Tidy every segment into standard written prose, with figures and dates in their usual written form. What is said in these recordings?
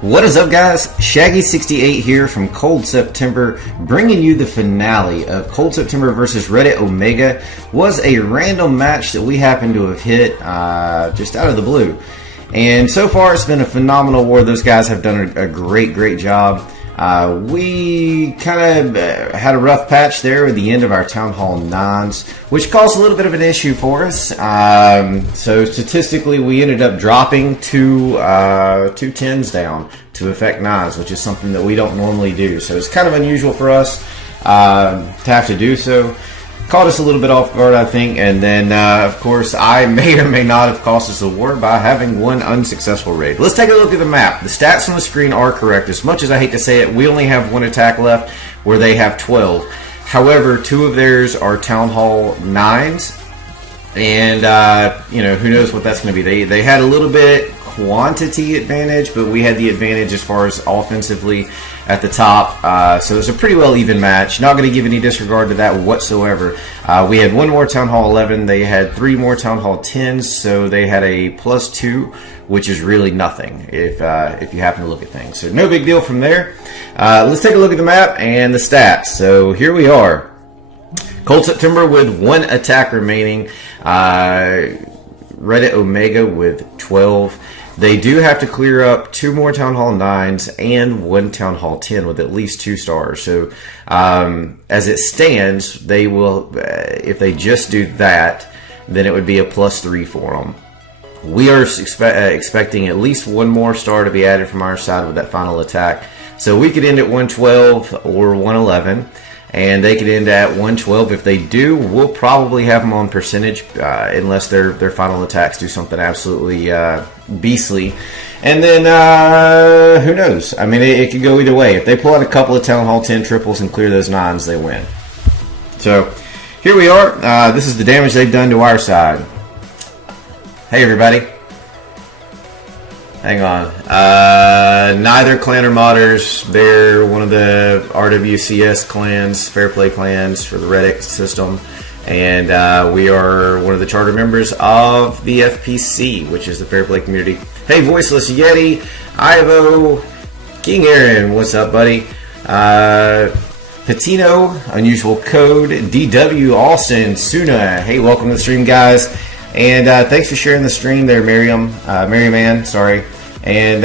What is up, guys? Shaggy68 here from Cold September, bringing you the finale of Cold September versus Reddit Omega. Was a random match that we happened to have hit just out of the blue. And so far, it's been a phenomenal war. Those guys have done a great job. We kind of had a rough patch there at the end of our Town Hall 9s, which caused a little bit of an issue for us. So statistically, we ended up dropping two 10s down to affect 9s, which is something that we don't normally do. So it's kind of unusual for us to have to do so. Caught us a little bit off guard, I think, and then, of course, I may or may not have cost us the war by having one unsuccessful raid. Let's take a look at the map. The stats on the screen are correct. As much as I hate to say it, we only have one attack left, where they have 12. However, 2 of theirs are Town Hall 9s, and, you know, who knows what that's going to be. They had a little bit quantity advantage, but we had the advantage as far as offensively at the top, so it was a pretty well even match. Not going to give any disregard to that whatsoever. We had 1 more Town Hall 11, they had 3 more Town Hall 10s, so they had a +2, which is really nothing if you happen to look at things. So no big deal from there. Let's take a look at the map and the stats. So here we are. Cold September with 1 attack remaining. Reddit Omega with 12. They do have to clear up 2 more Town Hall 9s and 1 Town Hall 10 with at least 2 stars. So as it stands, they will, if they just do that, then it would be a +3 for them. We are expecting at least 1 more star to be added from our side with that final attack. So we could end at 112 or 111. And they could end at 112. If they do, we'll probably have them on percentage, unless their final attacks do something absolutely beastly. And then, who knows? I mean, it could go either way. If they pull out a couple of Town Hall 10 triples and clear those 9s, they win. So, here we are. This is the damage they've done to our side. Hey, everybody. Hang on. Neither clan are modders. They're one of the RWCS clans, Fair Play clans for the Reddit system. And we are one of the charter members of the FPC, which is the Fair Play community. Hey, Voiceless Yeti, Ivo, King Aaron, what's up, buddy? Patino, Unusual Code, DW, Austin, Suna. Hey, welcome to the stream, guys. And thanks for sharing the stream there, Merryman, sorry. And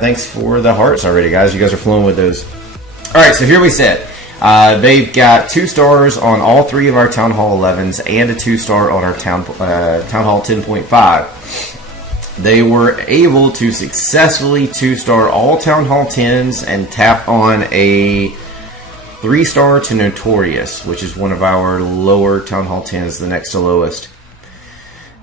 thanks for the hearts already, guys. You guys are flowing with those. Alright, so here we sit. They've got 2 stars on all 3 of our Town Hall 11s and a 2-star on our Town Hall 10.5. They were able to successfully 2-star all Town Hall 10s and tap on a 3-star to Notorious, which is one of our lower Town Hall 10s, the next to lowest.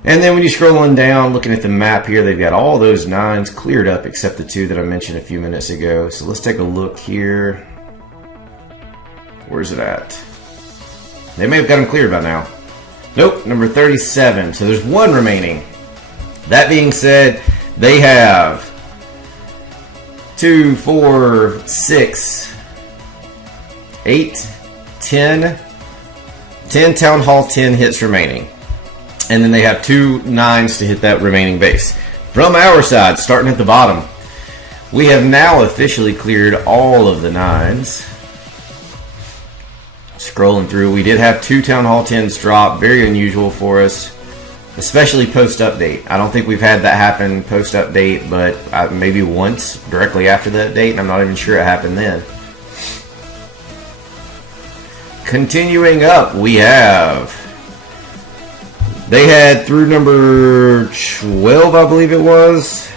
And then when you scroll on down, looking at the map here, they've got all those 9s cleared up except the 2 that I mentioned a few minutes ago. So let's take a look here. Where's it at? They may have got them cleared by now. Nope, number 37. So there's 1 remaining. That being said, they have 2, 4, 6, 8, 10 Town Hall 10 hits remaining. And then they have 2 9s to hit that remaining base. From our side, starting at the bottom, we have now officially cleared all of the 9s. Scrolling through, we did have 2 Town Hall 10s drop. Very unusual for us, especially post-update. I don't think we've had that happen post-update, but maybe once directly after that date, and I'm not even sure it happened then. Continuing up, we have... They had through number 12, I believe it was.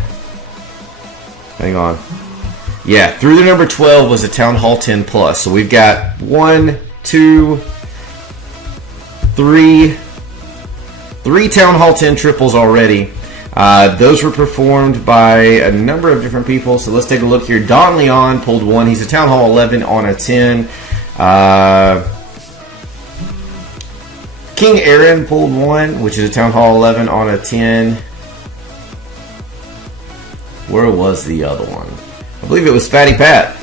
Hang on. Yeah, through the number 12 was a Town Hall 10 plus. So we've got 1, 2, 3 Town Hall 10 triples already. Those were performed by a number of different people. So let's take a look here. Don Leon pulled 1. He's a Town Hall 11 on a 10. King Aaron pulled 1, which is a Town Hall 11 on a 10. Where was the other one? I believe it was Fatty Pat.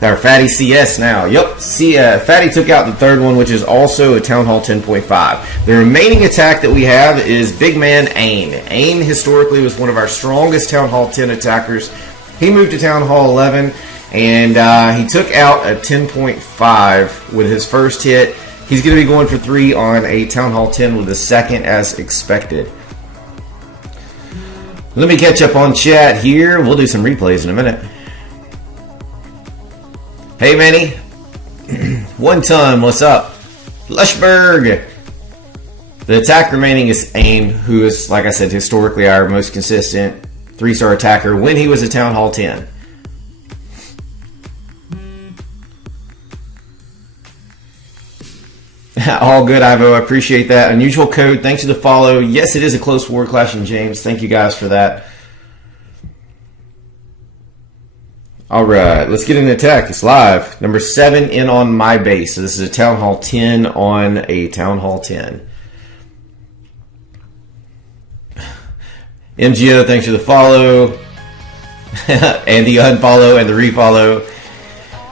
Or Fatty CS now. Yep, Fatty took out the 3rd one, which is also a Town Hall 10.5. The remaining attack that we have is Big Man Ain. Ain historically was one of our strongest Town Hall 10 attackers. He moved to Town Hall 11, and he took out a 10.5 with his first hit. He's going to be going for 3 on a Town Hall 10 with the second as expected. Let me catch up on chat here. We'll do some replays in a minute. Hey, Manny. 1 ton, what's up? Lushberg. The attack remaining is Aim, who is, like I said, historically our most consistent 3-star attacker when he was a Town Hall 10. All good, Ivo. I appreciate that. Unusual code. Thanks for the follow. Yes, it is a close war, Clash and James. Thank you guys for that. All right, let's get into attack. It's live. Number 7 in on my base. So this is a Town Hall 10 on a Town Hall 10. MGO, thanks for the follow. And the unfollow and the refollow.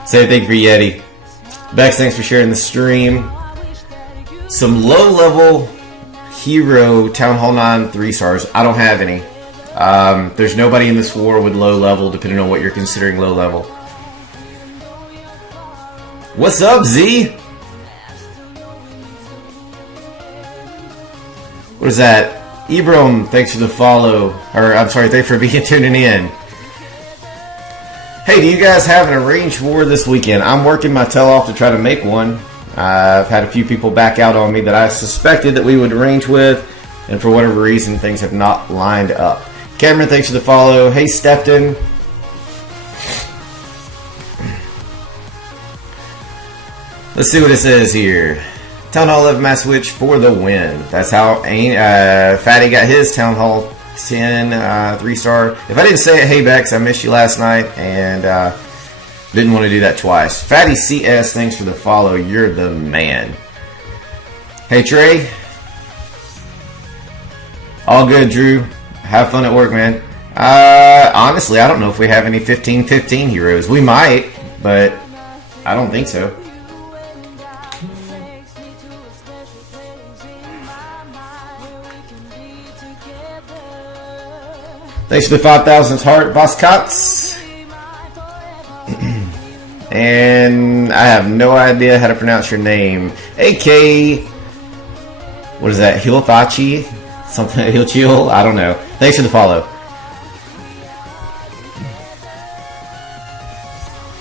Same thing for Yeti. Bex, thanks for sharing the stream. Some low-level hero Town Hall 9 3-stars. I don't have any. There's nobody in this war with low-level, depending on what you're considering low-level. What's up, Z? What is that? Ibram, thanks for the follow. Or, I'm sorry, thanks for tuning in. Hey, do you guys have an arranged war this weekend? I'm working my tail off to try to make one. I've had a few people back out on me that I suspected that we would arrange with, and for whatever reason, things have not lined up. Cameron, thanks for the follow. Hey, Stefton. Let's see what it says here. Town Hall 11 Mass Switch for the win. That's how Fatty got his Town Hall 10 3-star. If I didn't say it, hey, Bex, I missed you last night, and didn't want to do that twice. Fatty CS, thanks for the follow. You're the man. Hey, Trey. All good, Drew. Have fun at work, man. Honestly, I don't know if we have any 15-15 heroes. We might, but I don't think so. Thanks for the 5,000th heart, Boss Cots. And I have no idea how to pronounce your name. AK, what is that? Hilafachi? Something, Hilchil? I don't know. Thanks for the follow.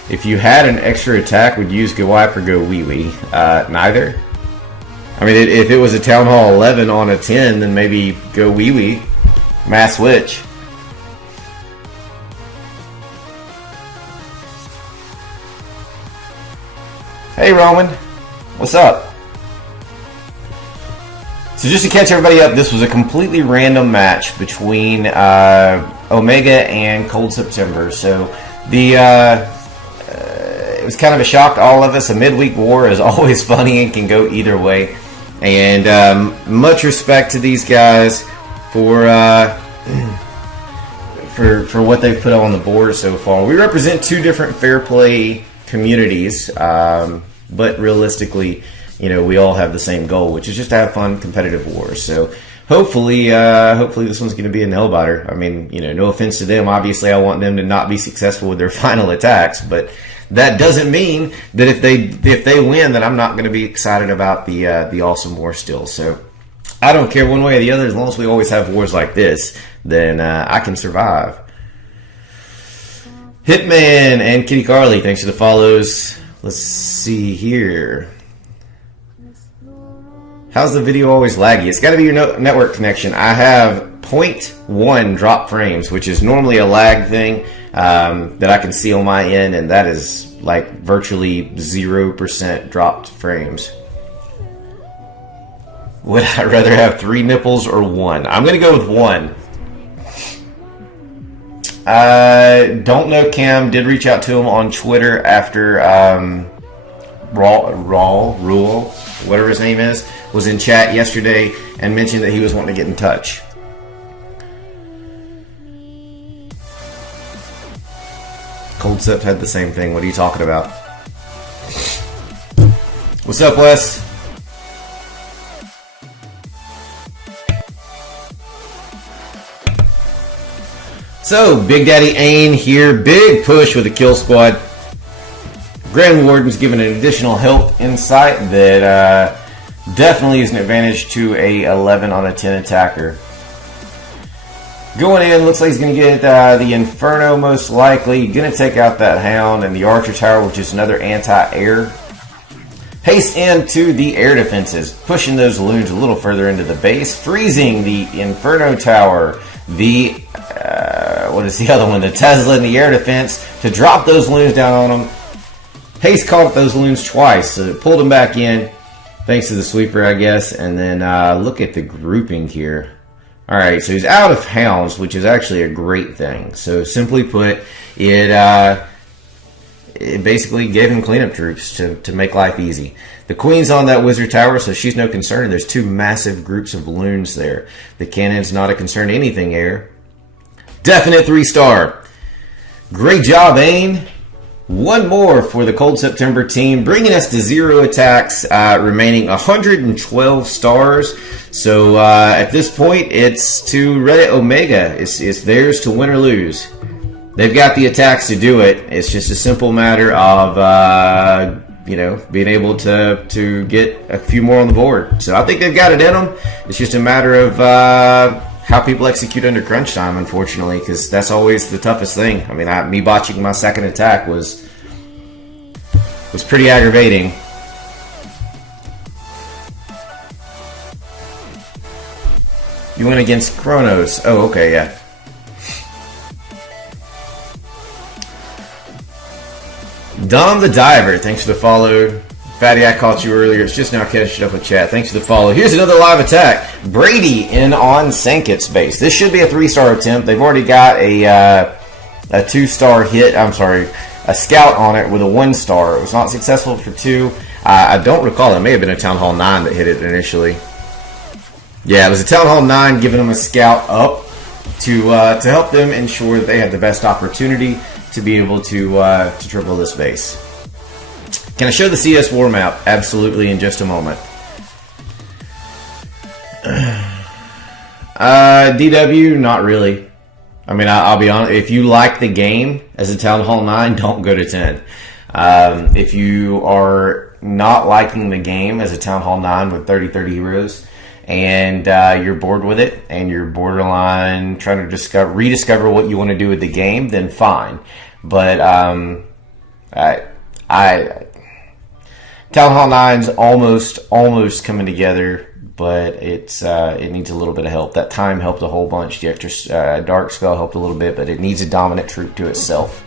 If you had an extra attack, would you use Go Wipe or Go Wee Wee? Neither. I mean, if it was a Town Hall 11 on a 10, then maybe Go Wee Wee. Mass Switch. Hey, Roman. What's up? So just to catch everybody up, this was a completely random match between Omega and Cold September. So it was kind of a shock to all of us. A midweek war is always funny and can go either way. And much respect to these guys for what they've put on the board so far. We represent 2 different fair play communities, but realistically, you know, we all have the same goal, which is just to have fun, competitive wars. So hopefully this one's going to be a nail biter. I mean, you know, no offense to them. Obviously, I want them to not be successful with their final attacks, but that doesn't mean that if they win, that I'm not going to be excited about the awesome war still. So I don't care one way or the other. As long as we always have wars like this, then I can survive. Hitman and Kitty Carly, thanks for the follows. Let's see here. How's the video always laggy? It's got to be your network connection. I have 0.1 drop frames, which is normally a lag thing that I can see on my end, and that is like virtually 0% dropped frames. Would I rather have 3 nipples or 1? I'm going to go with 1. Don't know Cam. Did reach out to him on Twitter after Rule, whatever his name is, was in chat yesterday and mentioned that he was wanting to get in touch. Cold Sept had the same thing. What are you talking about? What's up, Wes? So, Big Daddy Ain here. Big push with the kill squad. Grand Warden's given an additional health insight that definitely is an advantage to a 11 on a 10 attacker. Going in, looks like he's going to get the Inferno most likely. Going to take out that Hound and the Archer Tower, which is another anti-air. Haste into the air defenses, pushing those loons a little further into the base, freezing the Inferno Tower, the, what is the other one, the Tesla in the air defense, to drop those loons down on them. Haste caught those loons twice, so it pulled them back in, thanks to the sweeper, I guess. And then look at the grouping here. Alright, so he's out of Hounds, which is actually a great thing. So simply put, it basically gave him cleanup troops to make life easy. The Queen's on that Wizard Tower, so she's no concern. There's two massive groups of loons there. The Cannon's not a concern to anything air. Definite 3-star. Great job, Ain. One more for the Cold September team, bringing us to 0 attacks, remaining 112 stars. So at this point, it's to Reddit Omega. It's theirs to win or lose. They've got the attacks to do it. It's just a simple matter of you know, being able to get a few more on the board. So I think they've got it in them. It's just a matter of how people execute under crunch time, unfortunately, because that's always the toughest thing. I mean, me botching my second attack was pretty aggravating. You went against Kronos. Oh, okay, yeah. Dom the Diver, thanks for the follow. Fatty, I caught you earlier. It's just now catching up with chat. Thanks for the follow. Here's another live attack. Brady in on Sanket's base. This should be a 3-star attempt. They've already got a 2-star hit. I'm sorry, a scout on it with a 1-star. It was not successful for 2. I don't recall. It may have been a Town Hall 9 that hit it initially. Yeah, it was a Town Hall 9 giving them a scout up to help them ensure that they had the best opportunity to be able to triple this base. Can I show the CS war map? Absolutely, in just a moment. DW, not really. I mean, I'll be honest. If you like the game as a Town Hall 9, don't go to 10. If you are not liking the game as a Town Hall 9 with 30 heroes, and you're bored with it, and you're borderline trying to rediscover what you want to do with the game, then fine. But Town Hall 9's almost coming together, but it needs a little bit of help. That time helped a whole bunch. The extra Dark Spell helped a little bit, but it needs a dominant troop to itself.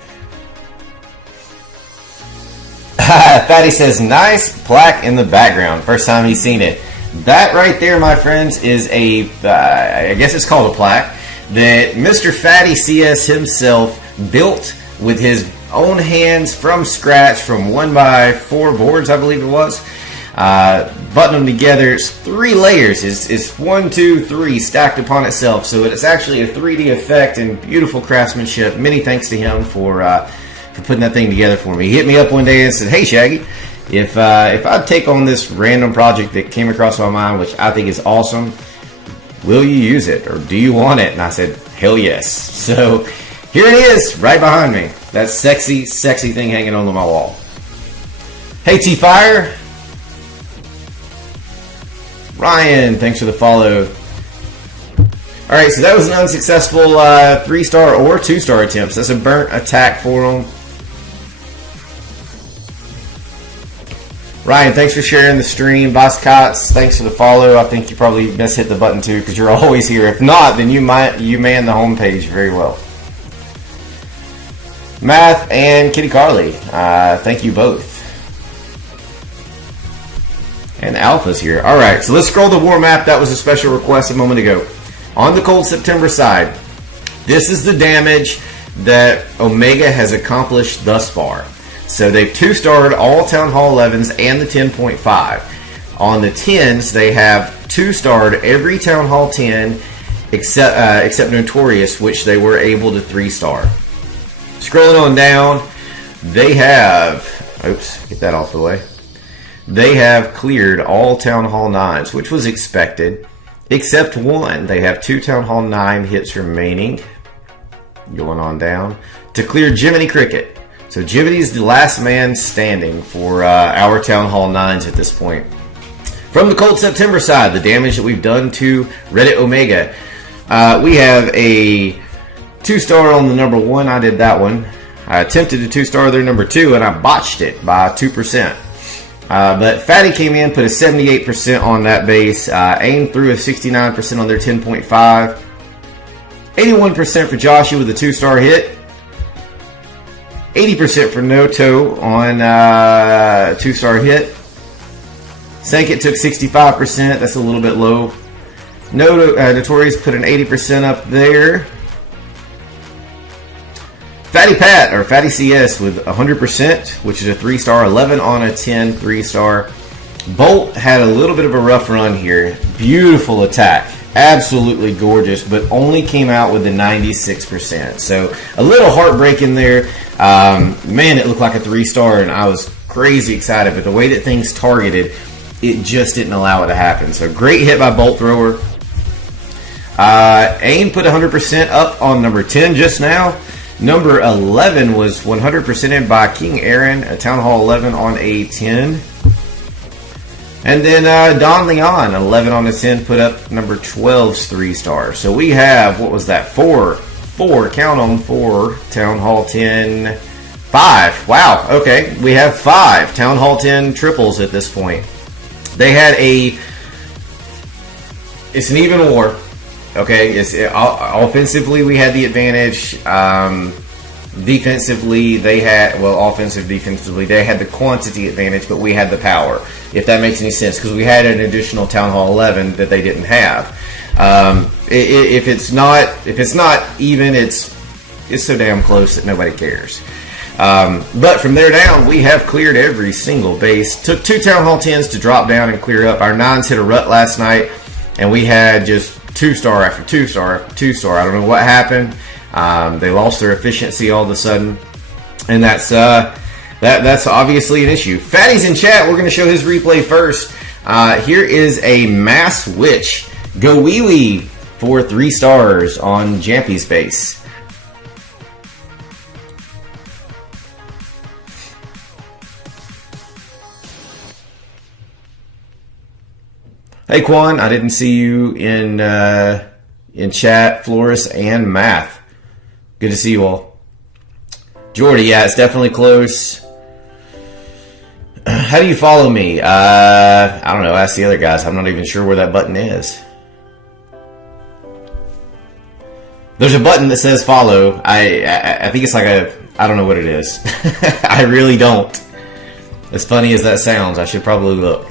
Fatty says, nice plaque in the background. First time he's seen it. That right there, my friends, is a, I guess it's called a plaque, that Mr. Fatty CS himself built with his own hands from scratch from 1x4 boards, I believe it was. Button them together. It's 3 layers. It's 1, 2, 3 stacked upon itself. So it's actually a 3D effect and beautiful craftsmanship. Many thanks to him for putting that thing together for me. He hit me up one day and said, hey, Shaggy, if I take on this random project that came across my mind, which I think is awesome, will you use it or do you want it? And I said, hell yes. So here it is, right behind me. That sexy thing hanging on my wall. Hey, T-Fire. Ryan, thanks for the follow. Alright, so that was an unsuccessful 3-star or 2-star attempts. That's a burnt attack for them. Ryan, thanks for sharing the stream. Boss Cots, thanks for the follow. I think you probably best hit the button too because you're always here. If not, then you man the homepage very well. Math and Kitty Carly, thank you both. And Alpha's here. Alright, so let's scroll the war map. That was a special request a moment ago. On the Cold September side, this is the damage that Omega has accomplished thus far. So they've 2-starred all Town Hall 11s and the 10.5. On the 10s, they have 2-starred every Town Hall 10 except Notorious, which they were able to 3-star. Scrolling on down, they have, oops, get that off the way. They have cleared all Town Hall 9s, which was expected, except one. They have 2 Town Hall 9 hits remaining. Going on down to clear Jiminy Cricket. So Jiminy's the last man standing for our Town Hall 9s at this point. From the Cold September side, the damage that we've done to Reddit Omega. We have a 2-star on the number 1. I did that one. I attempted to 2-star their number 2, and I botched it by 2%. But Fatty came in, put a 78% on that base. Aim threw a 69% on their 10.5. 81% for Joshua with a 2-star hit. 80% for Noto on 2-star hit. Sankit took 65%. That's a little bit low. Notorious put an 80% up there. Fatty Pat, or Fatty CS with 100%, which is a 3-star, 11 on a 10, 3-star. Bolt had a little bit of a rough run here. Beautiful attack. Absolutely gorgeous, but only came out with the 96%. So a little heartbreaking there. Man, it looked like a 3-star, and I was crazy excited, but the way that things targeted, it just didn't allow it to happen. So great hit by Bolt Thrower. Aim put 100% up on number 10 just now. Number 11 was 100%ed by King Aaron, a Town Hall 11 on a 10. And then Don Leon, 11 on a 10, put up number 12's 3-star. So we have, what was that, 4, count on 4, Town Hall 10, 5. Wow, okay, we have 5 Town Hall 10 triples at this point. They had it's an even war. Okay, offensively we had the advantage. Defensively, they had, defensively, they had the quantity advantage, but we had the power, if that makes any sense, because we had an additional Town Hall 11 that they didn't have. If it's not even, it's so damn close that nobody cares. But from there down, we have cleared every single base. Took 2 Town Hall 10s to drop down and clear up. Our 9s hit a rut last night, and we had just 2-star after 2-star after 2-star. I don't know what happened. They lost their efficiency all of a sudden, and that's obviously an issue. Fatty's in chat. We're going to show his replay first. Here is a Mass Witch. Go Wee Wee for 3 stars on Jampy's base. Hey Quan, I didn't see you in chat, Floris and Math. Good to see you all. Jordy, yeah, it's definitely close. How do you follow me? I don't know. Ask the other guys. I'm not even sure where that button is. There's a button that says follow. I think it's like I don't know what it is. I really don't. As funny as that sounds, I should probably look.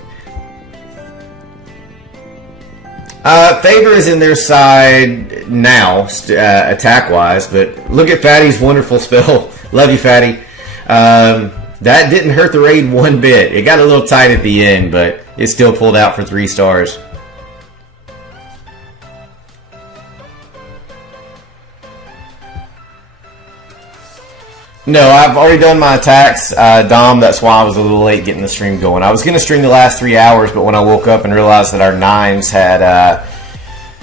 Favor is in their side now, attack-wise, but look at Fatty's wonderful spell. Love you, Fatty. That didn't hurt the raid one bit. It got a little tight at the end, but it still pulled out for 3 stars. No, I've already done my attacks, Dom. That's why I was a little late getting the stream going. I was going to stream the last 3 hours, but when I woke up and realized that our 9s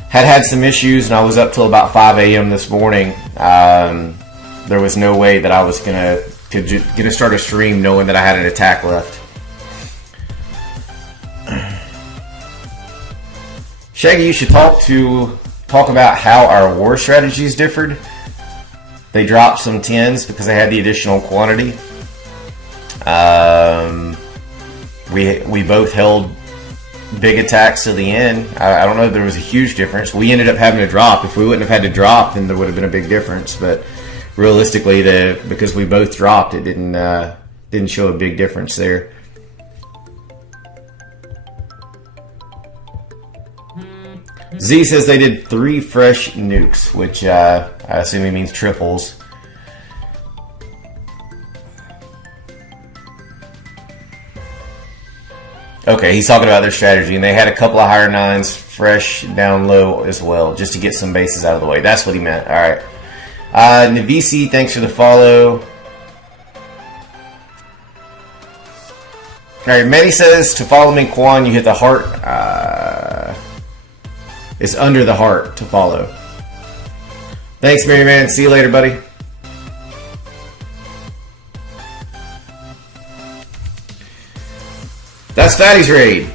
had some issues, and I was up till about 5 a.m. this morning, there was no way that I was going to start a stream knowing that I had an attack left. Shaggy, you should talk about how our war strategies differed. They dropped some 10s because they had the additional quantity. We both held big attacks to the end. I don't know if there was a huge difference. We ended up having to drop. If we wouldn't have had to drop, then there would have been a big difference. But realistically, because we both dropped, it didn't show a big difference there. Z says they did 3 fresh nukes, which I assume he means triples. Okay, he's talking about their strategy, and they had a couple of higher 9s fresh down low as well, just to get some bases out of the way. That's what he meant. All right. Navisi, thanks for the follow. All right, Medi says to follow me, Quan, you hit the heart. It's under the heart to follow. Thanks, Mary Man. See you later, buddy. That's Fatty's raid.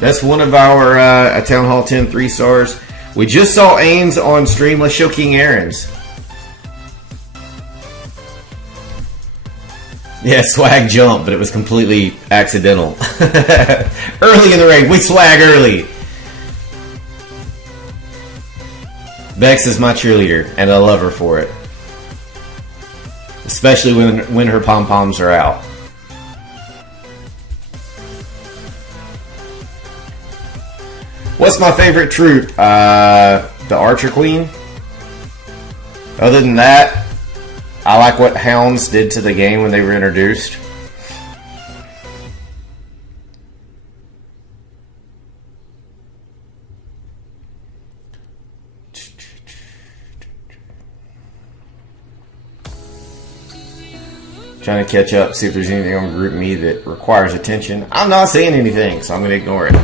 That's one of our Town Hall 10 3-stars. We just saw Ains on stream. Let's show King Aaron's. Yeah, swag jump, but it was completely accidental. Early in the raid, we swag early. Bex is my cheerleader, and I love her for it. Especially when her pom-poms are out. What's my favorite troop? The Archer Queen. Other than that, I like what Hounds did to the game when they were introduced. Trying to catch up, see if there's anything on Group Me that requires attention. I'm not saying anything, so I'm going to ignore it.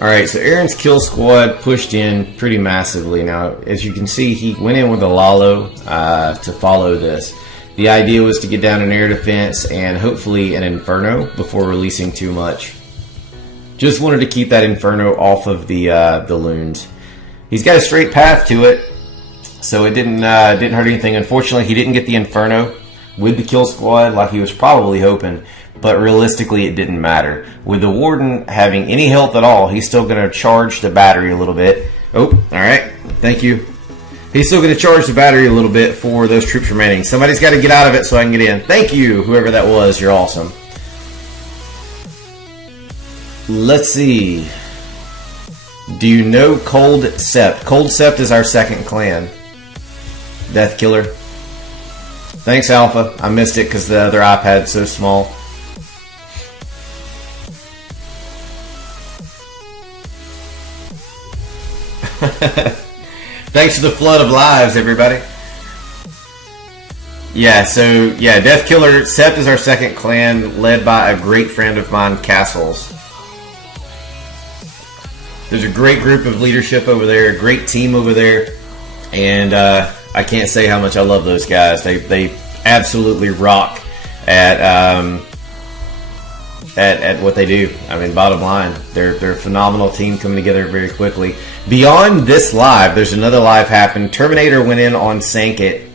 Alright, so Aaron's kill squad pushed in pretty massively. Now, as you can see, he went in with a Lalo to follow this. The idea was to get down an air defense and hopefully an Inferno before releasing too much. Just wanted to keep that Inferno off of the loons. He's got a straight path to it, so it didn't hurt anything. Unfortunately, he didn't get the Inferno with the kill squad like he was probably hoping. But realistically, it didn't matter. With the Warden having any health at all, he's still going to charge the battery a little bit. Oh, alright. Thank you. He's still going to charge the battery a little bit for those troops remaining. Somebody's got to get out of it so I can get in. Thank you, whoever that was. You're awesome. Let's see. Do you know Cold Sept? Cold Sept is our second clan. Death Killer. Thanks, Alpha. I missed it because the other iPad's so small. Thanks for the flood of lives, everybody. Yeah, so, yeah, Death Killer, Sept is our second clan, led by a great friend of mine, Castles. There's a great group of leadership over there, a great team over there, and I can't say how much I love those guys. They absolutely rock at what they do. I mean, bottom line, they're a phenomenal team coming together very quickly. Beyond this live, there's another live happened. Terminator went in on Sank It,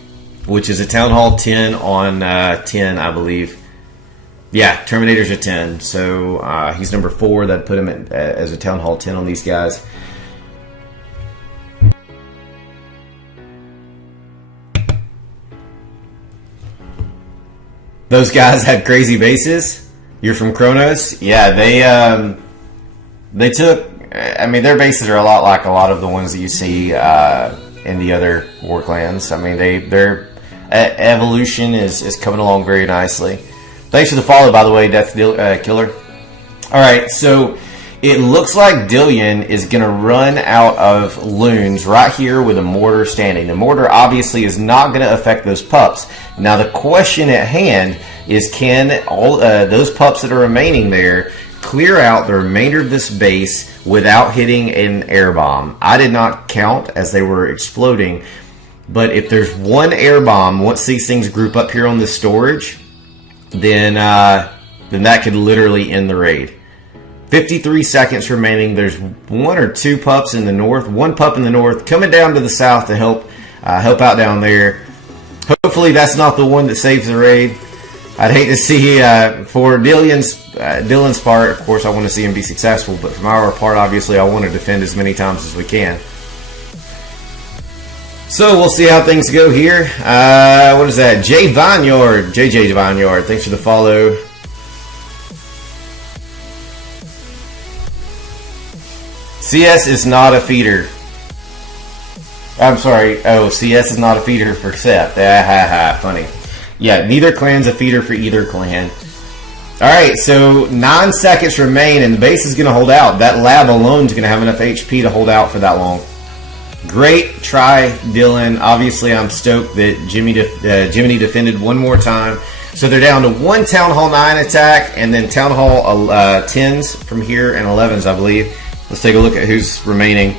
which is a Town Hall 10 on 10, I believe. Yeah, Terminator's a 10, so he's number 4. That put him as a Town Hall 10 on these guys. Those guys had crazy bases. You're from Kronos? Yeah, they took... I mean, their bases are a lot like a lot of the ones that you see in the other war clans. I mean, their evolution is coming along very nicely. Thanks for the follow, by the way, Death Killer. Alright, so it looks like Dillion is going to run out of loons right here with a mortar standing. The mortar obviously is not going to affect those pups. Now, the question at hand is, can all those pups that are remaining there clear out the remainder of this base without hitting an air bomb? I did not count as they were exploding, but if there's one air bomb, once these things group up here on the storage, then that could literally end the raid. 53 seconds remaining. There's 1 or 2 pups in the north, 1 pup in the north coming down to the south to help out down there. Hopefully that's not the one that saves the raid. I'd hate to see, for Dylan's part, of course I want to see him be successful, but from our part, obviously, I want to defend as many times as we can. So we'll see how things go here. What is that? Jay Vineyard. JJ Vineyard, thanks for the follow. CS is not a feeder. I'm sorry. Oh, CS is not a feeder for Sept. Funny. Yeah, neither clan's a feeder for either clan. Alright, so 9 seconds remain and the base is going to hold out. That lab alone is going to have enough HP to hold out for that long. Great try, Dylan. Obviously, I'm stoked that Jiminy defended one more time. So they're down to 1 Town Hall 9 attack, and then Town Hall 10s from here, and 11s, I believe. Let's take a look at who's remaining.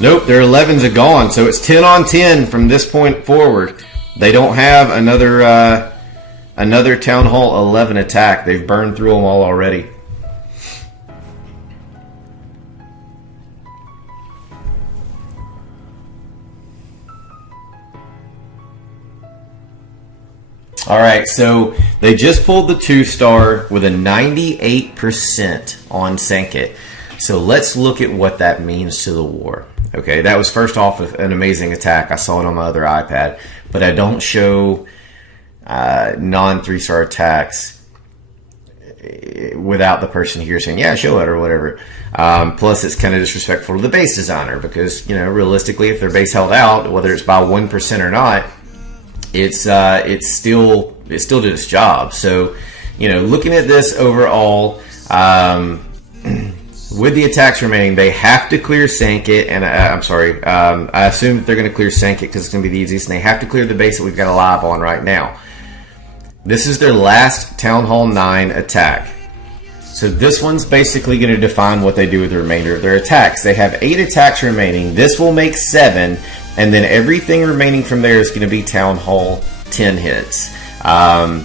Nope, their 11s are gone, so it's 10 on 10 from this point forward. They don't have another Town Hall 11 attack. They've burned through them all already. Alright, so they just pulled the 2-star with a 98% on Sank It. So let's look at what that means to the war. Okay, that was first off an amazing attack. I saw it on my other iPad, but I don't show non-3-star attacks without the person here saying, yeah, show it or whatever. Plus, it's kind of disrespectful to the base designer because, you know, realistically, if their base held out, whether it's by 1% or not, it still did its job. So, you know, looking at this overall, with the attacks remaining, they have to clear Sank It, and I assume that they're going to clear Sank It because it's going to be the easiest, and they have to clear the base that we've got alive on right now. This is their last Town Hall 9 attack. So this one's basically going to define what they do with the remainder of their attacks. They have 8 attacks remaining. This will make 7, and then everything remaining from there is going to be Town Hall 10 hits.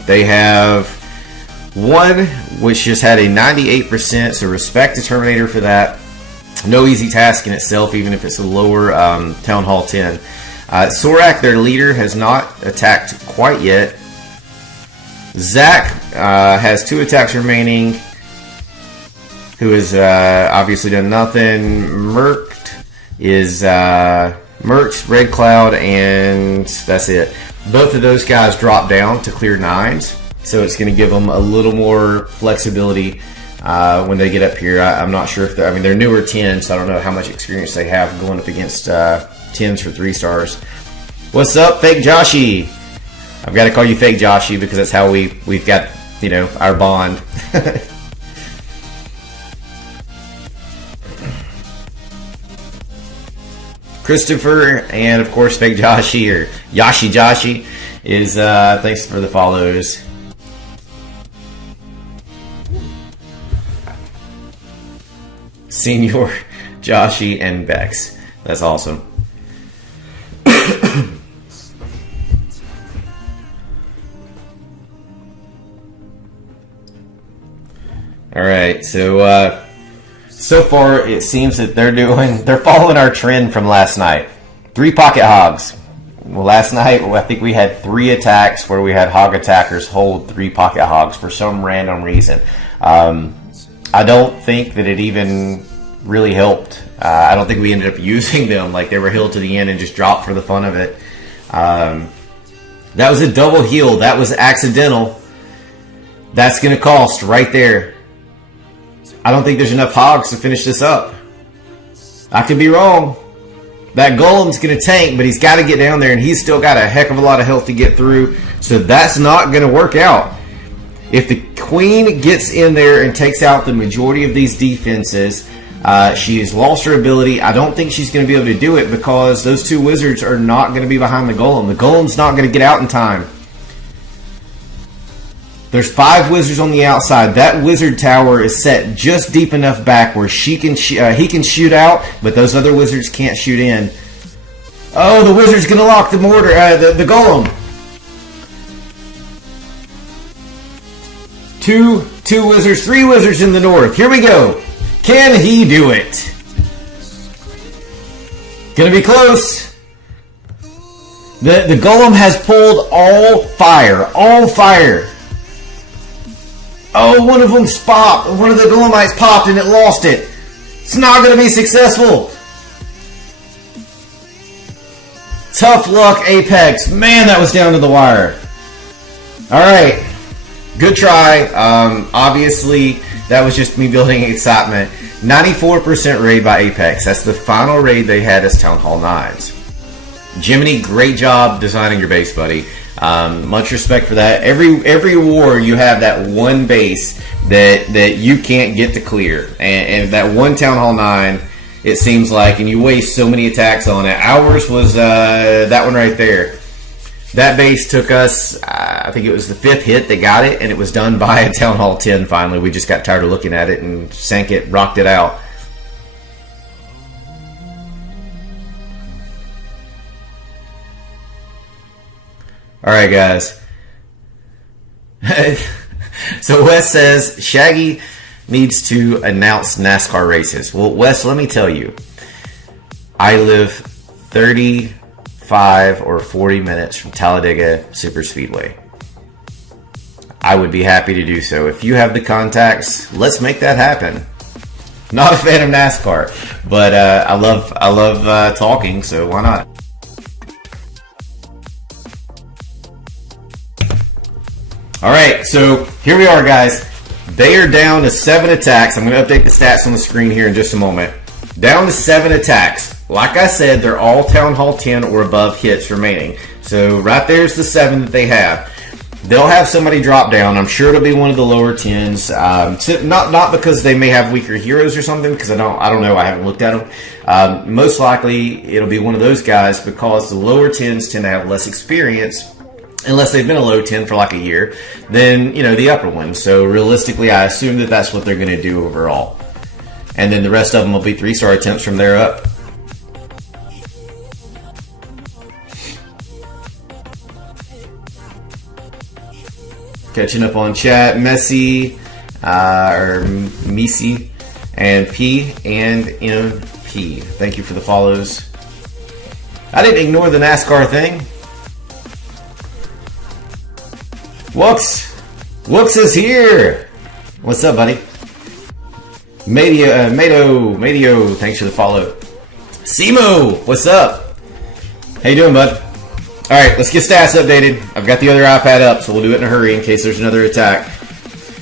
They have one which just had a 98%, so respect the Terminator for that. No easy task in itself, even if it's a lower Town Hall 10. Sorak, their leader, has not attacked quite yet. Zach has 2 attacks remaining, who has obviously done nothing. Merked is Merked, Red Cloud, and that's it. Both of those guys drop down to clear 9s. So it's going to give them a little more flexibility when they get up here. I'm not sure if they're, I mean, they're newer 10s, so I don't know how much experience they have going up against 10s for 3 stars. What's up, Fake Joshy? I've got to call you Fake Joshy because that's how we've got, you know, our bond. Christopher and of course Fake Joshy or Yashi Joshi is thanks for the follows. Senior Joshy and Bex. That's awesome. All right, so far it seems that they're following our trend from last night. 3 pocket hogs. Well, last night I think we had 3 attacks where we had hog attackers hold 3 pocket hogs for some random reason. I don't think that it even really helped. I don't think we ended up using them. Like, they were healed to the end and just dropped for the fun of it. That was a double heal. That was accidental. That's going to cost right there. I don't think there's enough hogs to finish this up. I could be wrong. That golem's going to tank, but he's got to get down there, and he's still got a heck of a lot of health to get through. So that's not going to work out. If the queen gets in there and takes out the majority of these defenses, she has lost her ability. I don't think she's going to be able to do it because those 2 wizards are not going to be behind the golem. The golem's not going to get out in time. There's 5 wizards on the outside. That wizard tower is set just deep enough back where he can shoot out, but those other wizards can't shoot in. Oh, the wizard's going to lock the mortar, the golem. Two wizards, 3 wizards in the north. Here we go. Can he do it? Gonna be close. The golem has pulled all fire. All fire. Oh, one of them popped. One of the golemites popped and it lost it. It's not going to be successful. Tough luck, Apex. Man, that was down to the wire. All right. Good try. Obviously, that was just me building excitement. 94% raid by Apex. That's the final raid they had as Town Hall 9s. Jiminy, great job designing your base, buddy. Much respect for that. Every war you have that one base that you can't get to clear, and that one Town Hall 9, it seems like, and you waste so many attacks on it. Ours was that one right there. That base took us, I think it was the 5th hit that got it, and it was done by a Town Hall 10 finally. We just got tired of looking at it and sank it, rocked it out. Alright, guys. So Wes says Shaggy needs to announce NASCAR races. Well, Wes, let me tell you, I live 35 or 40 minutes from Talladega Superspeedway. I would be happy to do so. If you have the contacts, let's make that happen. Not a fan of NASCAR, but I love talking, so why not? Alright, so here we are, guys. They are down to 7 attacks. I'm going to update the stats on the screen here in just a moment. Down to 7 attacks. Like I said, they're all Town Hall 10 or above hits remaining. So right there's the 7 that they have. They'll have somebody drop down. I'm sure it'll be one of the lower 10s. Not because they may have weaker heroes or something, because I don't know. I haven't looked at them. Most likely it'll be one of those guys because the lower 10s tend to have less experience, unless they've been a low 10 for like a year, than, you know, the upper ones. So realistically, I assume that that's what they're going to do overall. And then the rest of them will be 3-star attempts from there up. Catching up on chat, Messi, or Misi, and P, and MP. Thank you for the follows. I didn't ignore the NASCAR thing. Wooks is here. What's up, buddy? Madio, thanks for the follow. Simo, what's up? How you doing, bud? All right, let's get stats updated. I've got the other iPad up, so we'll do it in a hurry in case there's another attack.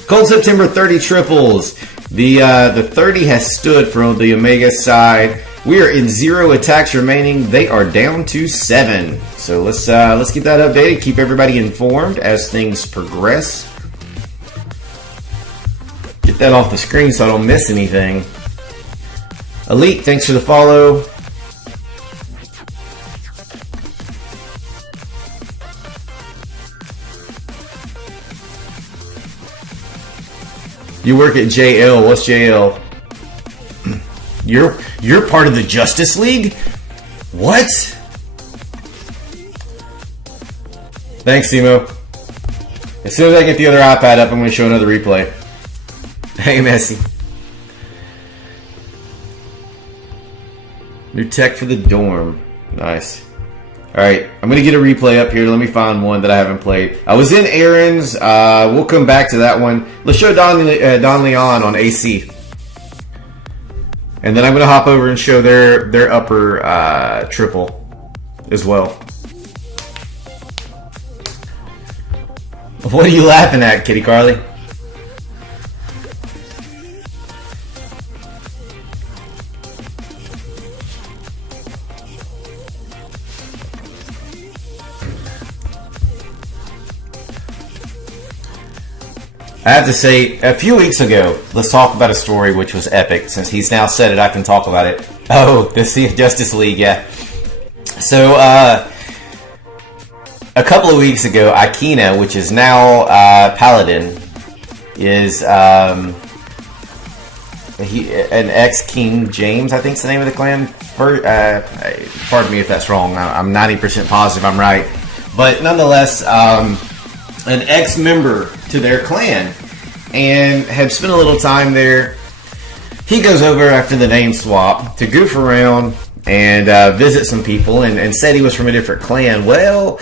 Cold September 30 triples. The 30 has stood from the Omega side. We are in 0 attacks remaining. They are down to 7. So let's get that updated. Keep everybody informed as things progress. Get that off the screen so I don't miss anything. Elite, thanks for the follow. You work at JL. What's JL? You're part of the Justice League? What? Thanks, Simo. As soon as I get the other iPad up, I'm going to show another replay. Hey, Messi. New tech for the dorm. Nice. Alright, I'm going to get a replay up here. Let me find one that I haven't played. I was in Aaron's. We'll come back to that one. Let's show Don Leon on AC. And then I'm going to hop over and show their upper triple as well. What are you laughing at, Kitty Carly? I have to say, a few weeks ago, let's talk about a story which was epic. Since he's now said it, I can talk about it. Oh, the Justice League, yeah. So, a couple of weeks ago, Akina, which is now Paladin, is an ex-King James, I think is the name of the clan. Pardon me if that's wrong. I'm 90% positive I'm right. But nonetheless, an ex-member to their clan and had spent a little time there. He goes over after the name swap to goof around and visit some people and said he was from a different clan. Well,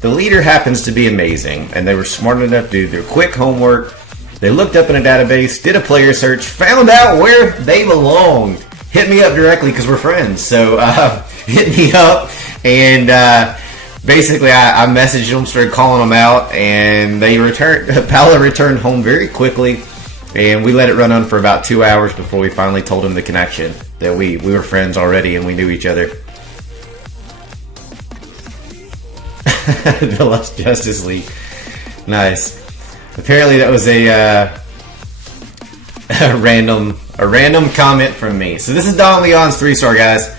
the leader happens to be amazing, and they were smart enough to do their quick homework. They looked up in a database, did a player search, found out where they belonged. Hit me up directly because we're friends. So hit me up, and basically I messaged them, started calling them out, and they returned. Paolo returned home very quickly, and we let it run on for about 2 hours before we finally told him the connection, that we were friends already and we knew each other. The Lost Justice League. Nice. Apparently that was a random comment from me. So this is Don Leon's 3-star, guys.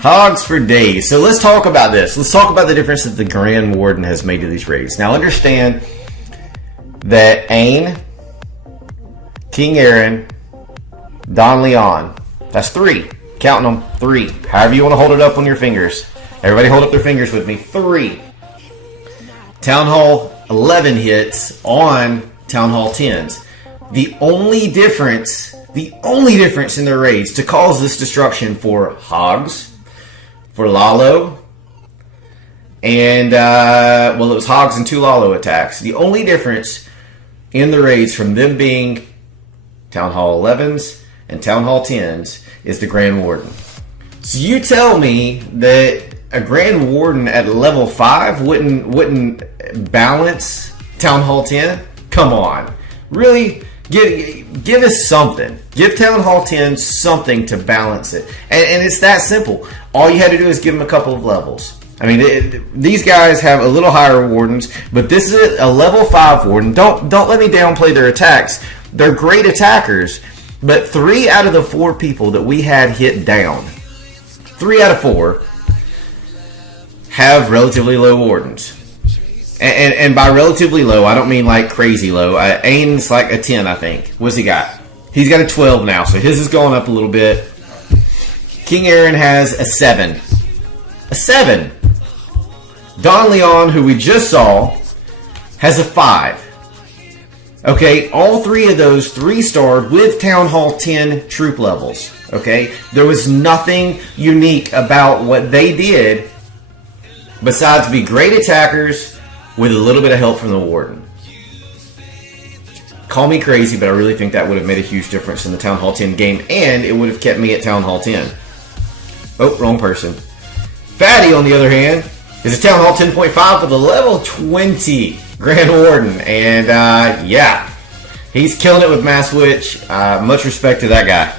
Hogs for days. So let's talk about this. Let's talk about the difference that the Grand Warden has made to these raids. Now understand that Ain, King Aaron, Don Leon, that's 3. Counting them, 3. However you want to hold it up on your fingers. Everybody hold up their fingers with me. 3. Town Hall 11 hits on Town Hall 10s. The only difference in their raids to cause this destruction for Hogs, for Lalo, and, well, it was Hogs and 2 Lalo attacks. The only difference in the raids from them being Town Hall 11s and Town Hall 10s is the Grand Warden. So you tell me that a Grand Warden at level 5 wouldn't balance Town Hall 10? Come on. Really? Give us something. Give Town Hall 10 something to balance it. And it's that simple. All you had to do is give them a couple of levels. I mean, these guys have a little higher wardens, but this is a level 5 warden. Don't let me downplay their attacks. They're great attackers, but 3 out of the 4 people that we had hit down, 3 out of 4, have relatively low wardens. And by relatively low, I don't mean like crazy low. Ain's like a 10, I think. What's he got? He's got a 12 now, so his has gone up a little bit. King Aaron has a 7. A 7. Don Leon, who we just saw, has a 5. Okay, all 3 of those 3-starred with Town Hall 10 troop levels. Okay, there was nothing unique about what they did besides be great attackers with a little bit of help from the Warden. Call me crazy, but I really think that would have made a huge difference in the Town Hall 10 game, and it would have kept me at Town Hall 10. Oh, wrong person. Fatty, on the other hand, is a Town Hall 10.5 with a level 20 Grand Warden, and yeah, he's killing it with Mass Witch. Much respect to that guy.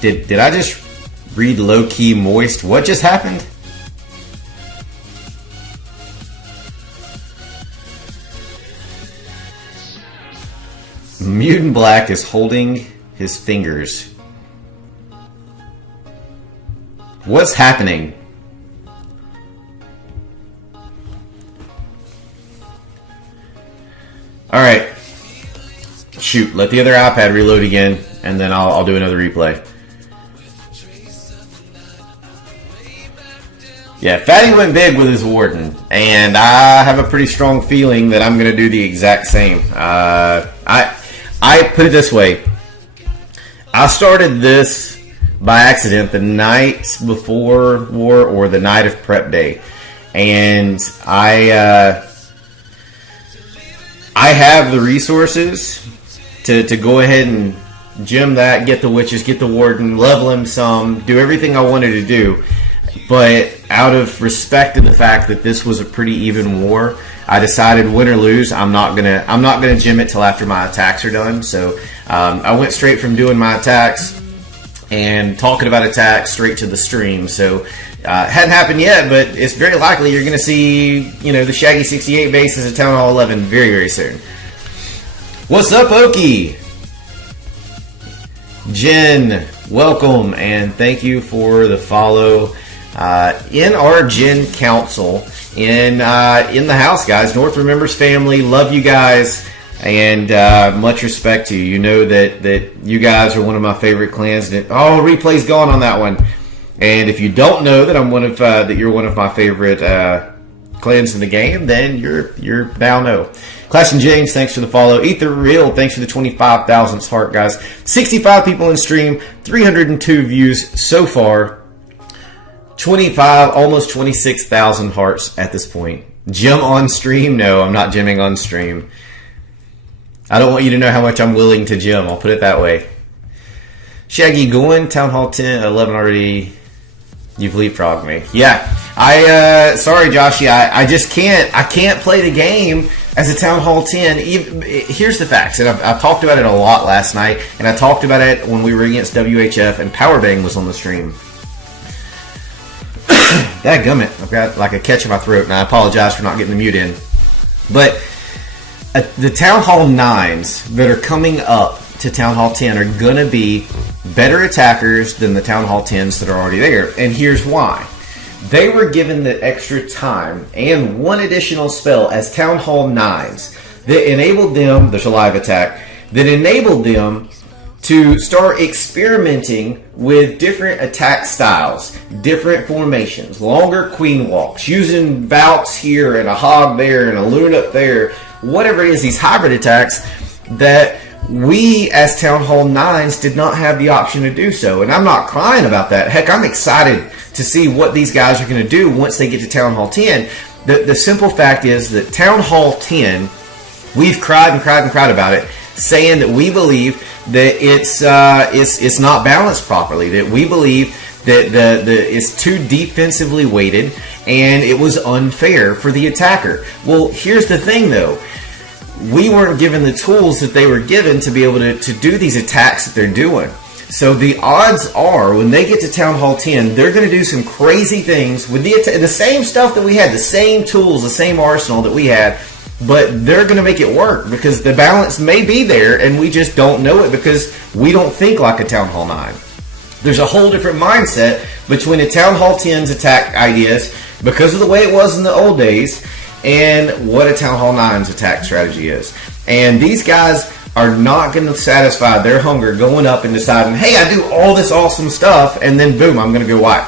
Did I just read low-key moist? What just happened? Mutant Black is holding his fingers. What's happening? Alright. Shoot, let the other iPad reload again, and then I'll do another replay. Yeah, Fatty went big with his Warden, and I have a pretty strong feeling that I'm going to do the exact same. I put it this way. I started this by accident the night before war or the night of prep day, and I have the resources to go ahead and gem that, get the witches, get the Warden, level him some, do everything I wanted to do. But out of respect to the fact that this was a pretty even war, I decided, win or lose, I'm not gonna gem it till after my attacks are done. So I went straight from doing my attacks and talking about attacks straight to the stream. So hadn't happened yet, but it's very likely you're gonna see, you know, the Shaggy 68 base as a Town Hall 11 very, very soon. What's up, Okie? Jen, welcome and thank you for the follow. In our Gen Council, in the house, guys. North Remembers family, love you guys, and much respect to you. You know that you guys are one of my favorite clans. Oh, replay's gone on that one. And if you don't know that I'm that you're one of my favorite clans in the game, then you're now know. Clash and James, thanks for the follow. Ether Real, thanks for the 25,000th heart, guys. 65 people in stream, 302 views so far. 25, almost 26,000 hearts at this point. Gem on stream? No, I'm not gemming on stream. I don't want you to know how much I'm willing to gem. I'll put it that way. Shaggy going, Town Hall 10, 11 already. You've leapfrogged me. Yeah, sorry, Joshy. I just can't. I can't play the game as a Town Hall 10. Here's the facts, and I've talked about it a lot last night, and I talked about it when we were against WHF, and Powerbang was on the stream. Dadgummit, I've got like a catch in my throat, and I apologize for not getting the mute in. But the Town Hall 9s that are coming up to Town Hall 10 are going to be better attackers than the Town Hall 10s that are already there. And here's why. They were given the extra time and one additional spell as Town Hall 9s that enabled them, there's a live attack, that enabled them to start experimenting with different attack styles, different formations, longer queen walks, using Valks here and a hog there and a loon up there, whatever it is, these hybrid attacks that we as Town Hall 9s did not have the option to do so. And I'm not crying about that. Heck, I'm excited to see what these guys are going to do once they get to Town Hall 10. The simple fact is that Town Hall 10, we've cried and cried and cried about it, saying that we believe that it's not balanced properly, that we believe that it's too defensively weighted and it was unfair for the attacker. Well, here's the thing though. We weren't given the tools that they were given to be able to do these attacks that they're doing. So the odds are when they get to Town Hall 10, they're going to do some crazy things with the same stuff that we had, the same tools, the same arsenal that we had, but they're going to make it work because the balance may be there and we just don't know it because we don't think like a Town Hall 9. There's a whole different mindset between a Town Hall 10's attack ideas because of the way it was in the old days and what a Town Hall 9's attack strategy is. And these guys are not going to satisfy their hunger going up and deciding, hey, I do all this awesome stuff and then boom, I'm going to go wipe.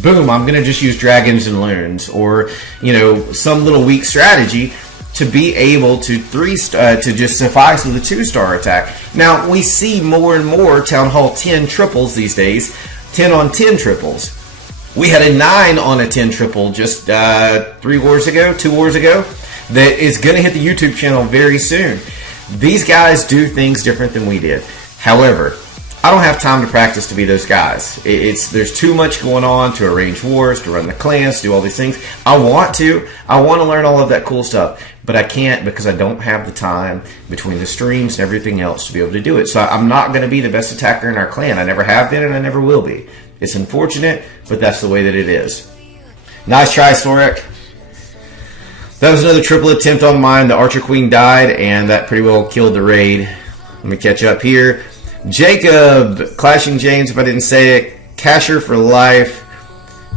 Boom, I'm going to just use dragons and loons or, you know, some little weak strategy to be able to to just suffice with a 2-star attack. Now, we see more and more Town Hall 10 triples these days, 10 on 10 triples. We had a 9 on a 10 triple just 2 wars ago, that is going to hit the YouTube channel very soon. These guys do things different than we did. However, I don't have time to practice to be those guys. There's too much going on to arrange wars, to run the clans, to do all these things. I want to learn all of that cool stuff, but I can't because I don't have the time between the streams and everything else to be able to do it. So I'm not going to be the best attacker in our clan. I never have been and I never will be. It's unfortunate, but that's the way that it is. Nice try, Sorek. That was another triple attempt on mine. The Archer Queen died, and that pretty well killed the raid. Let me catch up here. Jacob, Clashing James, if I didn't say it. Casher for life.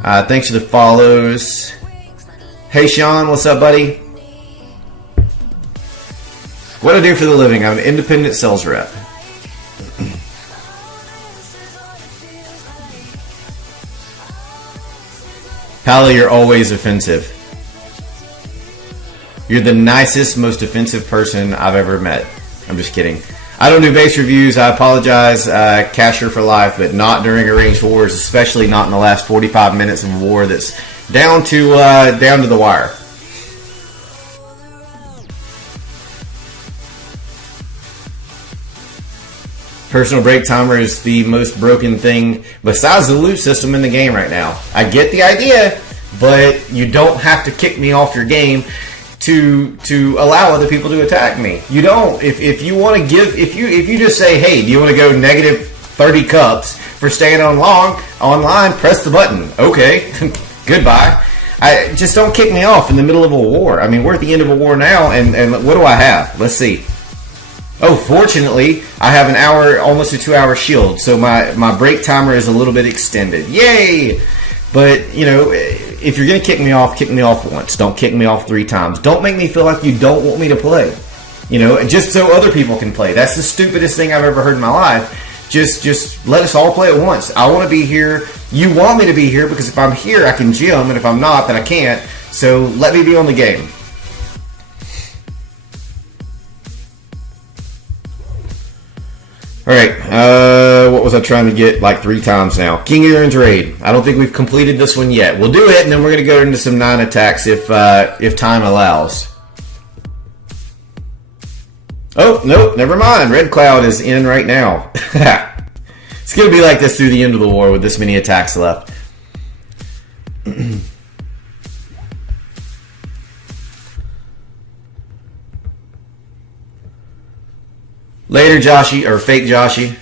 Thanks for the follows. Hey, Sean, what's up, buddy? What do I do for the living? I'm an independent sales rep. Pally, you're always offensive. You're the nicest, most offensive person I've ever met. I'm just kidding. I don't do base reviews. I apologize, Casher for life, but not during arranged wars, especially not in the last 45 minutes of a war that's down to the wire. Personal break timer is the most broken thing besides the loot system in the game right now. I get the idea, but you don't have to kick me off your game to allow other people to attack me. You don't. If you want to give, if you just say, hey, do you want to go negative 30 cups for staying online, press the button. Okay, goodbye. I just don't kick me off in the middle of a war. I mean, we're at the end of a war now, and what do I have? Let's see. Oh, fortunately, I have an hour, almost a 2-hour shield, so my break timer is a little bit extended. Yay! But, you know, if you're going to kick me off once. Don't kick me off 3 times. Don't make me feel like you don't want me to play. You know, just so other people can play. That's the stupidest thing I've ever heard in my life. Just let us all play at once. I want to be here. You want me to be here because if I'm here, I can gym, and if I'm not, then I can't. So let me be on the game. Alright, what was I trying to get like 3 times now? King Aaron's Raid. I don't think we've completed this one yet. We'll do it, and then we're going to go into some 9 attacks if time allows. Oh, nope, never mind. Red Cloud is in right now. It's going to be like this through the end of the war with this many attacks left. Later, Joshy, or fake Joshy.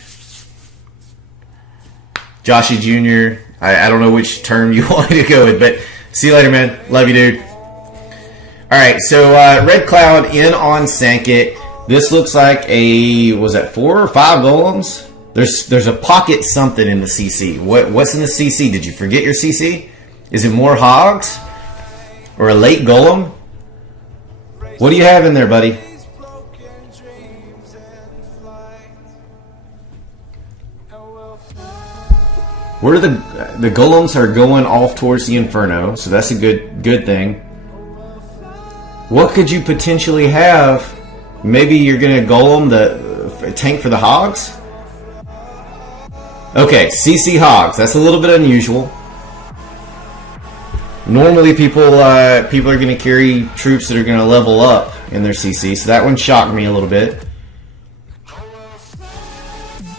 Joshy Jr. I don't know which term you want me to go with, but see you later, man. Love you, dude. Alright, so Red Cloud in on Sankit. This looks like a, was that 4 or 5 golems? There's a pocket something in the CC. What's in the CC? Did you forget your CC? Is it more hogs? Or a late golem? What do you have in there, buddy? Where are the golems are going off towards the Inferno, so that's a good thing. What could you potentially have? Maybe you're gonna golem the tank for the hogs? Okay, CC hogs. That's a little bit unusual. Normally, people are going to carry troops that are going to level up in their CC, so that one shocked me a little bit.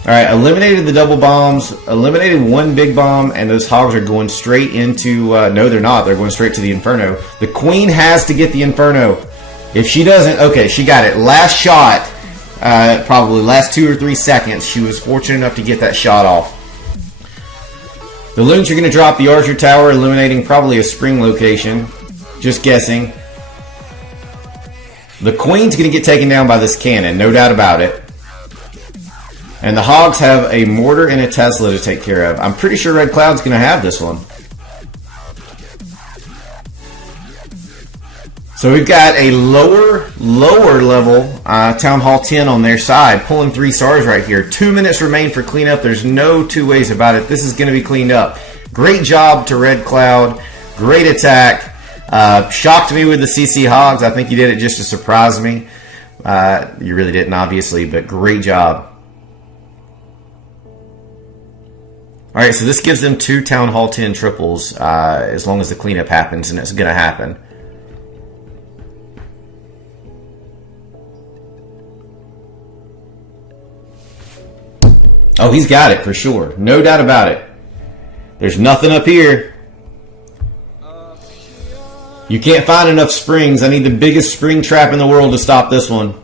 Alright, eliminated the double bombs, eliminated one big bomb, and those hogs are going straight into... no, they're not. They're going straight to the Inferno. The Queen has to get the Inferno. If she doesn't... Okay, she got it. Last shot, probably last 2 or 3 seconds, she was fortunate enough to get that shot off. The loons are going to drop the Archer Tower, eliminating probably a spring location. Just guessing. The Queen's going to get taken down by this cannon, no doubt about it. And the Hogs have a mortar and a Tesla to take care of. I'm pretty sure Red Cloud's going to have this one. So we've got a lower level Town Hall 10 on their side, pulling 3 stars right here. 2 minutes remain for cleanup. There's no two ways about it. This is going to be cleaned up. Great job to Red Cloud. Great attack. Shocked me with the CC Hogs. I think you did it just to surprise me. You really didn't, obviously, but great job. Alright, so this gives them 2 Town Hall 10 triples as long as the cleanup happens, and it's going to happen. Oh, he's got it for sure. No doubt about it. There's nothing up here. You can't find enough springs. I need the biggest spring trap in the world to stop this one.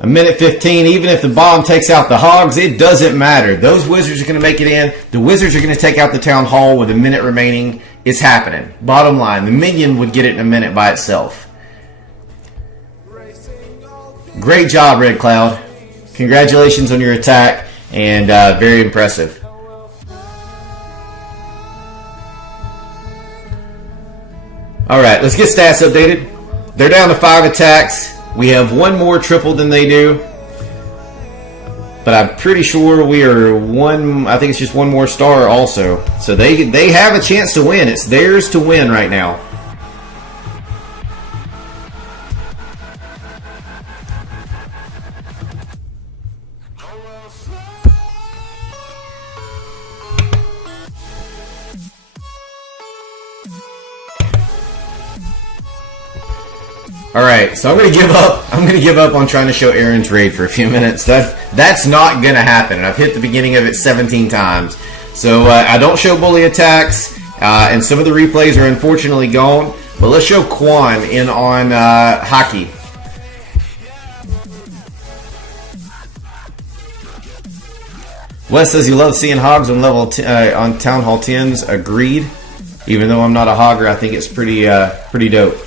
1:15. Even if the bomb takes out the hogs, it doesn't matter. Those wizards are going to make it in. The wizards are going to take out the town hall with a minute remaining. It's happening. Bottom line, the minion would get it in a minute by itself. Great job, Red Cloud. Congratulations on your attack, and very impressive. Alright, let's get stats updated. They're down to 5 attacks. We have 1 more triple than they do. But I'm pretty sure we are 1, I think it's just 1 more star also. So they have a chance to win. It's theirs to win right now. Alright, so I'm gonna give up. I'm gonna give up on trying to show Aaron's raid for a few minutes. That's not gonna happen. I've hit the beginning of it 17 times. So I don't show bully attacks, and some of the replays are unfortunately gone. But let's show Quan in on hockey. Wes says he loves seeing hogs on on Town Hall 10s. Agreed. Even though I'm not a hogger, I think it's pretty dope.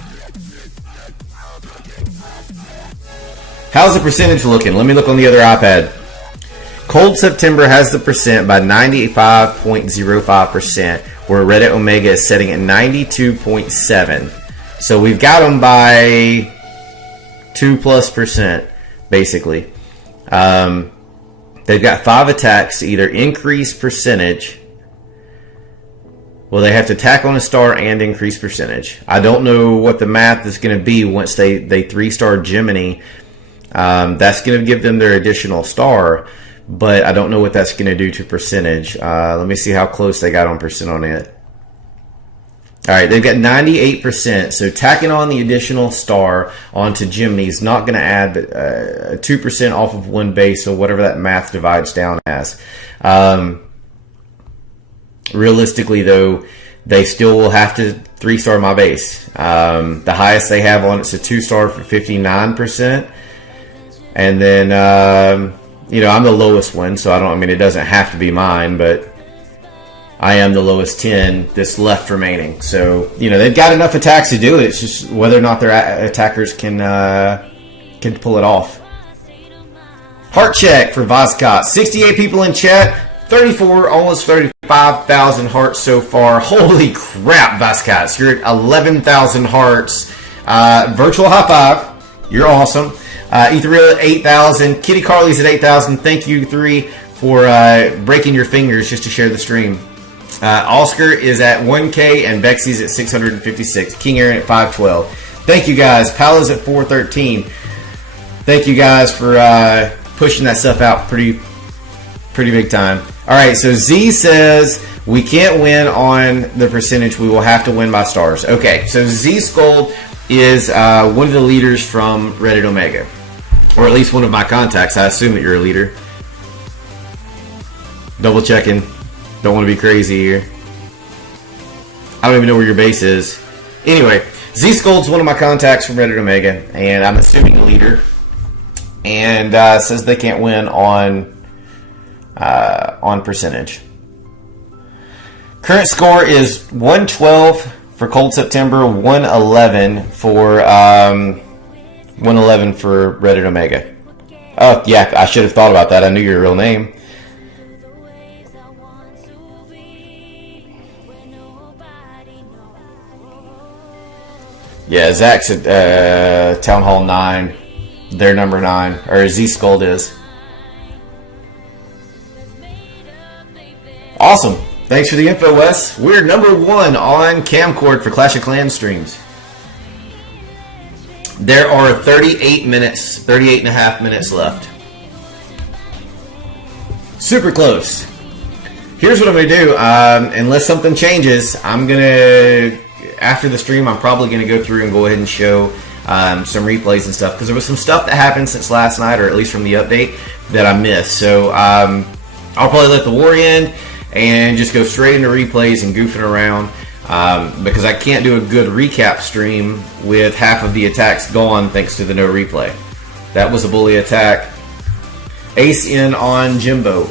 How's the percentage looking? Let me look on the other iPad. Cold September has the percent by 95.05%, where Reddit Omega is setting at 92.7. So we've got them by 2+%, basically. They've got 5 attacks to either increase percentage. Well, they have to attack on a star and increase percentage. I don't know what the math is going to be once they 3-star Gemini. That's going to give them their additional star, but I don't know what that's going to do to percentage. Let me see how close they got on percent on it. Alright, they've got 98%, so tacking on the additional star onto Gemini is not going to add 2% off of 1 base, so whatever that math divides down as. Realistically, though, they still will have to 3-star my base. The highest they have on it's a 2-star for 59%. And then, you know, I'm the lowest one, so I mean, it doesn't have to be mine, but I am the lowest 10 that's left remaining. So, you know, they've got enough attacks to do it. It's just whether or not their attackers can pull it off. Heart check for Voscott. 68 people in chat. 34, almost 35,000 hearts so far. Holy crap, Voscott. You're at 11,000 hearts. Virtual high five. You're awesome. Ethereal at 8,000. Kitty Carly's at 8,000. Thank you, 3, for breaking your fingers just to share the stream. Oscar is at 1K and Bexy's at 656. King Aaron at 512. Thank you guys. Paolo's at 413. Thank you guys for pushing that stuff out pretty big time. All right, so Z says we can't win on the percentage. We will have to win by stars. Okay, so Z Scold is one of the leaders from Reddit Omega, or at least one of my contacts. I assume that you're a leader. Double checking. Don't want to be crazy here. I don't even know where your base is. Anyway, Z Scold's one of my contacts from Reddit Omega, and I'm assuming a leader. And says they can't win on percentage. Current score is 112 for Cold September, 111 for Reddit Omega. Oh yeah, I should have thought about that. I knew your real name. Yeah, Zach's at Town Hall 9. They're number 9, or Z Scold is. Awesome. Thanks for the info, Wes. We're number 1 on Camcord for Clash of Clans streams. There are 38 and a half minutes left. Super close. Here's what I'm going to do. Unless something changes, I'm going to, after the stream, I'm probably going to go through and go ahead and show some replays and stuff, because there was some stuff that happened since last night, or at least from the update, that I missed. So I'll probably let the war end and just go straight into replays and goofing around, because I can't do a good recap stream with half of the attacks gone thanks to the no replay. That was a bully attack. Ace in on Jimbo.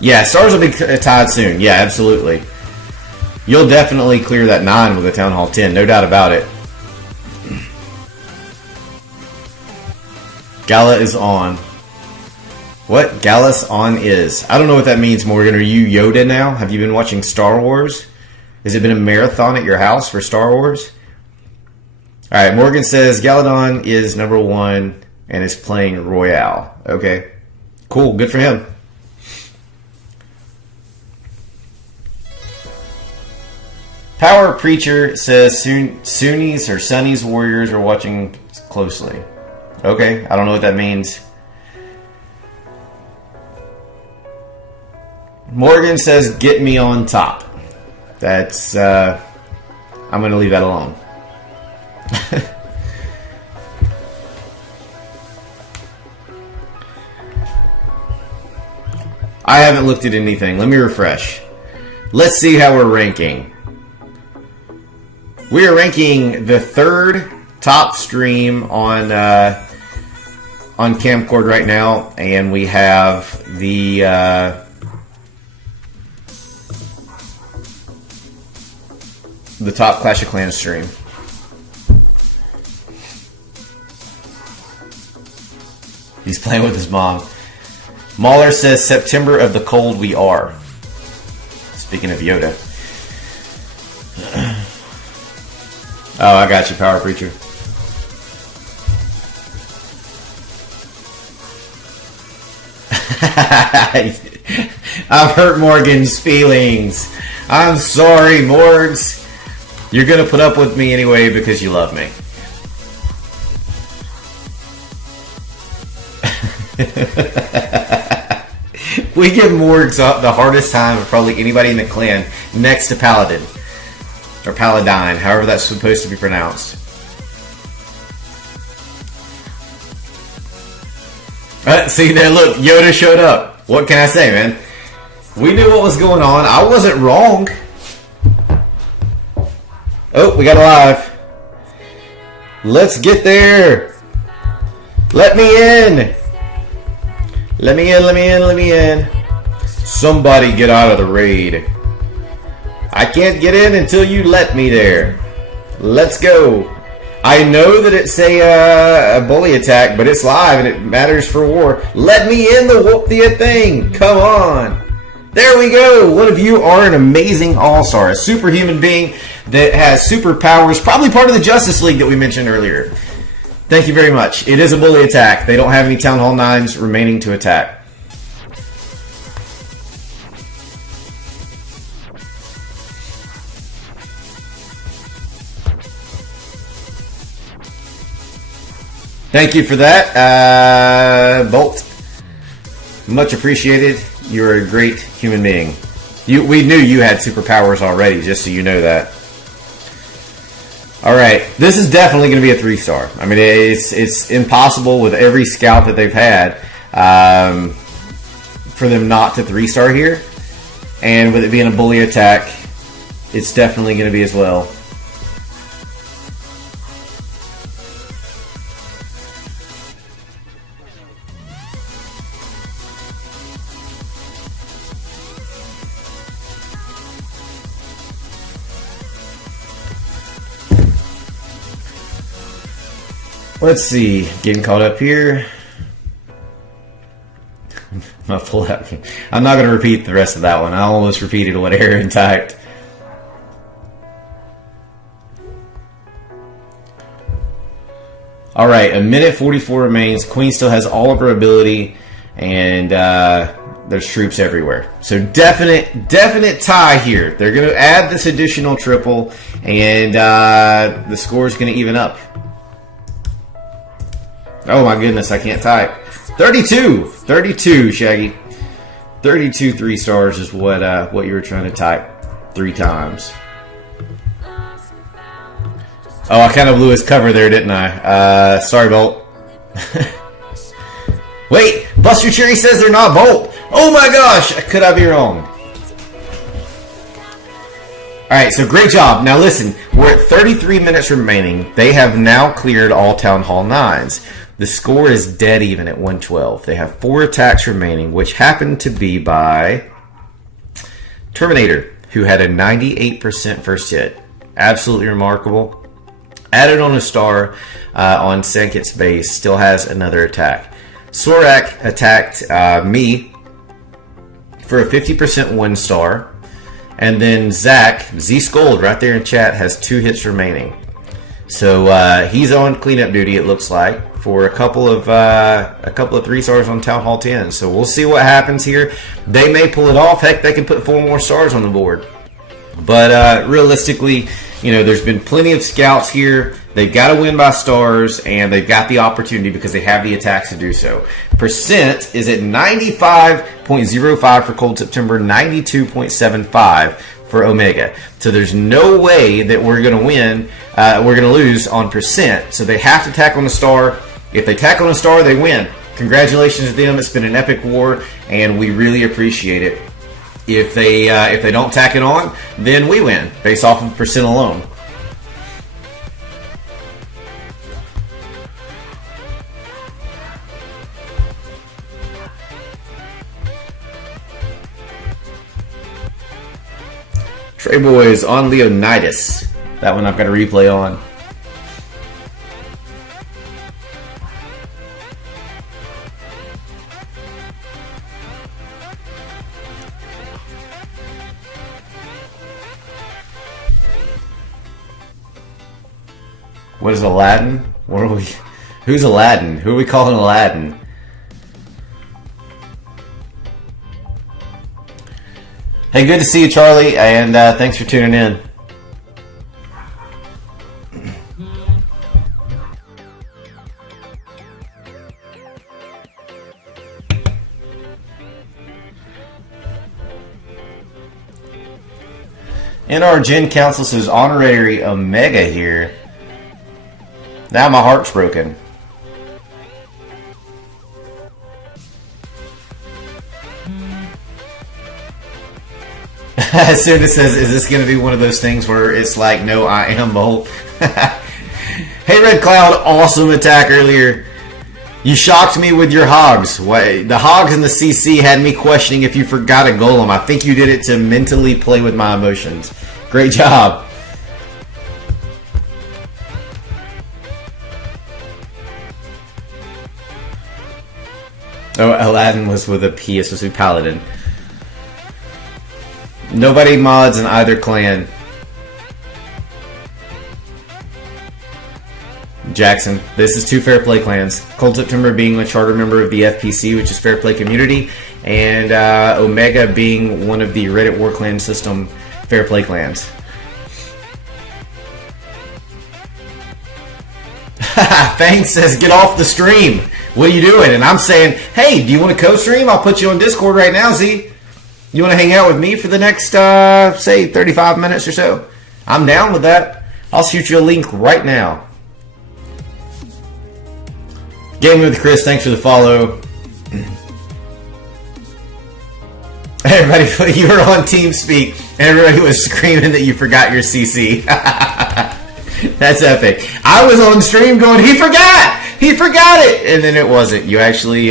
Yeah, stars will be tied soon. Yeah, absolutely. You'll definitely clear that 9 with a Town Hall 10, no doubt about it. Gala is on. What Gala's on is? I don't know what that means, Morgan. Are you Yoda now? Have you been watching Star Wars? Has it been a marathon at your house for Star Wars? Alright, Morgan says Galadon is number 1 and is playing Royale. Okay. Cool, good for him. Power Preacher says Sunnis or Sunnis Warriors are watching closely. Okay, I don't know what that means. Morgan says get me on top. That's I'm going to leave that alone. I haven't looked at anything. Let me refresh. Let's see how we're ranking. We are ranking the 3rd top stream on Camcord right now, and we have the top Clash of Clans stream. He's playing with his mom. Mahler says September of the cold we are. Speaking of Yoda. Oh, I got you, Power Preacher. I've hurt Morgan's feelings. I'm sorry, Morgs. You're going to put up with me anyway because you love me. We give Morgs the hardest time of probably anybody in the clan, next to Paladin. Or Paladine, however that's supposed to be pronounced. See there, look, Yoda showed up. What can I say, man? We knew what was going on. I wasn't wrong. Oh, we got a live. Let's get there. Let me in! Let me in, let me in, let me in. Somebody get out of the raid. I can't get in until you let me there. Let's go. I know that it's a bully attack, but it's live and it matters for war. Let me in the whoop-the thing. Come on. There we go. One of you are an amazing all-star, a superhuman being that has superpowers, probably part of the Justice League that we mentioned earlier. Thank you very much. It is a bully attack. They don't have any Town Hall 9s remaining to attack. Thank you for that, Bolt. Much appreciated. You're a great human being. We knew you had superpowers already, just so you know that. All right, this is definitely going to be a 3-star. I mean, it's impossible with every scout that they've had for them not to 3-star here. And with it being a bully attack, it's definitely going to be as well. Let's see, getting caught up here. I'm not going to repeat the rest of that one. I almost repeated what Aaron typed. Alright, 1:44 remains. Queen still has all of her ability, and there's troops everywhere. So definite tie here. They're going to add this additional triple, and the score is going to even up. Oh my goodness, I can't type. 32, Shaggy. 32 3-stars is what you were trying to type 3 times. Oh, I kind of blew his cover there, didn't I? Sorry, Bolt. Wait, Buster Cherry says they're not Bolt. Oh my gosh, could I be wrong? Alright, so great job. Now listen, we're at 33 minutes remaining. They have now cleared all Town Hall 9s. The score is dead even at 112. They have 4 attacks remaining, which happened to be by Terminator, who had a 98% first hit. Absolutely remarkable. Added on a star on Sanket's base, still has another attack. Sorak attacked me for a 50% 1-star. And then Zach, Z-Scold, right there in chat, has 2 hits remaining. So he's on cleanup duty, it looks like, for a couple of 3-stars on Town Hall 10. So we'll see what happens here. They may pull it off. Heck, they can put 4 more stars on the board. But realistically, you know, there's been plenty of scouts here. They've got to win by stars, and they've got the opportunity because they have the attacks to do so. Percent is at 95.05 for Cold September, 92.75 for Omega. So there's no way that we're going to win. We're going to lose on percent. So they have to tack on a star. If they tack on a star, they win. Congratulations to them. It's been an epic war, and we really appreciate it. If they don't tack it on, then we win based off of percent alone. Trey Boys on Leonidas. That one I've got a replay on. What is Aladdin? What are we? Who's Aladdin? Who are we calling Aladdin? Hey, good to see you, Charlie, and thanks for tuning in. And our Gen Council says honorary Omega here. Now my heart's broken. As soon as it says, is this going to be one of those things where it's like, no, I am Bolt? Hey, Red Cloud, awesome attack earlier. You shocked me with your hogs. The hogs and the CC had me questioning if you forgot a golem. I think you did it to mentally play with my emotions. Great job. Oh, Aladdin was with a P. It's supposed to be Paladin. Nobody mods in either clan. Jackson, this is 2 Fair Play clans. Cold September being a charter member of the FPC, which is Fair Play Community, and Omega being one of the Reddit War Clan system Fair Play clans. Thanks says, get off the stream. What are you doing? And I'm saying, hey, do you want to co-stream? I'll put you on Discord right now, Z. You want to hang out with me for the next, say, 35 minutes or so? I'm down with that. I'll shoot you a link right now. Gaming with Chris, thanks for the follow. Everybody, you were on TeamSpeak, and everybody was screaming that you forgot your CC. That's epic. I was on stream going, he forgot! He forgot it! And then it wasn't. You actually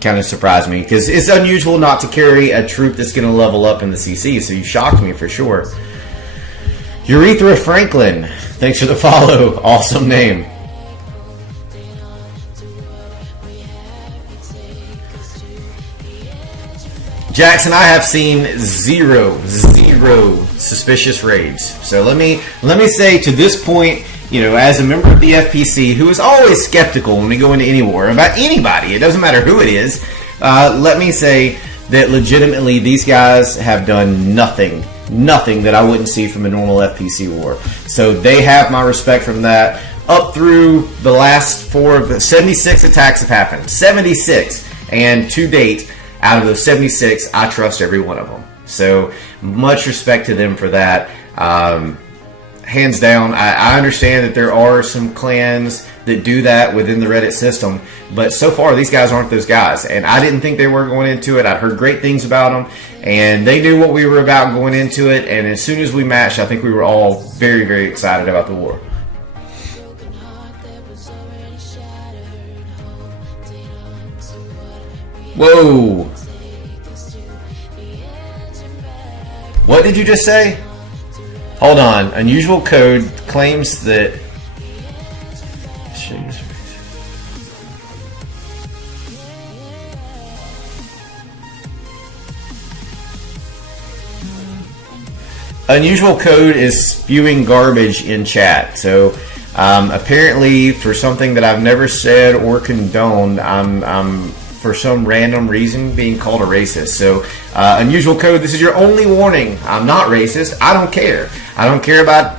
kind of surprised me, because it's unusual not to carry a troop that's going to level up in the CC, so you shocked me for sure. Urethra Franklin, thanks for the follow. Awesome name. Jackson, I have seen zero suspicious raids. So let me say to this point, you know, as a member of the FPC who is always skeptical when we go into any war about anybody, it doesn't matter who it is, let me say that legitimately these guys have done nothing that I wouldn't see from a normal FPC war. So they have my respect from that. Up through the last 76 attacks have happened. 76. And to date, out of those 76, I trust every one of them. So much respect to them for that. Hands down, I understand that there are some clans that do that within the Reddit system, but so far these guys aren't those guys, and I didn't think they were going into it. I heard great things about them, and they knew what we were about going into it, and as soon as we matched, I think we were all very, very excited about the war. Whoa! What did you just say? Hold on. Unusual code claims that... Unusual code is spewing garbage in chat. So apparently for something that I've never said or condoned, I'm for some random reason being called a racist. So unusual code, this is your only warning. I'm not racist. I don't care. I don't care about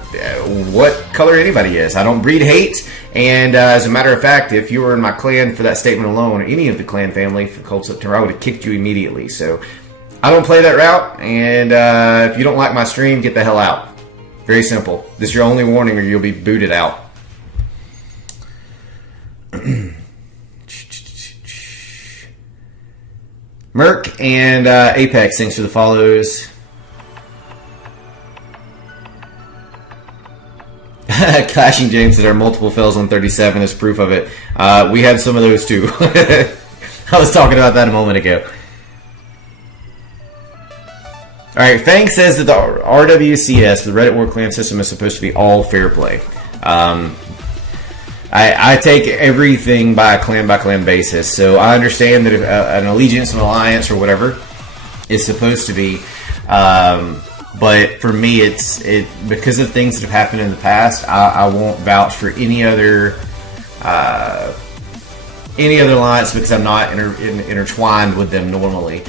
what color anybody is. I don't breed hate. And as a matter of fact, if you were in my clan for that statement alone, or any of the clan family for Cold September, I would have kicked you immediately. So I don't play that route. And if you don't like my stream, get the hell out. Very simple. This is your only warning or you'll be booted out. Merc and Apex, thanks for the follows. Clashing James said there are multiple fails on 37 as proof of it. We had some of those too. I was talking about that a moment ago. Alright, Fang says that the RWCS, the Reddit War Clan system, is supposed to be all fair play. I take everything by clan basis, so I understand that if, an allegiance, an alliance, or whatever is supposed to be, but for me, it's because of things that have happened in the past. I won't vouch for any other alliance because I'm not intertwined with them normally.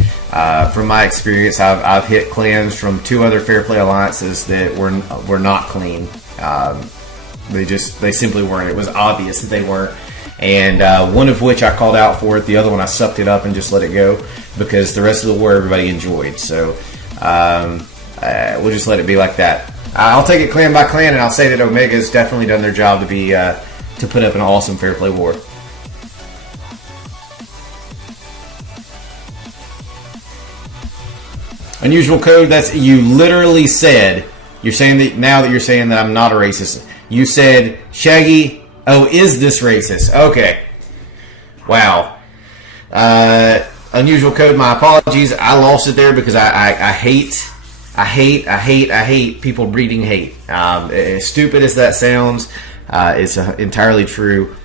From my experience, I've hit clans from 2 other fair play alliances that were not clean. They simply weren't. It was obvious that they weren't. And one of which I called out for it. The other one I sucked it up and just let it go because the rest of the war everybody enjoyed. So we'll just let it be like that. I'll take it clan by clan, and I'll say that Omega's definitely done their job to be to put up an awesome fair play war. Unusual code. That's you literally said. You're saying that now that you're saying that I'm not a racist. You said, Shaggy, Oh, is this racist? Okay. Wow. Unusual code, my apologies. I lost it there because I hate people breeding hate. As stupid as that sounds, it's entirely true.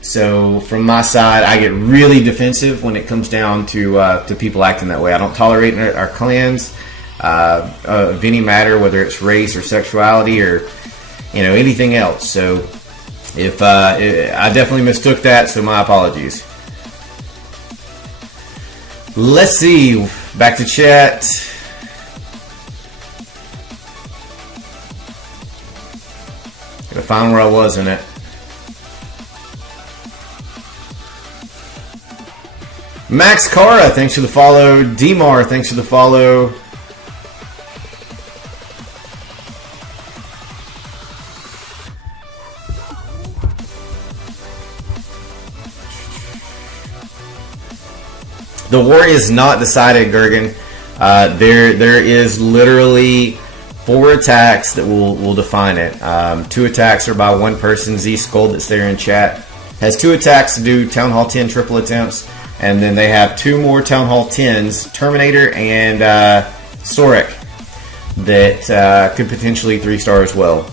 So from my side, I get really defensive when it comes down to people acting that way. I don't tolerate our clans of any matter, whether it's race or sexuality or anything else. So if I definitely mistook that, so my apologies. Let's see. Back to chat. Gotta find where I was in it. Max Cara, thanks for the follow. Demar, thanks for the follow. The war is not decided, Gergen. There is literally 4 attacks that will define it. 2 attacks are by one person. Z Skull that's there in chat has 2 attacks to do Town Hall 10 triple attempts, and then they have 2 more Town Hall 10s, Terminator and Soric, that could potentially 3-star as well.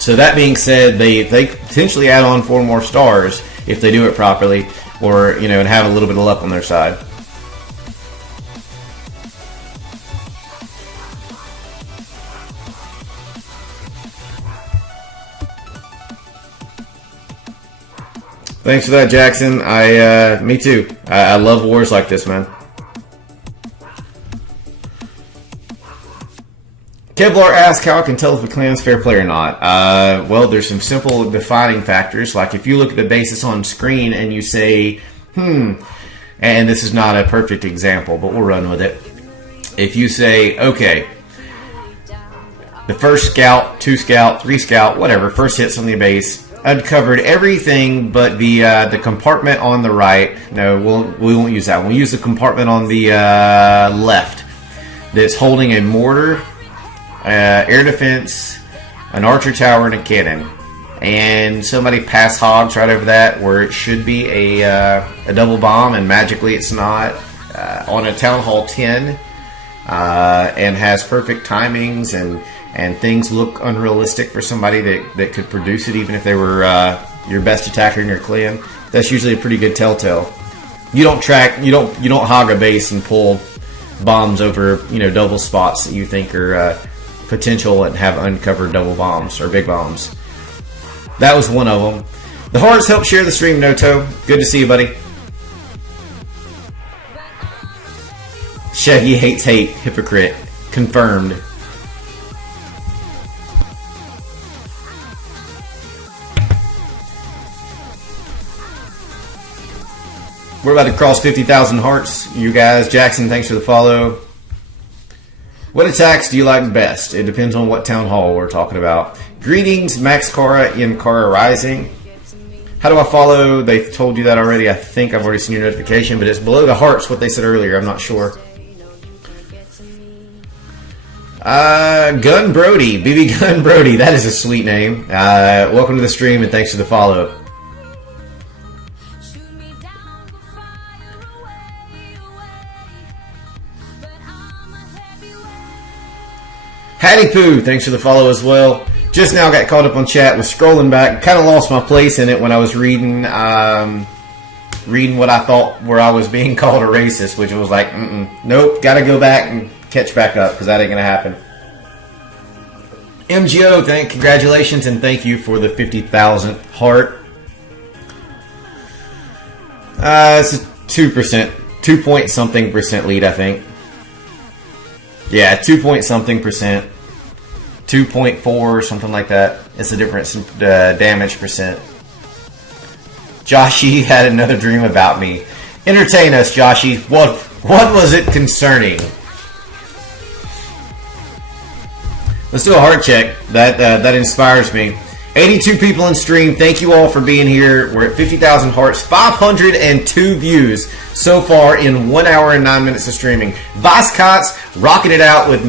So that being said, they potentially add on 4 more stars if they do it properly, or and have a little bit of luck on their side. Thanks for that, Jackson. Me too. I love wars like this, man. Kevlar asks how I can tell if a clan's fair play or not. Well, there's some simple defining factors. Like if you look at the basis on screen and you say, and this is not a perfect example, but we'll run with it. If you say, okay, the first scout, 2 scout, 3 scout, whatever, first hits on the base, uncovered everything but the compartment on the right. No, we won't use that. We'll use the compartment on the left that's holding a mortar, air defense, an archer tower, and a cannon. And somebody passed hogs right over that where it should be a double bomb, and magically it's not. On a Town Hall 10, and has perfect timings, and things look unrealistic for somebody that could produce it, even if they were your best attacker in your clan. That's usually a pretty good telltale. You don't hog a base and pull bombs over double spots that you think are potential and have uncovered double bombs or big bombs. That was one of them. The Hearts help share the stream, Noto. Good to see you, buddy. Shaggy hates hate. Hypocrite. Confirmed. We're about to cross 50,000 hearts, you guys. Jackson, thanks for the follow. What attacks do you like best? It depends on what town hall we're talking about. Greetings, Max Cara in Cara Rising. How do I follow? They told you that already. I think I've already seen your notification, but it's below the hearts, what they said earlier. I'm not sure. Gun Brody, BB Gun Brody. That is a sweet name. Welcome to the stream and thanks for the follow. Hattie Poo, thanks for the follow as well. Just now got caught up on chat, was scrolling back, kind of lost my place in it when I was reading what I thought where I was being called a racist, which was like, nope, gotta go back and catch back up because that ain't gonna happen. MGO, congratulations and thank you for the 50,000th heart. It's a 2%, 2 point something percent lead, I think. Yeah, 2 point something percent. 2.4 or something like that. It's the difference in damage percent. Joshy had another dream about me. Entertain us, Joshy. What was it concerning? Let's do a heart check. That inspires me. 82 people in stream. Thank you all for being here. We're at 50,000 hearts. 502 views so far in 1 hour and 9 minutes of streaming. Voskot's rocking it out with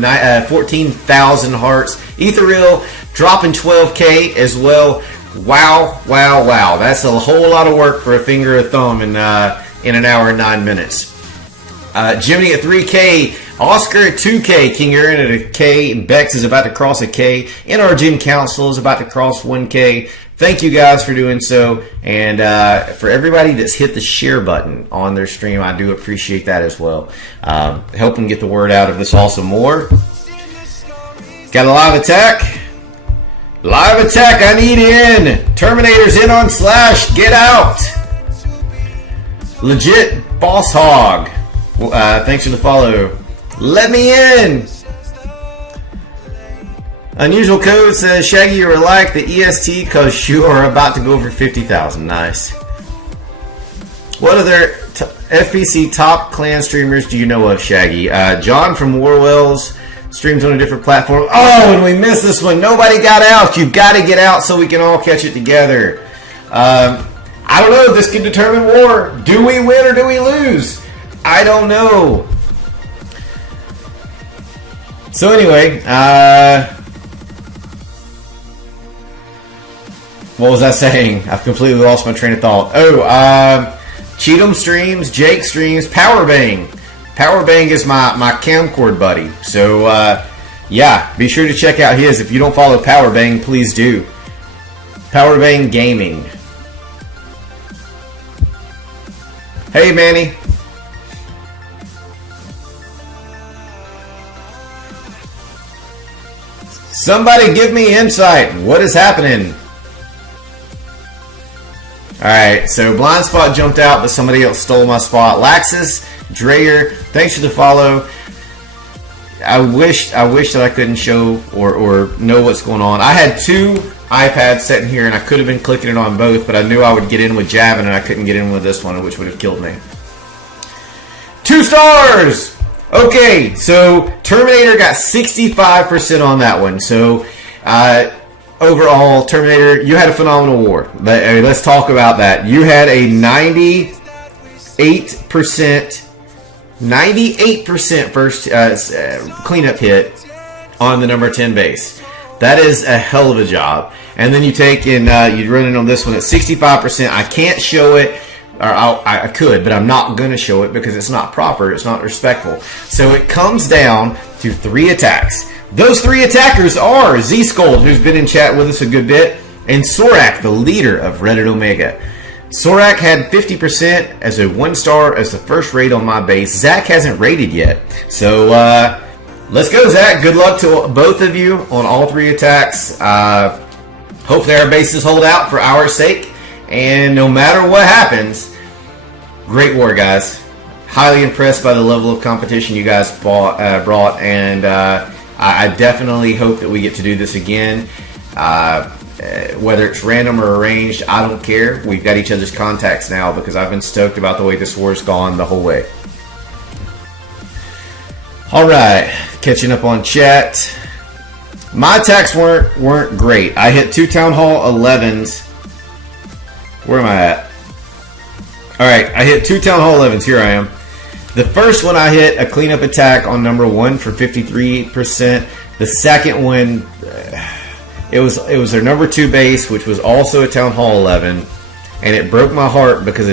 14,000 hearts. Ethereal dropping 12K as well. Wow, wow, wow. That's a whole lot of work for a finger of thumb in an hour and 9 minutes. Jimmy at 3K, Oscar at 2K, King Aaron at a K, Bex is about to cross a K, and our Gym Council is about to cross 1K. Thank you guys for doing so, and for everybody that's hit the share button on their stream, I do appreciate that as well. Helping get the word out of this awesome war. Got a live attack. Live attack, I need in. Terminator's in on Slash, get out. Legit Boss Hog. Thanks for the follow. Let me in. Unusual Code says, Shaggy, you are like the EST because you are about to go over 50,000. Nice. What other FPC top clan streamers do you know of, Shaggy? John from Warwells streams on a different platform. Oh, and we missed this one. Nobody got out. You've got to get out so we can all catch it together. I don't know. This could determine war. Do we win or do we lose? I don't know. So anyway, what was I saying? I've completely lost my train of thought. Oh, Cheatham streams, Jake streams, Powerbang. Powerbang is my camcord buddy. So, yeah, be sure to check out his. If you don't follow Powerbang, please do. Powerbang Gaming. Hey, Manny. Somebody give me insight. What is happening? Alright, so Blind Spot jumped out, but somebody else stole my spot. Laxus, Dreyer, thanks for the follow. I wish that I couldn't show or know what's going on. I had two iPads sitting here, and I could have been clicking it on both, but I knew I would get in with Javin, and I couldn't get in with this one, which would have killed me. 2 stars! Okay, so Terminator got 65% on that one. So overall, Terminator, you had a phenomenal war. Let's talk about that. You had a 98% first cleanup hit on the number 10 base. That is a hell of a job. And then you take and you run it on this one at 65%. I can't show it. Or I could, but I'm not going to show it because it's not proper, it's not respectful. So it comes down to 3 attacks. Those 3 attackers are Z-Scold, who's been in chat with us a good bit, and Sorak, the leader of Reddit Omega. Sorak had 50% as a 1-star as the first raid on my base. Zach hasn't raided yet. So let's go, Zach. Good luck to both of you on all 3 attacks. Hopefully our bases hold out for our sake. And no matter what happens, great war, guys. Highly impressed by the level of competition you guys brought, and I definitely hope that we get to do this again. Whether it's random or arranged, I don't care. We've got each other's contacts now because I've been stoked about the way this war's gone the whole way. Alright, catching up on chat. My attacks weren't great. I hit 2 Town Hall 11s. Where am I at? Alright, I hit 2 Town Hall 11s. Here I am. The first one I hit a cleanup attack on number 1 for 53%. The second one, it was their number 2 base, which was also a Town Hall 11. And it broke my heart because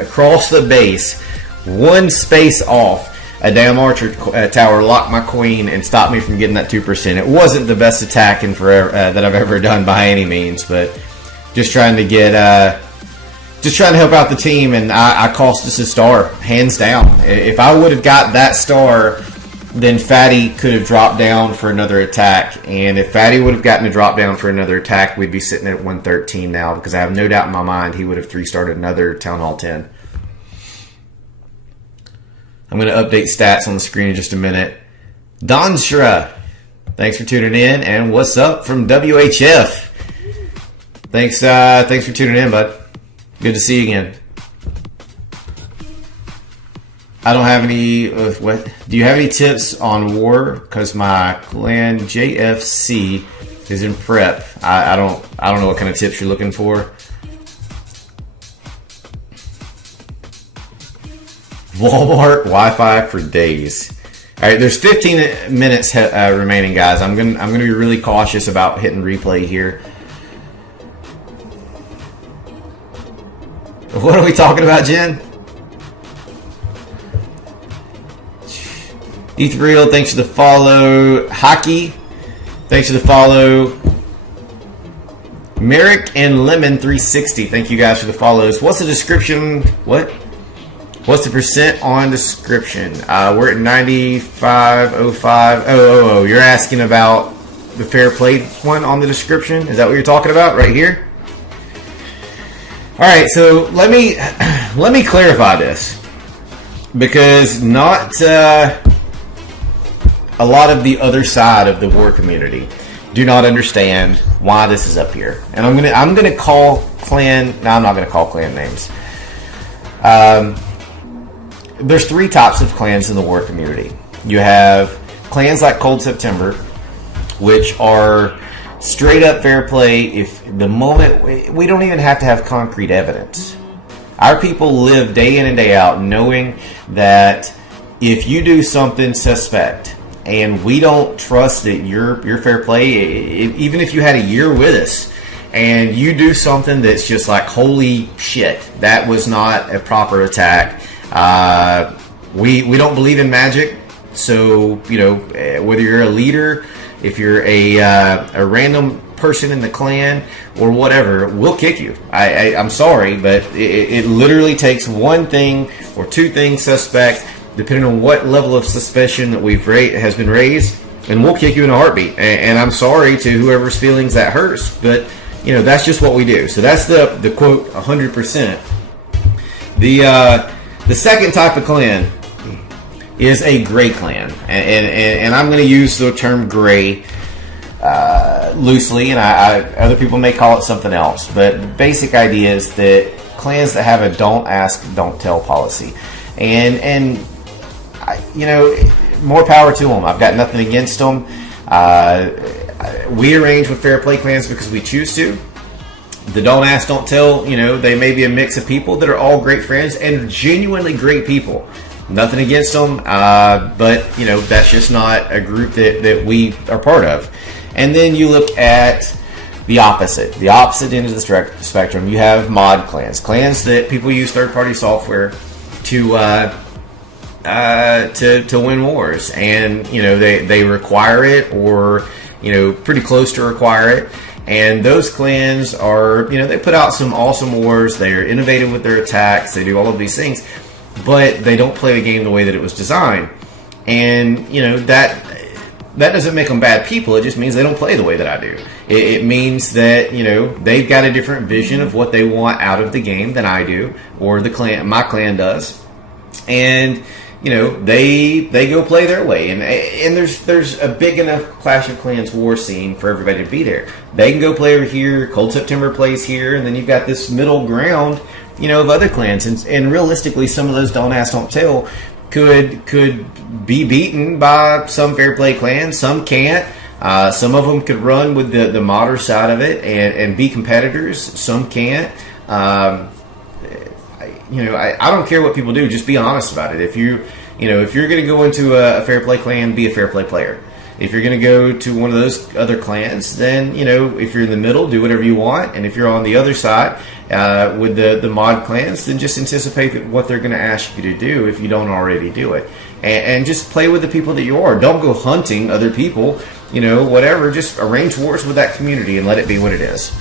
across the base, 1 space off, a damn archer tower locked my queen and stopped me from getting that 2%. It wasn't the best attack in forever that I've ever done by any means, but just trying to help out the team, and I cost us a star, hands down. If I would have got that star, then Fatty could have dropped down for another attack, and if Fatty would have gotten a drop down for another attack, we'd be sitting at 113 now, because I have no doubt in my mind he would have 3-starred another Town Hall 10. I'm going to update stats on the screen in just a minute. Don Shra, thanks for tuning in, and what's up from WHF? Thanks for tuning in, bud. Good to see you again. I don't have any. What? Do you have any tips on war? Because my clan JFC is in prep. I don't know what kind of tips you're looking for. Walmart Wi-Fi for days. All right, there's 15 minutes remaining, guys. I'm gonna be really cautious about hitting replay here. What are we talking about, Jen? Ethereal, thanks for the follow. Hockey, thanks for the follow. Merrick and Lemon 360, thank you guys for the follows. What's the description? What? What's the percent on description? We're at 9505. Oh, you're asking about the fair play one on the description? Is that what you're talking about right here? All right, so let me clarify this, because not a lot of the other side of the war community do not understand why this is up here. And I'm gonna call clan. No, I'm not gonna call clan names. There's three types of clans in the war community. You have clans like Cold September, which are straight up fair play. If the moment we don't even have to have concrete evidence. Our people live day in and day out knowing that if you do something suspect, and we don't trust that you're fair play, even if you had a year with us and you do something that's just like, holy shit, that was not a proper attack. We don't believe in magic, so whether you're a leader, if you're a random person in the clan or whatever, we'll kick you. I'm sorry, but it literally takes one thing or two things suspect, depending on what level of suspicion that has been raised, and we'll kick you in a heartbeat. And I'm sorry to whoever's feelings that hurts, but that's just what we do. So that's the quote 100%. The second type of clan is a gray clan, and I'm going to use the term gray loosely, and other people may call it something else. But the basic idea is that clans that have a don't ask, don't tell policy, and more power to them. I've got nothing against them. We arrange with fair play clans because we choose to. The don't ask, don't tell, they may be a mix of people that are all great friends and genuinely great people. Nothing against them, but that's just not a group that we are part of. And then you look at the opposite end of the spectrum. You have mod clans that people use third-party software to win wars, and they require it, or pretty close to require it. And those clans are they put out some awesome wars. They are innovative with their attacks. They do all of these things, but they don't play the game the way that it was designed. And that doesn't make them bad people. It just means they don't play the way that I do. It means that they've got a different vision of what they want out of the game than I do, or my clan does. And they go play their way, and there's a big enough Clash of Clans war scene for everybody to be there. They can go play over here. Cold September plays here, and then you've got this middle ground, of other clans. And realistically, some of those don't ask, don't tell could be beaten by some fair play clans. Some can't. Some of them could run with the modder side of it and be competitors. Some can't. I don't care what people do. Just be honest about it. If you're going to go into a fair play clan, be a fair play player. If you're going to go to one of those other clans, then if you're in the middle, do whatever you want. And if you're on the other side with the mod clans, then just anticipate what they're going to ask you to do if you don't already do it. And just play with the people that you are. Don't go hunting other people. Whatever. Just arrange wars with that community and let it be what it is.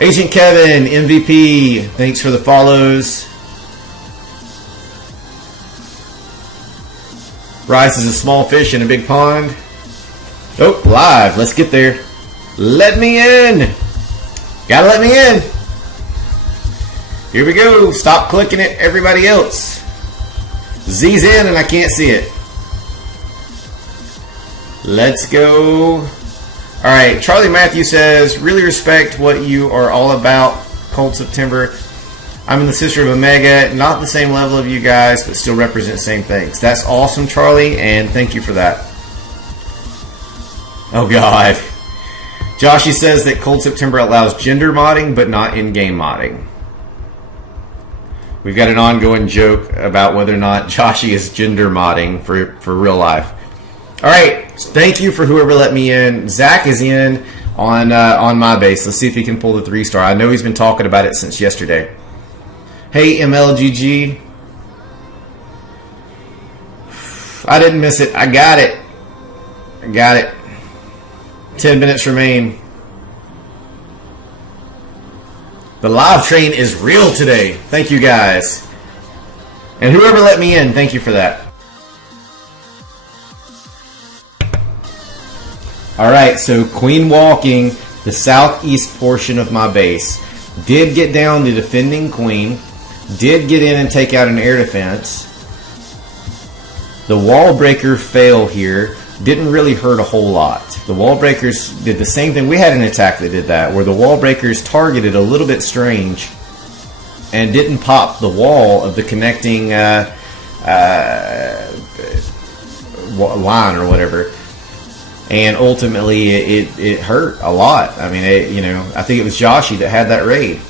Agent Kevin, MVP, thanks for the follows. Rice is a small fish in a big pond. Oh, live. Let's get there. Let me in. Gotta let me in. Here we go. Stop clicking it, everybody else. Z's in and I can't see it. Let's go. All right, Charlie Matthew says, really respect what you are all about, Cold September. I'm in the Sister of Omega, not the same level of you guys, but still represent the same things. That's awesome, Charlie, and thank you for that. Oh, God. Joshy says that Cold September allows gender modding, but not in-game modding. We've got an ongoing joke about whether or not Joshy is gender modding for real life. All right, thank you for whoever let me in. Zach is in on my base. Let's see if he can pull the 3-star. I know he's been talking about it since yesterday. Hey, MLGG. I didn't miss it. I got it. I got it. 10 minutes remain. The live train is real today. Thank you guys. And whoever let me in, thank you for that. Alright, so queen walking the southeast portion of my base. Did get down the defending queen. Did get in and take out an air defense. The wall breaker fail here. Didn't really hurt a whole lot. The wall breakers did the same thing. We had an attack that did that, where the wall breakers targeted a little bit strange and didn't pop the wall of the connecting line or whatever. And ultimately, it hurt a lot. I mean, I think it was Joshi that had that raid.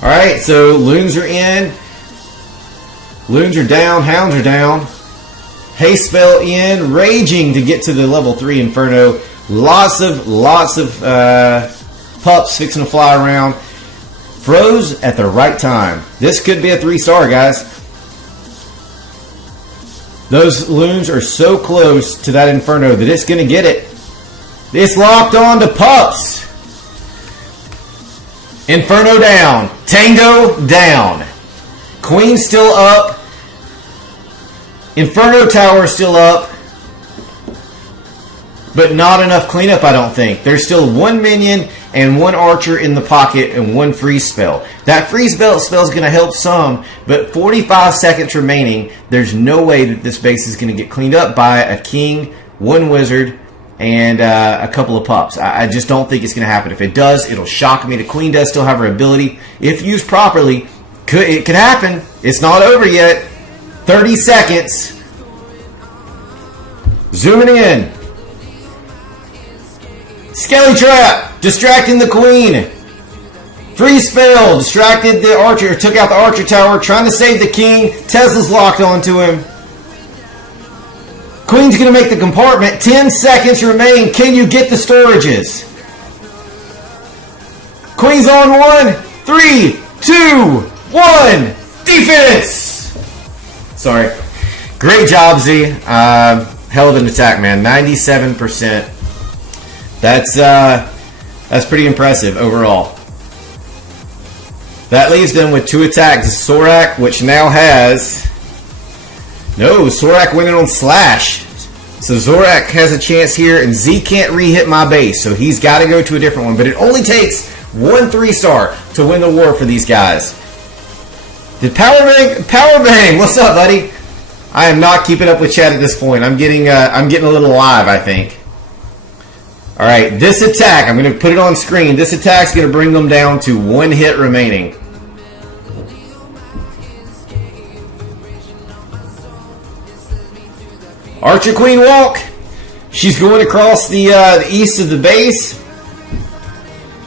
All right, so loons are in. Loons are down. Hounds are down. Haste spell in, raging to get to the level 3 Inferno. Lots of pups fixing to fly around. Froze at the right time. This could be a 3-star, guys. Those loons are so close to that Inferno that it's going to get it. It's locked on to pups. Inferno down. Tango down. Queen still up. Inferno Tower is still up, but not enough cleanup, I don't think. There's still one minion and one archer in the pocket and one freeze spell. That freeze spell is going to help some, but 45 seconds remaining. There's no way that this base is going to get cleaned up by a king, one wizard, and a couple of pups. I just don't think it's going to happen. If it does, it'll shock me. The queen does still have her ability. If used properly, it could happen. It's not over yet. 30 seconds. Zooming in. Skelly Trap. Distracting the queen. Freeze spell. Distracted the archer. Took out the archer tower. Trying to save the king. Tesla's locked onto him. Queen's going to make the compartment. 10 seconds remain. Can you get the storages? Queen's on 1. 3, 2, 1. Defense. Sorry. Great job, Z. Hell of an attack, man. 97%. That's pretty impressive overall. That leaves them with 2 attacks. Sorak, which now has... No, Sorak winning on Slash. So Zorak has a chance here, and Z can't re-hit my base, so he's got to go to a different one. But it only takes 1 3-star to win the war for these guys. Did Power Bang? What's up, buddy? I am not keeping up with chat at this point. I'm getting a little live, I think. All right, this attack, I'm going to put it on screen. This attack's going to bring them down to 1 hit remaining. Archer Queen walk. She's going across the east of the base.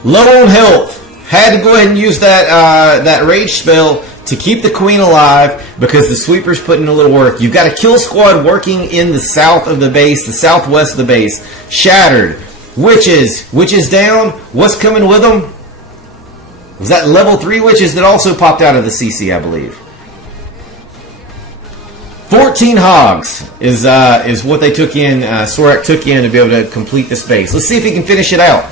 Low on health. Had to go ahead and use that rage spell to keep the queen alive because the sweeper's putting in a little work. You've got a kill squad working in the south of the base, the southwest of the base. Shattered. Witches down. What's coming with them? Was that level 3 witches that also popped out of the CC, I believe. 14 hogs is what they took in, Sorak took in to be able to complete this base. Let's see if he can finish it out.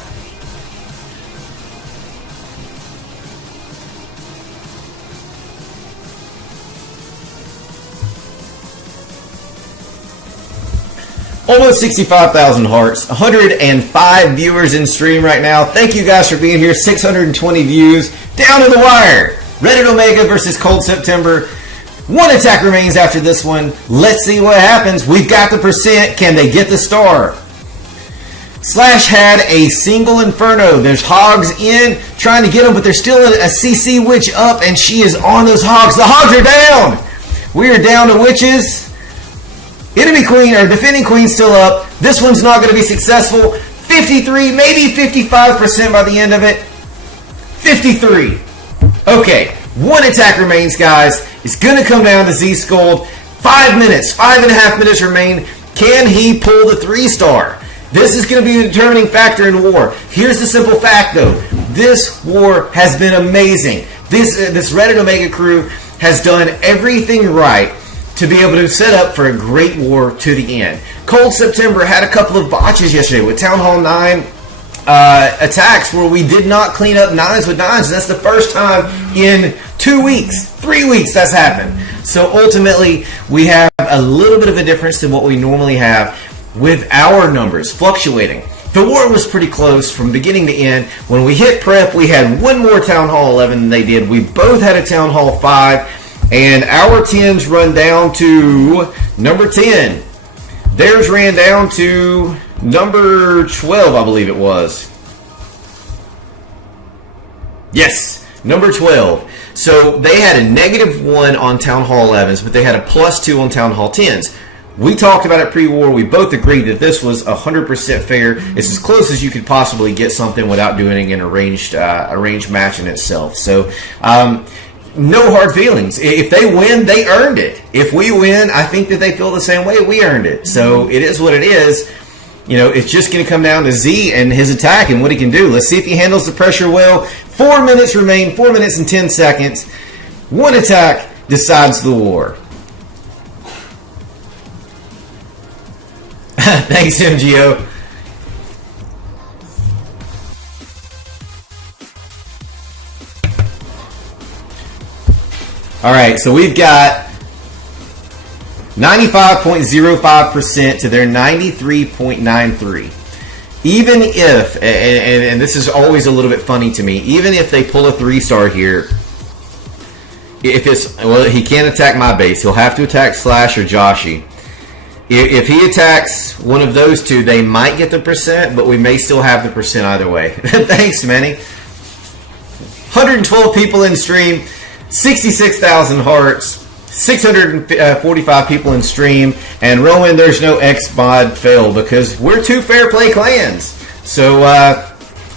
Almost 65,000 hearts, 105 viewers in stream right now. Thank you guys for being here. 620 views. Down to the wire. Reddit Omega versus Cold September. 1 attack remains after this one. Let's see what happens. We've got the percent. Can they get the star? Slash had a single Inferno. There's hogs in, trying to get them, but there's still a CC witch up, and she is on those hogs. The hogs are down. We are down to witches. Enemy queen, or defending queen, still up. This one's not going to be successful. 53, maybe 55% by the end of it. 53. Okay, 1 attack remains, guys. It's going to come down to Z-Scold. 5 minutes, 5.5 minutes remain. Can he pull the 3-star? This is going to be the determining factor in war. Here's the simple fact, though. This war has been amazing. This Reddit Omega crew has done everything right to be able to set up for a great war to the end. Cold September had a couple of botches yesterday with Town Hall 9 attacks where we did not clean up 9s with 9s. And that's the first time in 2 weeks, 3 weeks that's happened. So ultimately, we have a little bit of a difference than what we normally have with our numbers fluctuating. The war was pretty close from beginning to end. When we hit prep, we had one more Town Hall 11 than they did. We both had a Town Hall 5, and our 10s run down to number 10. Theirs ran down to number 12, I believe it was. Yes, number 12. So they had a -1 on Town Hall 11s, but they had a +2 on Town Hall 10s. We talked about it pre-war. We both agreed that this was 100% fair. It's as close as you could possibly get something without doing an arranged match in itself. So, no hard feelings. If they win, they earned it. If we win, I think that they feel the same way. We earned it. So it is what it is. You know, it's just going to come down to Z and his attack and what he can do. Let's see if he handles the pressure well. 4 minutes remain. 4 minutes and 10 seconds. One attack decides the war. Thanks, MGO. All right, so we've got 95.05% to their 93.93. Even if, and this is always a little bit funny to me, even if they pull a 3-star here, if it's, well, he can't attack my base. He'll have to attack Slash or Joshi. If he attacks one of those two, they might get the percent, but we may still have the percent either way. Thanks, Manny. 112 people in stream, 66,000 hearts, 645 people in stream, and Rowan, there's no X-mod fail because we're 2 fair play clans. So,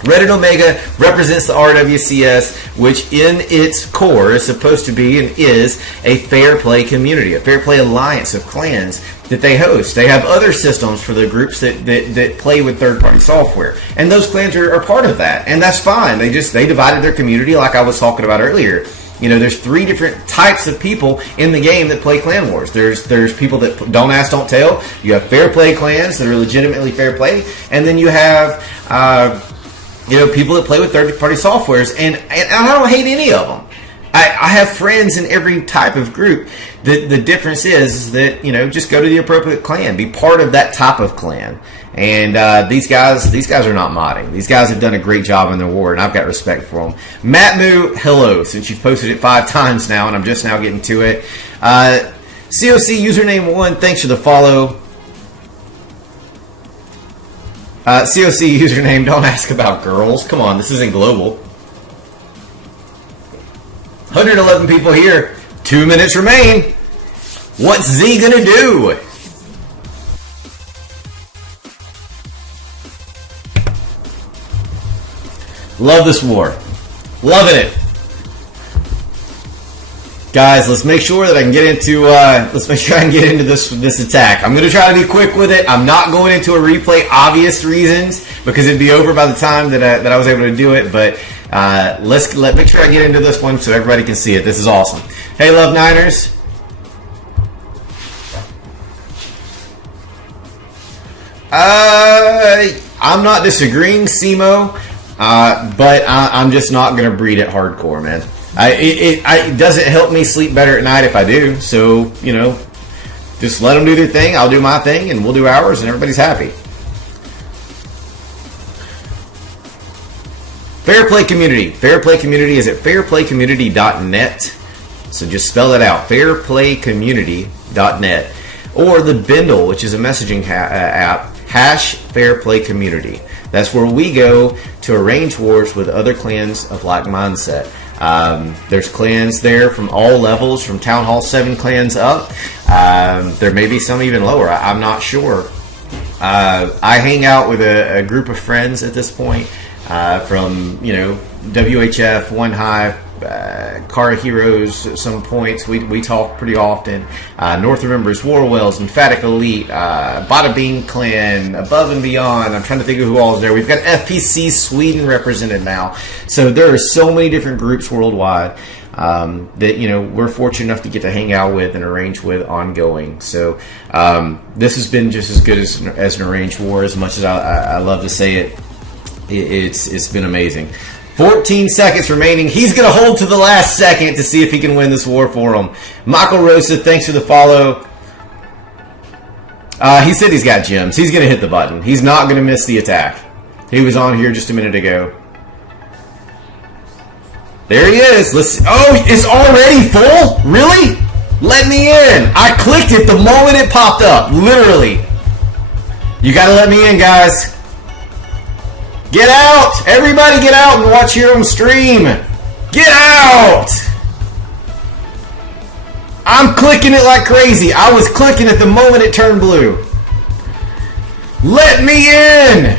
Reddit Omega represents the RWCS, which in its core is supposed to be and is a fair play community, a fair play alliance of clans that they host. They have other systems for the groups that play with third-party software, and those clans are part of that, and that's fine. They divided their community like I was talking about earlier. You know, there's 3 different types of people in the game that play Clan Wars. There's people that don't ask, don't tell. You have fair play clans that are legitimately fair play, and then you have people that play with third-party softwares, and I don't hate any of them. I have friends in every type of group. The difference is that, just go to the appropriate clan. Be part of that type of clan. And these guys are not modding. These guys have done a great job in their war, and I've got respect for them. Matt hello, since you've posted it 5 times now, and I'm just now getting to it. COC username 1, thanks for the follow. COC username, don't ask about girls. Come on, this isn't global. 111 people here. 2 minutes remain. What's Z gonna do? Love this war. Loving it. Guys, let's make sure that I can get into this attack. I'm gonna try to be quick with it. I'm not going into a replay, obvious reasons, because it'd be over by the time that I was able to do it, but let's make sure I get into this one so everybody can see it. This is awesome. Hey, Love Niners. I'm not disagreeing, Simo, but I'm just not going to breed it hardcore, man. It doesn't help me sleep better at night if I do. So, just let them do their thing. I'll do my thing, and we'll do ours, and everybody's happy. Fair Play Community. Fair Play Community is at fairplaycommunity.net. So just spell it out. fairplaycommunity.net. Or the Bindle, which is a messaging app, #FairPlayCommunity. That's where we go to arrange wars with other clans of like mindset. There's clans there from all levels, from Town Hall 7 clans up. There may be some even lower. I'm not sure. I hang out with a group of friends at this point. From WHF, One Hive, Car Heroes at some points. We talk pretty often. North Remembers, Warwells, Emphatic Elite, Bada Bean Clan, Above and Beyond. I'm trying to think of who all is there. We've got FPC Sweden represented now. So there are so many different groups worldwide that, you know, we're fortunate enough to get to hang out with and arrange with ongoing. So this has been just as good as an arranged war. As much as I love to say it, it's been amazing. 14 seconds remaining. He's going to hold to the last second to see if he can win this war for him. Michael Rosa, thanks for the follow. He said he's got gems. He's going to hit the button. He's not going to miss the attack. He was on here just a minute ago. There he is. Oh, it's already full? Really? Let me in. I clicked it the moment it popped up. Literally. You got to let me in, guys. Get out! Everybody get out and watch here on stream. Get out! I'm clicking it like crazy. I was clicking it the moment it turned blue. Let me in!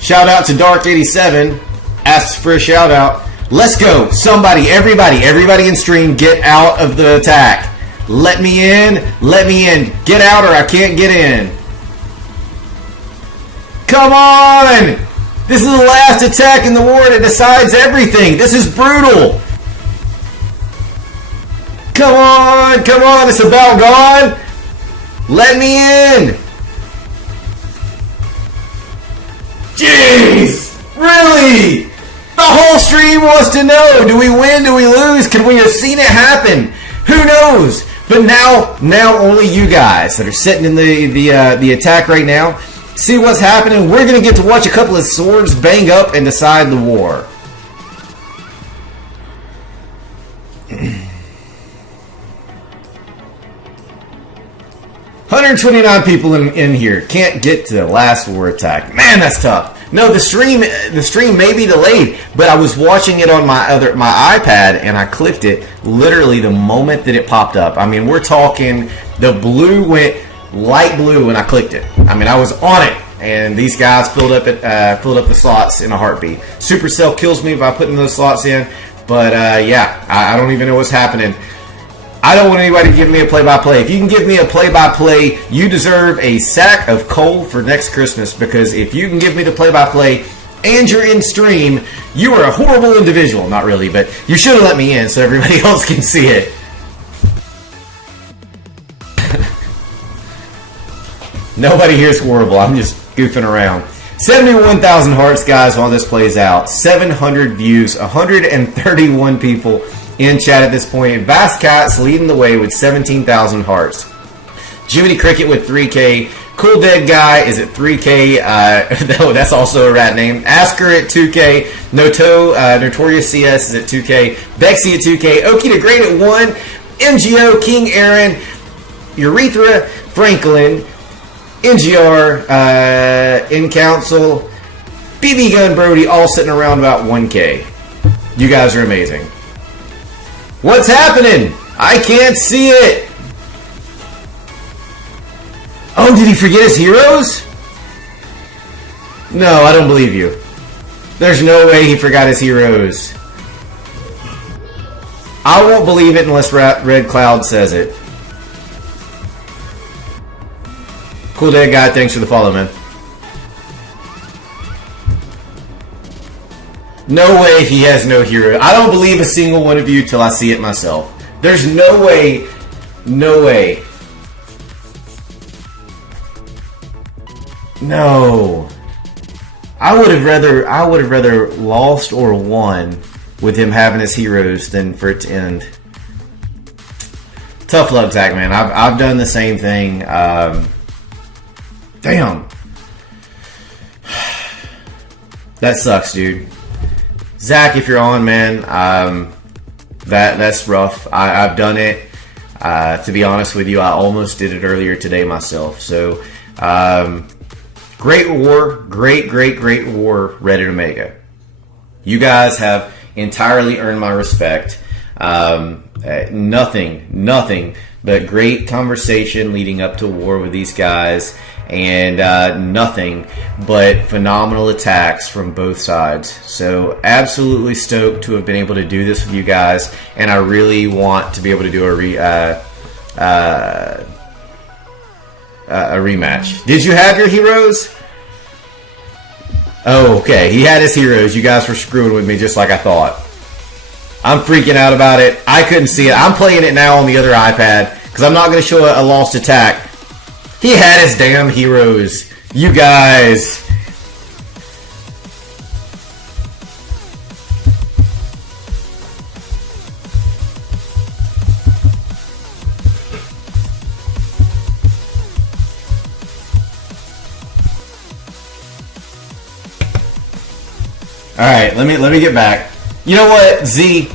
Shout out to Dark87. Asks for a shout out. Let's go. Somebody, everybody in stream, get out of the attack. Let me in. Let me in. Get out or I can't get in. Come on! This is the last attack in the war that decides everything. This is brutal. Come on, come on. It's about gone. Let me in. Jeez! Really? The whole stream wants to know. Do we win? Do we lose? Could we have seen it happen? Who knows? But now only you guys that are sitting in the attack right now see what's happening. We're going to get to watch a couple of swords bang up and decide the war. $129 people in here. Can't get to the last war attack. Man, that's tough. No, the stream may be delayed, but I was watching it on my iPad and I clicked it literally the moment that it popped up. I mean, we're talking the blue went light blue when I clicked it. I mean, I was on it, and these guys filled up the slots in a heartbeat. Supercell kills me by putting those slots in, but yeah, I don't even know what's happening. I don't want anybody to give me a play-by-play. If you can give me a play-by-play, you deserve a sack of coal for next Christmas, because if you can give me the play-by-play and you're in stream, you are a horrible individual. Not really, but you should have let me in so everybody else can see it. Nobody here is horrible. I'm just goofing around. 71,000 hearts, guys, while this plays out. 700 views, 131 people in chat at this point. Vast Cat's leading the way with 17,000 hearts. Jiminy Cricket with 3K. Cool Dead Guy is at 3K. No, that's also a rat name. Asker at 2K. Notorious CS is at 2K. Bexy at 2K. Okie the Great at 1. MGO, King Aaron, Urethra, Franklin, NGR, In Council, BB Gun Brody, all sitting around about 1K. You guys are amazing. What's happening? I can't see it. Oh, did he forget his heroes? No, I don't believe you. There's no way he forgot his heroes. I won't believe it unless Red Cloud says it. Cool Day Guy, thanks for the follow, man. No way he has no hero. I don't believe a single one of you till I see it myself. There's no way. No way. No. I would have rather lost or won with him having his heroes than for it to end. Tough luck, Zach, man. I've done the same thing. Damn. That sucks, dude. Zach, if you're on, man, that's rough. I've done it. To be honest with you, I almost did it earlier today myself. So, great war. Great war, Red and Omega. You guys have entirely earned my respect. Nothing but great conversation leading up to war with these guys. and nothing but phenomenal attacks from both sides. So absolutely stoked to have been able to do this with you guys, and I really want to be able to do a rematch. Did you have your heroes? Oh, okay. He had his heroes. You guys were screwing with me just like I thought. I'm freaking out about it. I couldn't see it. I'm playing it now on the other iPad because I'm not going to show a lost attack. He had his damn heroes. You guys. Alright, let me get back. You know what, Z,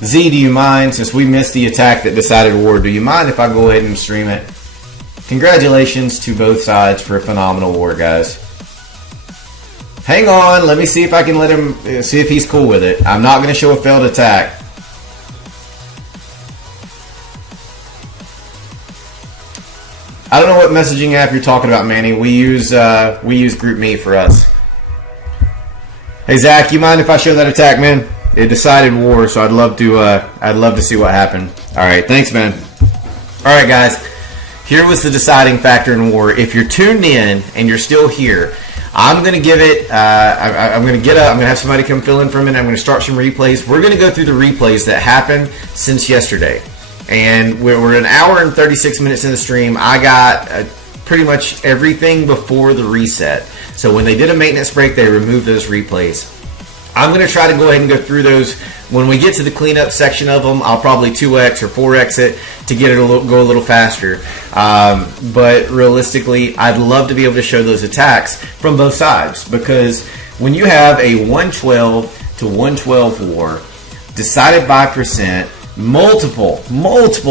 do you mind, since we missed the attack that decided war, do you mind if I go ahead and stream it? Congratulations to both sides for a phenomenal war, guys. Hang on, let me see if I can let him, see if he's cool with it. I'm not going to show a failed attack. I don't know what messaging app you're talking about, Manny. We use GroupMe for us. Hey Zach, you mind if I show that attack, man? It decided war, so I'd love to see what happened. All right, thanks, man. All right, guys. Here was the deciding factor in war. If you're tuned in and you're still here, I'm gonna give it. I'm gonna get up. I'm gonna have somebody come fill in for a minute. I'm gonna start some replays. We're gonna go through the replays that happened since yesterday, and we're an hour and 36 minutes in the stream. I got pretty much everything before the reset. So when they did a maintenance break, they removed those replays. I'm going to try to go ahead and go through those. When we get to the cleanup section of them, I'll probably 2x or 4x it to get it go a little faster. But realistically, I'd love to be able to show those attacks from both sides, because when you have a 112 to 112 war decided by percent, multiple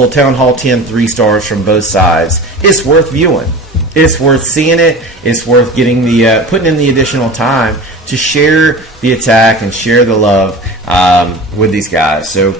Town Hall 10 3-stars from both sides, it's worth viewing. It's worth seeing it. It's worth getting the putting in the additional time to share the attack and share the love with these guys. So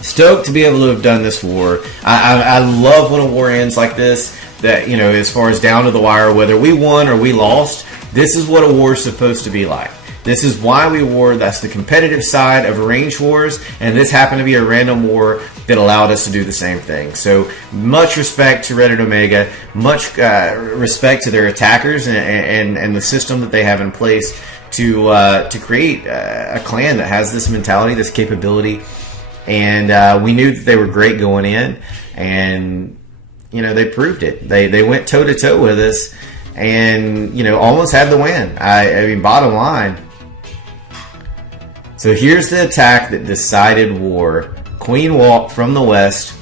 stoked to be able to have done this war. I love when a war ends like this. That, you know, as far as down to the wire, whether we won or we lost, this is what a war is supposed to be like. This is why we war. That's the competitive side of arranged wars, and this happened to be a random war that allowed us to do the same thing. So much respect to Reddit Omega, much respect to their attackers and the system that they have in place to create a clan that has this mentality, this capability. And we knew that they were great going in, and you know, they proved it. They went toe to toe with us, and you know, almost had the win. I mean, bottom line. So here's the attack that decided war. Queen walk from the west.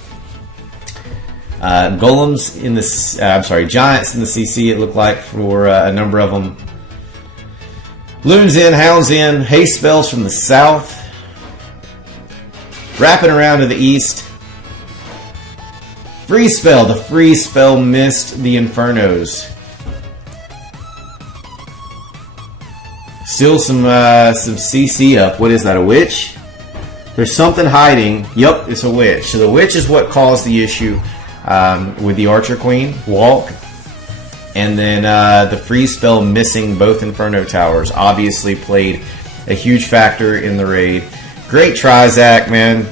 Golems in the, giants in the CC, it looked like, for a number of them. Loons in, hounds in, haste spells from the south. Wrapping around to the east. Freeze spell. The freeze spell missed the infernos. Still some CC up. What is that, a witch? There's something hiding. Yup, it's a witch. So the witch is what caused the issue with the Archer Queen walk. And then the freeze spell missing both Inferno Towers obviously played a huge factor in the raid. Great try, Zach, man.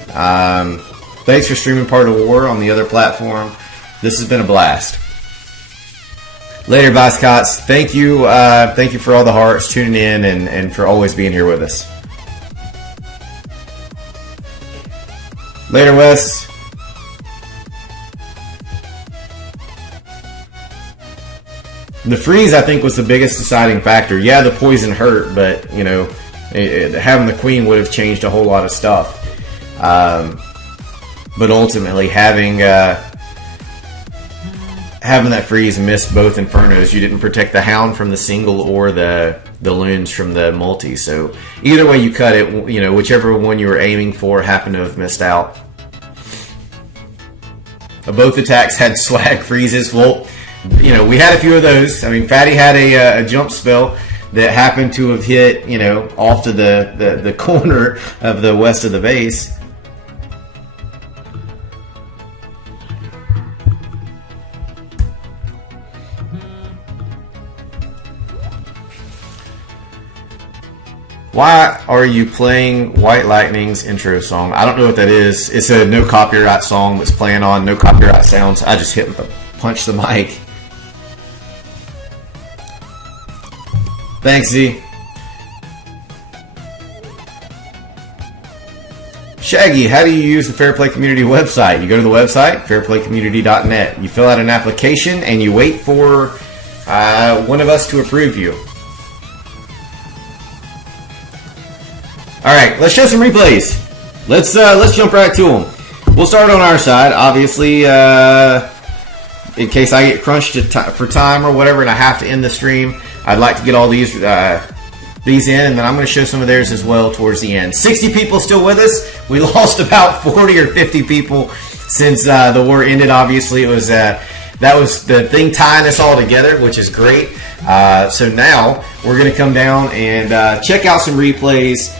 Thanks for streaming part of War on the other platform. This has been a blast. Later, Viscots. Thank you for all the hearts tuning in and for always being here with us. Later, Wes. The freeze, I think, was the biggest deciding factor. Yeah, the poison hurt, but you know, having the queen would have changed a whole lot of stuff. But ultimately, having that freeze miss both infernos, you didn't protect the hound from the single or the loons from the multi. So either way you cut it, you know, whichever one you were aiming for happened to have missed out. Both attacks had swag freezes. Well, you know, we had a few of those. I mean, Fatty had a jump spell that happened to have hit, you know, off to the corner of the west of the base. Why are you playing White Lightning's intro song? I don't know what that is. It's a no copyright song that's playing on no copyright sounds. I just punched the mic. Thanks, Z. Shaggy, how do you use the Fair Play Community website? You go to the website, fairplaycommunity.net. You fill out an application and you wait for one of us to approve you. All right, let's show some replays. Let's jump right to them. We'll start on our side, obviously, in case I get crunched for time or whatever, and I have to end the stream. I'd like to get all these in, and then I'm going to show some of theirs as well towards the end. 60 people still with us. We lost about 40 or 50 people since the war ended. Obviously, it was that was the thing tying us all together, which is great. So now we're going to come down and check out some replays.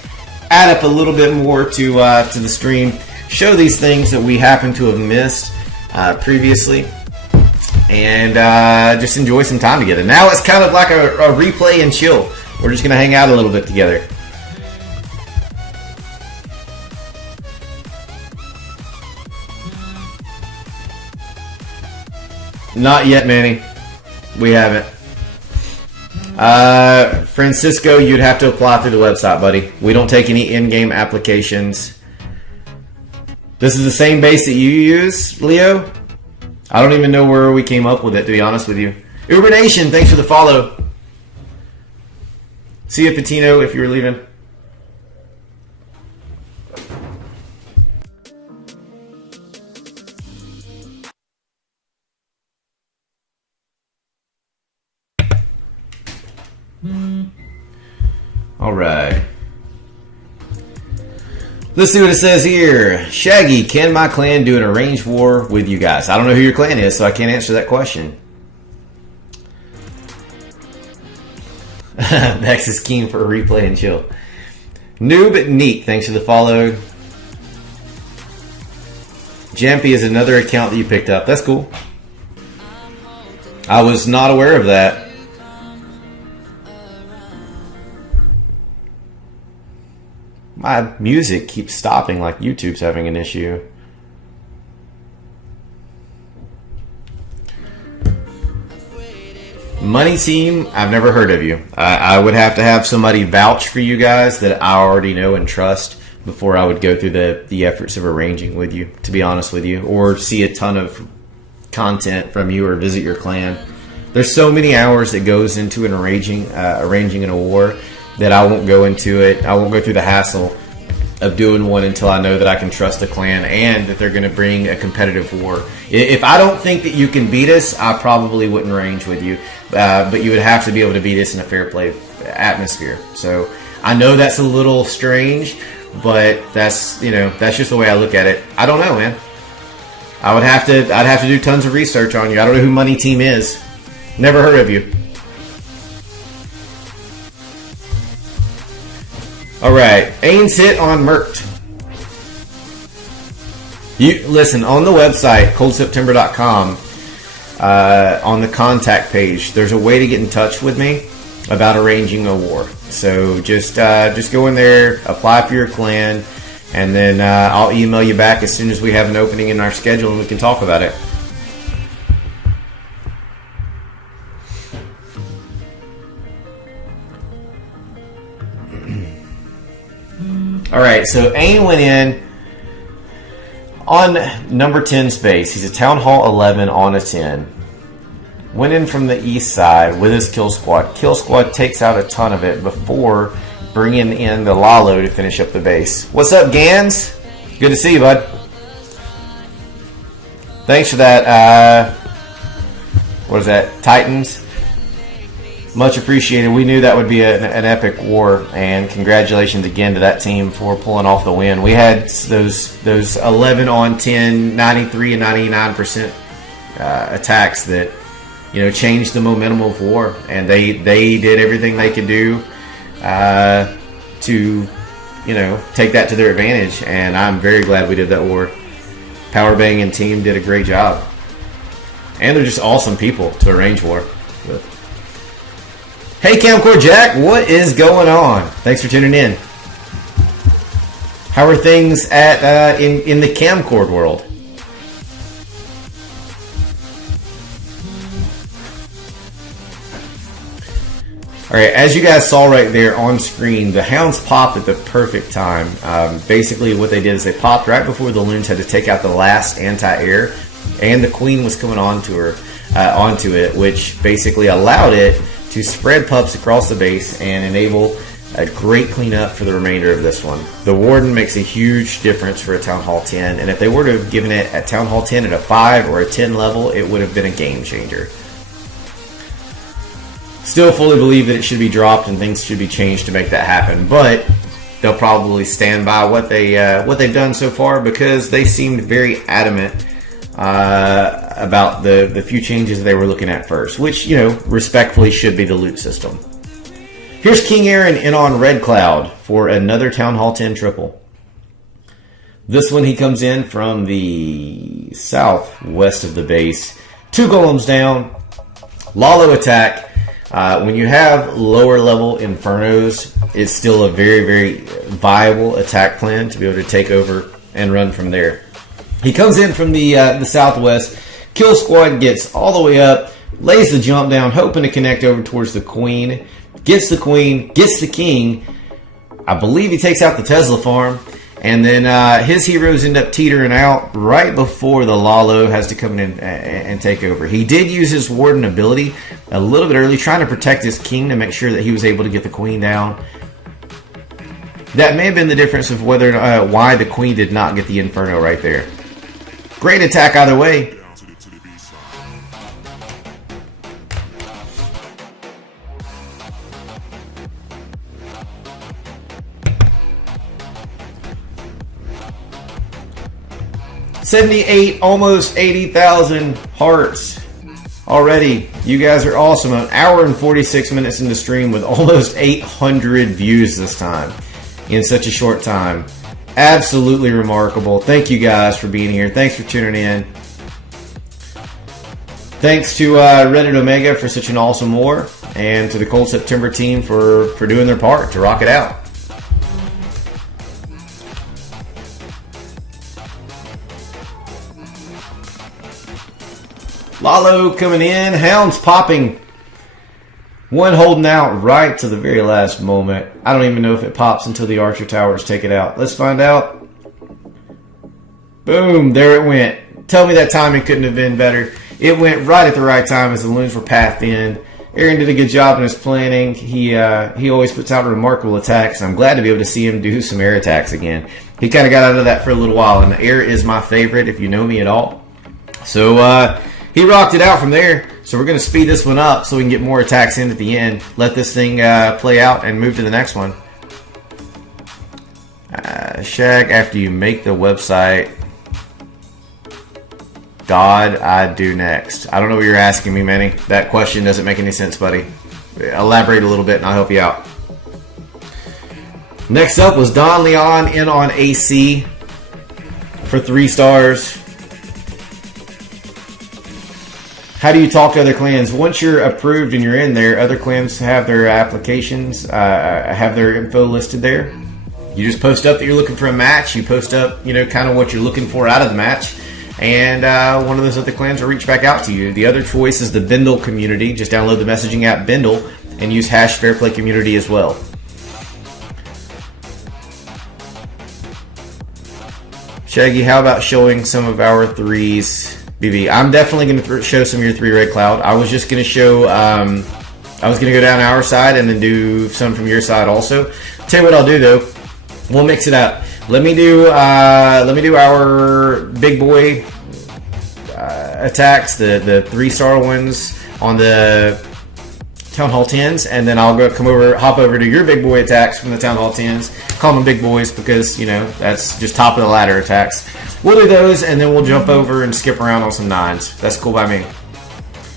Add up a little bit more to the stream, show these things that we happen to have missed previously, and just enjoy some time together. Now it's kind of like a replay and chill. We're just going to hang out a little bit together. Not yet, Manny. We haven't. Francisco, you'd have to apply through the website, buddy. We don't take any in-game applications. This is the same base that you use, Leo? I don't even know where we came up with it, to be honest with you. Uber Nation, thanks for the follow. See you, Patino, if you were leaving. All right. Let's see what it says here. Shaggy, can my clan do an arranged war with you guys? I don't know who your clan is, so I can't answer that question. Max is keen for a replay and chill. Noob Neat, thanks for the follow. Jampy is another account that you picked up. That's cool. I was not aware of that. My music keeps stopping like YouTube's having an issue. Money Team, I've never heard of you. I would have to have somebody vouch for you guys that I already know and trust before I would go through the efforts of arranging with you, to be honest with you, or see a ton of content from you or visit your clan. There's so many hours that goes into an arranging in a war that I won't go into it. I won't go through the hassle of doing one until I know that I can trust the clan and that they're going to bring a competitive war. If I don't think that you can beat us, I probably wouldn't range with you. But you would have to be able to beat us in a fair play atmosphere. So I know that's a little strange, but that's just the way I look at it. I don't know, man. I'd have to do tons of research on you. I don't know who Money Team is. Never heard of you. All right, Ains hit on Merked. You listen on the website coldseptember.com. On the contact page, there's a way to get in touch with me about arranging a war. So just go in there, apply for your clan, and then I'll email you back as soon as we have an opening in our schedule and we can talk about it. All right, so Ain went in on number 10 space. He's a Town Hall 11 on a 10. Went in from the east side with his kill squad. Kill squad takes out a ton of it before bringing in the Lalo to finish up the base. What's up, Gans? Good to see you, bud. Thanks for that. What is that? Titans. Much appreciated. We knew that would be an epic war, and congratulations again to that team for pulling off the win. We had those 11 on 10, 93 and 99% attacks that changed the momentum of war, and they did everything they could do to take that to their advantage. And I'm very glad we did that war. Powerbang and team did a great job, and they're just awesome people to arrange war with. Hey Camcord Jack, what is going on? Thanks for tuning in. How are things at in the camcord world? Alright, as you guys saw right there on screen, the hounds popped at the perfect time. Basically what they did is they popped right before the loons had to take out the last anti-air, and the queen was coming onto it, which basically allowed it to spread pups across the base and enable a great cleanup for the remainder of this one. The Warden makes a huge difference for a Town Hall 10, and if they were to have given it at Town Hall 10 at a 5 or a 10 level, it would have been a game changer. Still fully believe that it should be dropped and things should be changed to make that happen, but they'll probably stand by what they've done so far, because they seemed very adamant about the few changes they were looking at first, which, you know, respectfully should be the loot system. Here's King Aaron in on Red Cloud for another Town Hall 10 triple. This one he comes in from the southwest of the base. 2 golems down, Lalo attack. When you have lower level Infernos, it's still a very, very viable attack plan to be able to take over and run from there. He comes in from the southwest, kill squad gets all the way up, lays the jump down, hoping to connect over towards the queen, gets the queen, gets the king. I believe he takes out the Tesla farm, and then his heroes end up teetering out right before the Lalo has to come in and take over. He did use his Warden ability a little bit early, trying to protect his king to make sure that he was able to get the queen down. That may have been the difference of whether why the queen did not get the Inferno right there. Great attack either way. $78, almost 80,000 hearts already. You guys are awesome. An hour and 46 minutes into stream with almost 800 views this time in such a short time. Absolutely remarkable. Thank you guys for being here. Thanks for tuning in. Thanks to Reddit Omega for such an awesome war, and to the Cold September team for doing their part to rock it out. Lalo coming in, hounds popping. One holding out right to the very last moment. I don't even know if it pops until the archer towers take it out. Let's find out. Boom, there it went. Tell me that timing couldn't have been better. It went right at the right time as the loons were pathed in. Aaron did a good job in his planning. He always puts out remarkable attacks, and I'm glad to be able to see him do some air attacks again. He kind of got out of that for a little while, and air is my favorite if you know me at all. So, he rocked it out from there, so we're going to speed this one up so we can get more attacks in at the end. Let this thing play out and move to the next one. Shag, after you make the website, God, I do next. I don't know what you're asking me, Manny. That question doesn't make any sense, buddy. Elaborate a little bit and I'll help you out. Next up was Don Leon in on AC for 3 stars. How do you talk to other clans? Once you're approved and you're in there, other clans have their applications, have their info listed there. You just post up that you're looking for a match. You post up, you know, kind of what you're looking for out of the match. And one of those other clans will reach back out to you. The other choice is the Bindle community. Just download the messaging app Bindle and use #FairPlayCommunity as well. Shaggy, how about showing some of our 3s? BB, I'm definitely going to show some of your 3 Red Cloud. I was just going to show, I was going to go down our side and then do some from your side also. Tell you what I'll do though, we'll mix it up. Let me do our big boy attacks, the 3-star ones on the Town Hall 10s, and then I'll hop over to your big boy attacks from the Town Hall 10s. Call them big boys because, you know, that's just top of the ladder attacks. We'll do those, and then we'll jump over and skip around on some 9s. That's cool by me.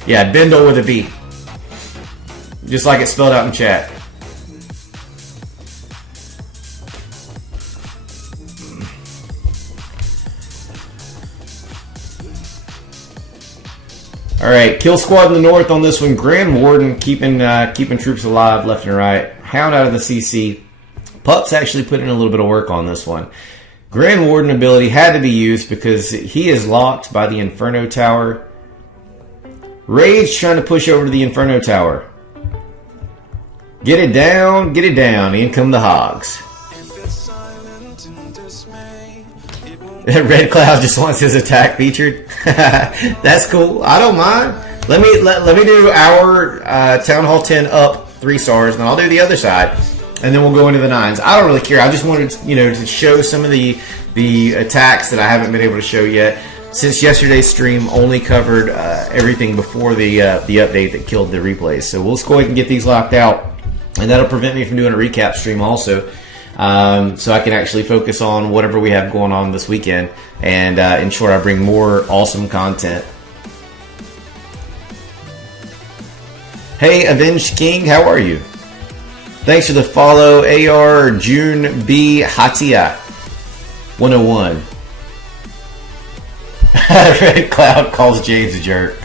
Yeah, Bindle with a B. Just like it's spelled out in chat. All right, Kill Squad in the north on this one. Grand Warden keeping troops alive left and right. Hound out of the CC. Pup's actually put in a little bit of work on this one. Grand Warden ability had to be used because he is locked by the Inferno Tower. Rage trying to push over to the Inferno Tower. Get it down, get it down. In come the Hogs. Red Cloud just wants his attack featured. That's cool. I don't mind. Let me do our Town Hall 10 up 3 stars, and I'll do the other side, and then we'll go into the 9s. I don't really care. I just wanted to show some of the attacks that I haven't been able to show yet. Since yesterday's stream only covered everything before the update that killed the replays. So we'll just go ahead and get these locked out, and that'll prevent me from doing a recap stream also. So I can actually focus on whatever we have going on this weekend and ensure I bring more awesome content. Hey, Avenged King, how are you? Thanks for the follow, AR June B Hatia 101. Red Cloud calls James a jerk.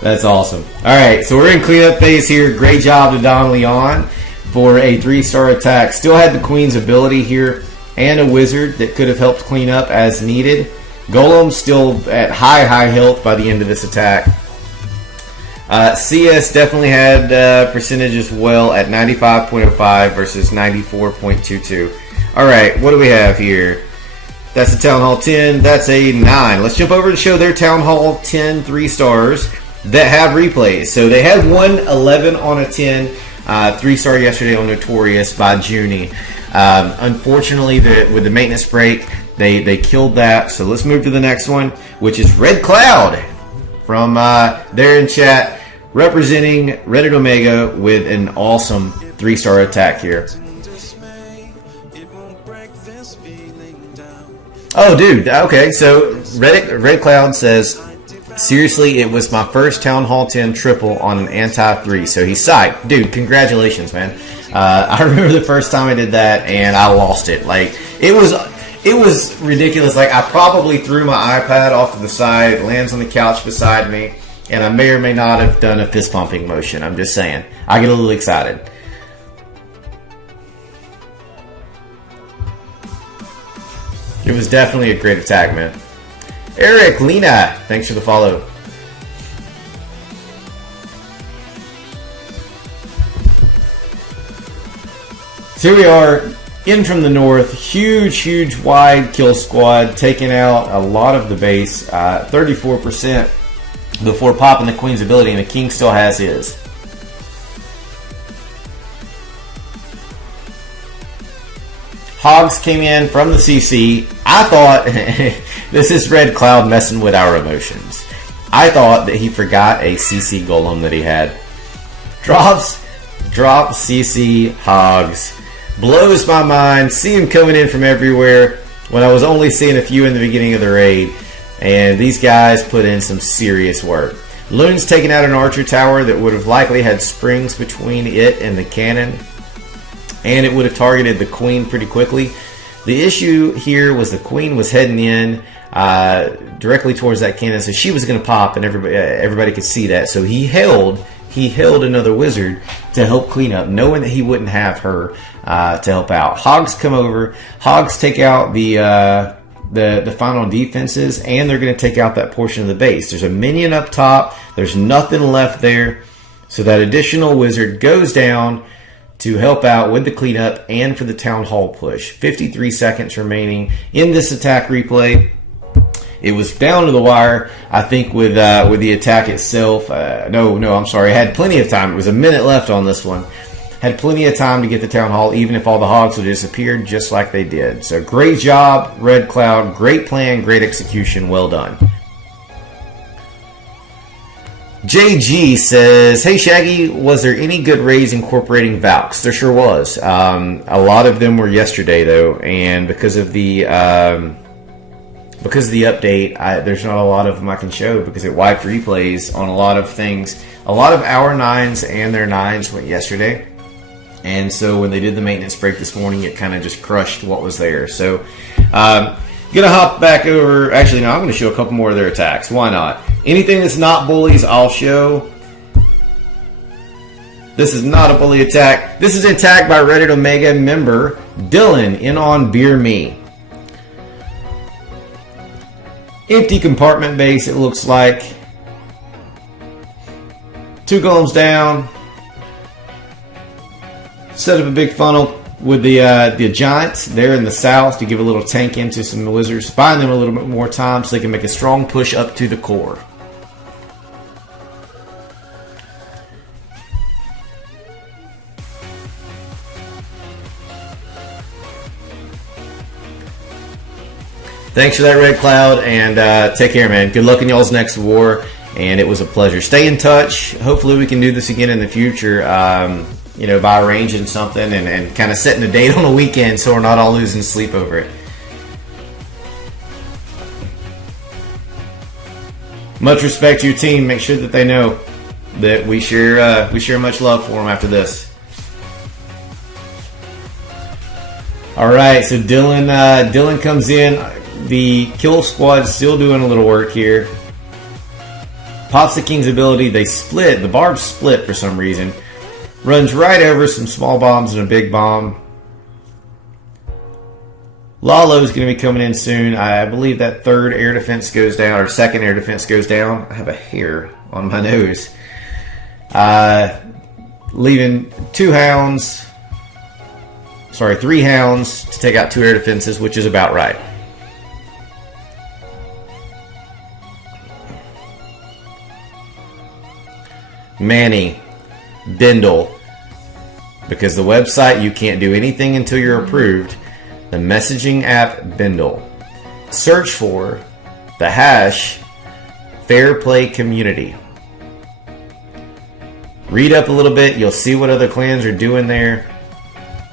That's awesome. Alright, so we're in cleanup phase here. Great job to Don Leon for a 3-star attack. Still had the Queen's ability here and a Wizard that could have helped clean up as needed. Golem still at high health by the end of this attack. CS definitely had percentage as well at 95.05 versus 94.22. Alright, what do we have here? That's the Town Hall 10. That's a 9. Let's jump over and show their Town Hall 10 3-stars that have replays. So they had one 11 on a 10, 3-star yesterday on Notorious by Junie. Unfortunately, with the maintenance break, they killed that. So let's move to the next one, which is Red Cloud from there in chat, representing Reddit Omega with an awesome 3-star attack here. Oh, dude. Okay, so Red Cloud says, seriously, it was my first Town Hall 10 triple on an anti-3, so he's psyched. Dude, congratulations, man. I remember the first time I did that, and I lost it. Like, it was ridiculous. Like, I probably threw my iPad off to the side, it lands on the couch beside me, and I may or may not have done a fist-pumping motion. I'm just saying. I get a little excited. It was definitely a great attack, man. Eric, Lena, thanks for the follow. So here we are, in from the north. Huge wide kill squad, taking out a lot of the base. 34% before popping the Queen's ability, and the King still has his. Hogs came in from the CC. I thought, this is Red Cloud messing with our emotions. I thought that he forgot a CC golem that he had. Drop CC Hogs. Blows my mind. See him coming in from everywhere when I was only seeing a few in the beginning of the raid. And these guys put in some serious work. Loon's taking out an archer tower that would have likely had springs between it and the cannon, and it would have targeted the Queen pretty quickly. The issue here was the Queen was heading in directly towards that cannon, so she was going to pop, and everybody could see that. So he held another Wizard to help clean up, knowing that he wouldn't have her to help out. Hogs come over. Hogs take out the final defenses, and they're going to take out that portion of the base. There's a minion up top. There's nothing left there, so that additional Wizard goes down to help out with the cleanup and for the Town Hall push. 53 seconds remaining in this attack replay. It was down to the wire, I think, with the attack itself. No, I'm sorry. Had plenty of time. It was a minute left on this one. Had plenty of time to get the Town Hall, even if all the Hogs would have disappeared, just like they did. So great job, Red Cloud. Great plan, great execution. Well done. JG says, hey Shaggy, was there any good raids incorporating Valks? There sure was. A lot of them were yesterday though, and because of the update, there's not a lot of them I can show because it wiped replays on a lot of things. A lot of our 9s and their 9s went yesterday, and so when they did the maintenance break this morning, it kind of just crushed what was there. So Gonna hop back over. Actually, no, I'm gonna show a couple more of their attacks. Why not? Anything that's not bullies, I'll show. This is not a bully attack. This is an attack by Reddit Omega member Dylan in on Beer Me. Empty compartment base, it looks like. 2 golems down. Set up a big funnel with the giants there in the south to give a little tank into some wizards. Buying them a little bit more time so they can make a strong push up to the core. Thanks for that, Red Cloud, and take care, man. Good luck in y'all's next war, and it was a pleasure. Stay in touch. Hopefully we can do this again in the future, you know, by arranging something and kind of setting a date on a weekend so we're not all losing sleep over it. Much respect to your team. Make sure that they know that we share much love for them after this. All right, so Dylan comes in. The kill squad is still doing a little work here. Pops the King's ability. They split. The barbs split for some reason. Runs right over some small bombs and a big bomb. Lalo's going to be coming in soon. I believe that third air defense goes down, or second air defense goes down. I have a hair on my nose. Leaving 3 hounds to take out 2 air defenses, which is about right. Manny, Bindle, because the website you can't do anything until you're approved. The messaging app Bindle. Search for the hash Fair Play Community. Read up a little bit. You'll see what other clans are doing there,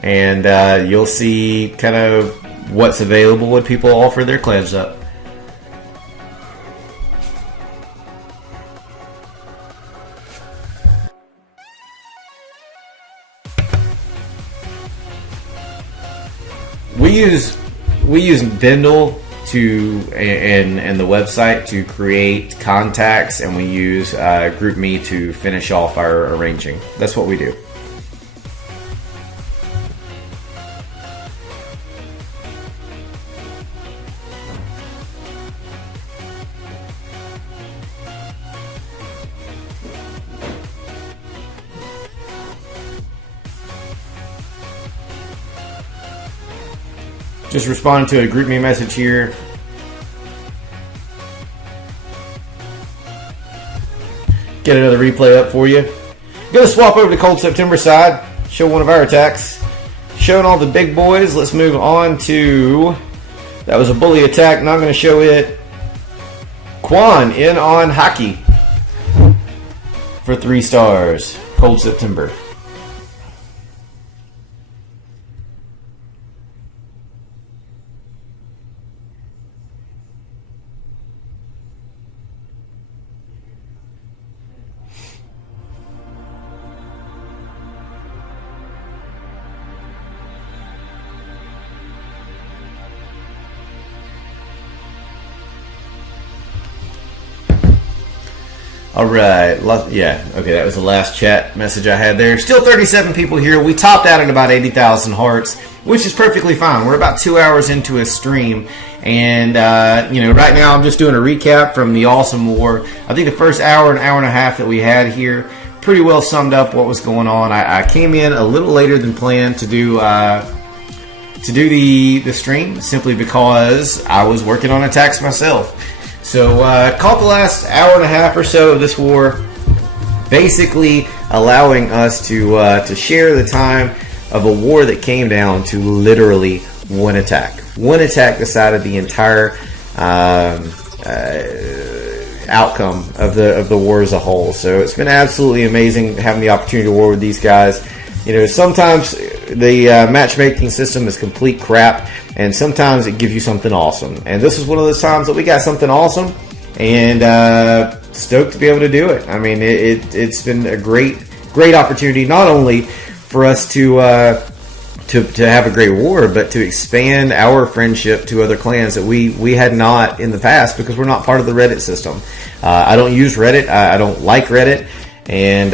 and you'll see kind of what's available when people offer their clans up. We use Bindle and the website to create contacts, and we use GroupMe to finish off our arranging. That's what we do. Just responding to a GroupMe message here. Get another replay up for you. Gonna swap over to Cold September side. Show one of our attacks. Showing all the big boys. Let's move on to... That was a bully attack. Not gonna show it. Quan in on Hockey. For 3 stars. Cold September. Alright, yeah, okay, that was the last chat message I had there. Still 37 people here. We topped out at about 80,000 hearts, which is perfectly fine. We're about 2 hours into a stream, and, you know, right now I'm just doing a recap from the awesome war. I think the first hour and a half that we had here pretty well summed up what was going on. I came in a little later than planned to do the stream, simply because I was working on attacks myself. So, caught the last hour and a half or so of this war, basically allowing us to share the time of a war that came down to literally one attack. One attack decided the entire outcome of the war as a whole. So it's been absolutely amazing having the opportunity to war with these guys. You know, sometimes the matchmaking system is complete crap, and sometimes it gives you something awesome. And this is one of those times that we got something awesome, and stoked to be able to do it. I mean, it's been a great opportunity, not only for us to to have a great war, but to expand our friendship to other clans that we had not in the past, because we're not part of the Reddit system. I don't use Reddit. I don't like Reddit, and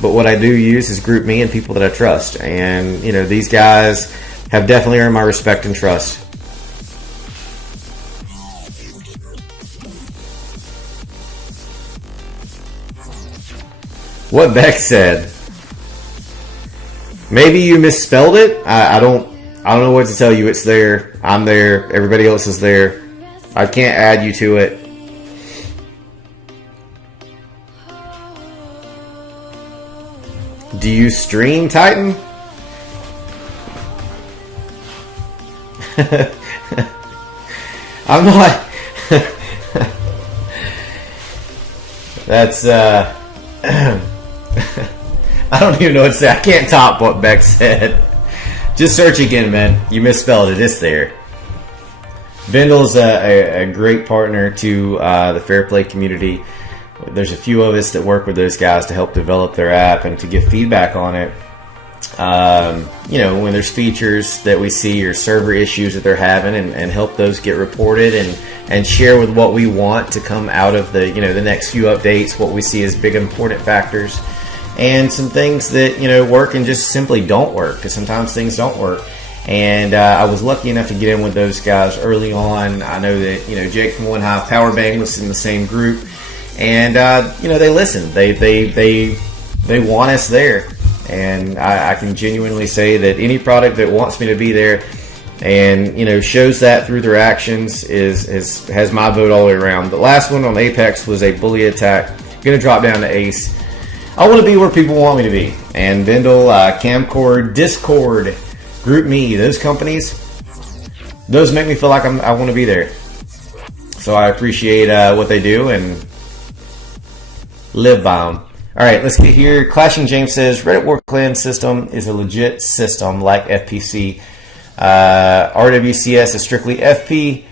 but what I do use is GroupMe and people that I trust. And you know, these guys have definitely earned my respect and trust. What Beck said. Maybe you misspelled it. I don't know what to tell you. It's there. I'm there. Everybody else is there. I can't add you to it. Do you stream, Titan? I'm not. That's I don't even know what to say. I can't top what Beck said. Just search again, man. You misspelled it. It's there. Vendal's a great partner to the Fair Play community. There's a few of us that work with those guys to help develop their app and to give feedback on it. You know, when there's features that we see or server issues that they're having, and help those get reported and share with what we want to come out of the, you know, the next few updates, what we see as big important factors, and some things that, you know, work and just simply don't work, because sometimes things don't work. And I was lucky enough to get in with those guys early on. I know that, you know, Jake from One Hive Power Bang was in the same group, and you know, they listen. They want us there, and I can genuinely say that any product that wants me to be there and, you know, shows that through their actions has my vote all the way around. The last one on Apex was a bully attack. Gonna drop down to Ace. I want to be where people want me to be. And Vendel, Camcord, Discord, GroupMe, those companies, those make me feel like I want to be there. So I appreciate what they do and live by them. All right, let's get here. Clashing James says, Reddit War Clan system is a legit system like FPC. RWCS is strictly FP.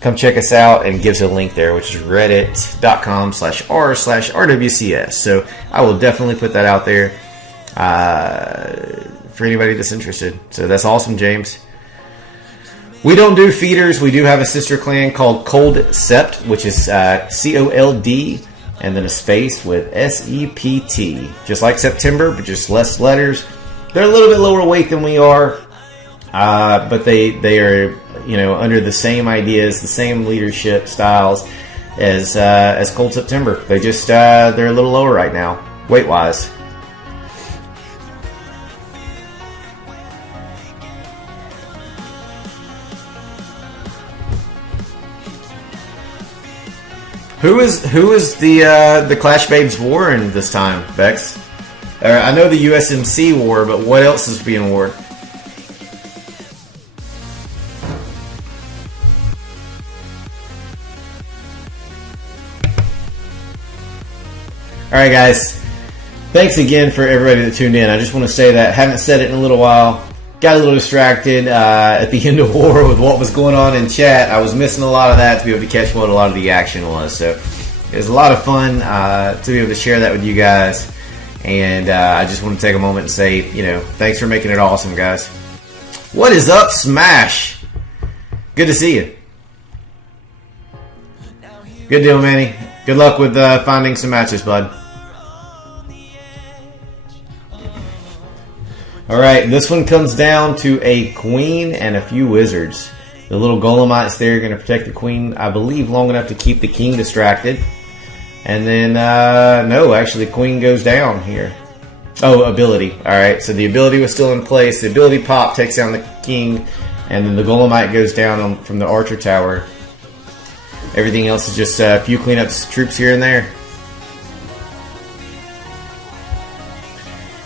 Come check us out, and gives a link there, which is reddit.com/r/RWCS. So I will definitely put that out there for anybody that's interested. So that's awesome, James. We don't do feeders. We do have a sister clan called Cold Sept, which is COLD and then a space with SEPT. Just like September, but just less letters. They're a little bit lower weight than we are. But they are, you know, under the same ideas, the same leadership styles as Cold September. They just they're a little lower right now, weight wise. Who is the Clash Babes warring this time, Bex? I know the USMC war, but what else is being warred? Alright guys, thanks again for everybody that tuned in. I just want to say that, haven't said it in a little while. Got a little distracted at the end of war with what was going on in chat. I was missing a lot of that to be able to catch what a lot of the action was. So it was a lot of fun to be able to share that with you guys. And I just want to take a moment and say, you know, thanks for making it awesome, guys. What is up, Smash? Good to see you. Good deal, Manny. Good luck with finding some matches, bud. Alright, this one comes down to a queen and a few wizards. The little golemites there are going to protect the queen, I believe, long enough to keep the king distracted. And then, no, actually, the queen goes down here. Oh, ability. Alright, so the ability was still in place. The ability pop takes down the king, and then the golemite goes down from the archer tower. Everything else is just a few cleanups, troops here and there.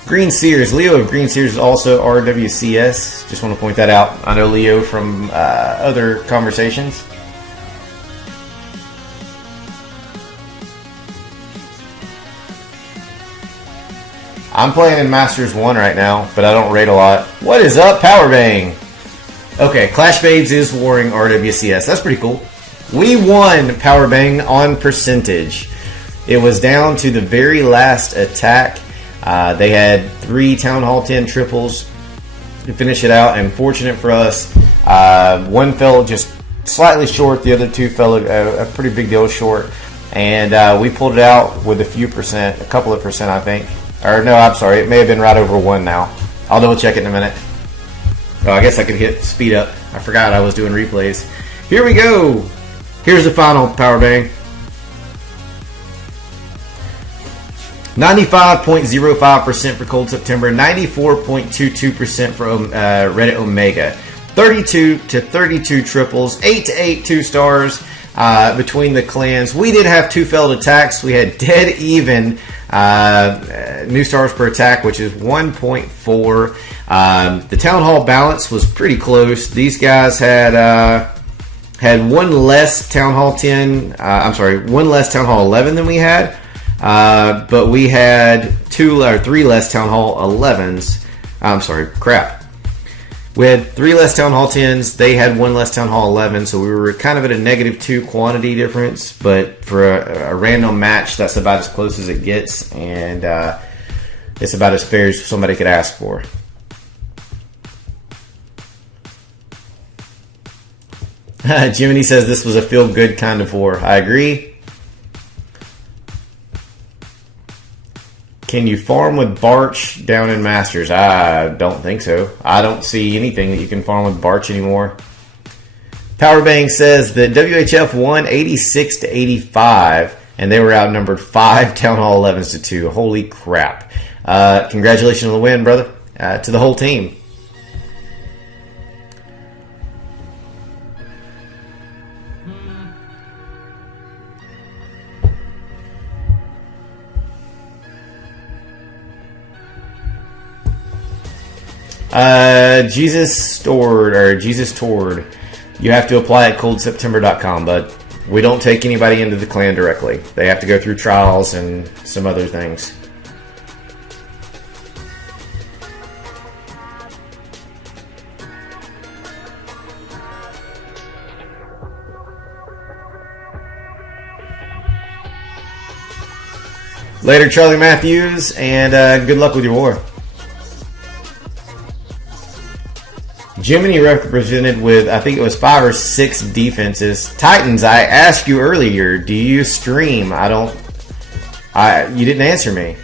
Green Sears. Leo of Green Sears is also RWCS. Just want to point that out. I know Leo from other conversations. I'm playing in Masters 1 right now, but I don't raid a lot. What is up, Power Bang? Okay, Clash Babes is warring RWCS. That's pretty cool. We won Power Bang on percentage. It was down to the very last attack. They had 3 Town Hall 10 triples. to finish it out. And fortunate for us, one fell just slightly short. The other two fell a pretty big deal short. And we pulled it out with a couple of percent, I think. Or no, I'm sorry. It may have been right over 1 now. I'll double check it in a minute. Oh, I guess I could hit speed up. I forgot I was doing replays. Here we go. Here's the final power bang. 95.05% for Cold September, 94.22% for Reddit Omega, 32 to 32 triples, 8 to 8 2-stars between the clans. We did have 2 failed attacks. We had dead even new stars per attack, which is 1.4. The Town Hall balance was pretty close. These guys had one less Town Hall 10. One less Town Hall 11 than we had. But we had 2 or 3 less Town Hall 11s. We had 3 less Town Hall 10s. They had 1 less Town Hall 11. So we were kind of at a -2 quantity difference. But for a random match, that's about as close as it gets. And it's about as fair as somebody could ask for. Jiminy says this was a feel-good kind of war. I agree. Can you farm with Barch down in Masters? I don't think so. I don't see anything that you can farm with Barch anymore. Powerbang says that WHF won 86 to 85, and they were outnumbered 5 Town Hall 11s to 2. Holy crap. Congratulations on the win, brother, to the whole team. Jesus Tord. You have to apply at coldseptember.com, but we don't take anybody into the clan directly. They have to go through trials and some other things. Later, Charlie Matthews, and good luck with your war. Jiminy represented with, I think it was 5 or 6 defenses. Titans, I asked you earlier, do you stream? You didn't answer me.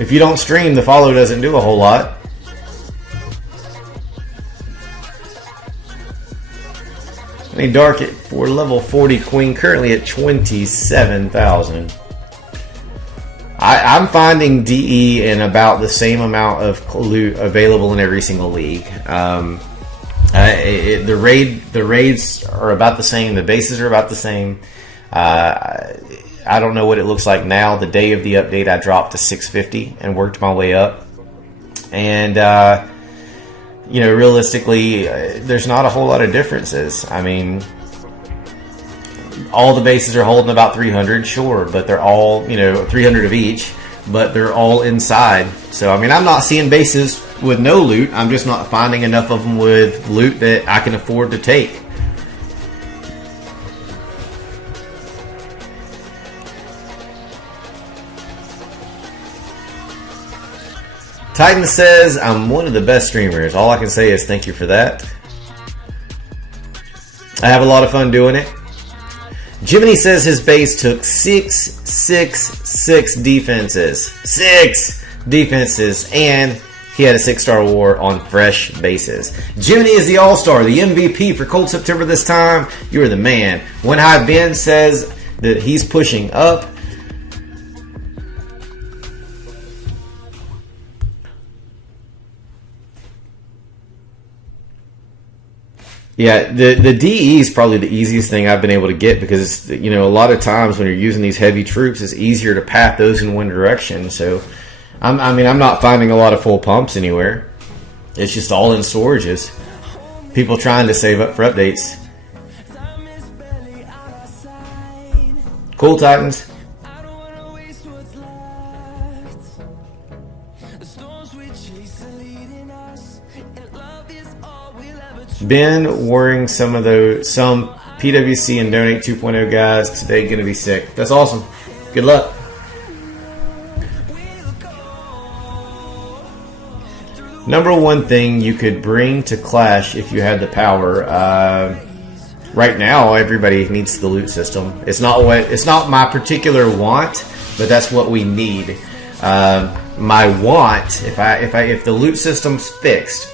If you don't stream, the follow doesn't do a whole lot. I mean, Dark for level 40 Queen, currently at 27,000. I'm finding DE in about the same amount of loot available in every single league. The raids are about the same. The bases are about the same. I don't know what it looks like now. The day of the update, I dropped to 650 and worked my way up. And realistically, there's not a whole lot of differences. I mean, all the bases are holding about 300, sure, but they're all, 300 of each, but they're all inside. So, I mean, I'm not seeing bases with no loot. I'm just not finding enough of them with loot that I can afford to take. Titan says, I'm one of the best streamers. All I can say is thank you for that. I have a lot of fun doing it. Jiminy says his base took 6 defenses. 6 defenses. And he had a 6-star war on fresh bases. Jiminy is the all-star, the MVP for Cold September this time. You are the man. One High Ben says that he's pushing up. Yeah, the DE is probably the easiest thing I've been able to get because, a lot of times when you're using these heavy troops, it's easier to path those in one direction. So, I'm not finding a lot of full pumps anywhere. It's just all in storages. People trying to save up for updates. Cool, Titans. Been wearing some PWC and Donate 2.0 guys. Today going to be sick. That's awesome. Good luck. Number one thing you could bring to Clash if you had the power. Right now, everybody needs the loot system. It's not my particular want, but that's what we need. My want, if the loot system's fixed,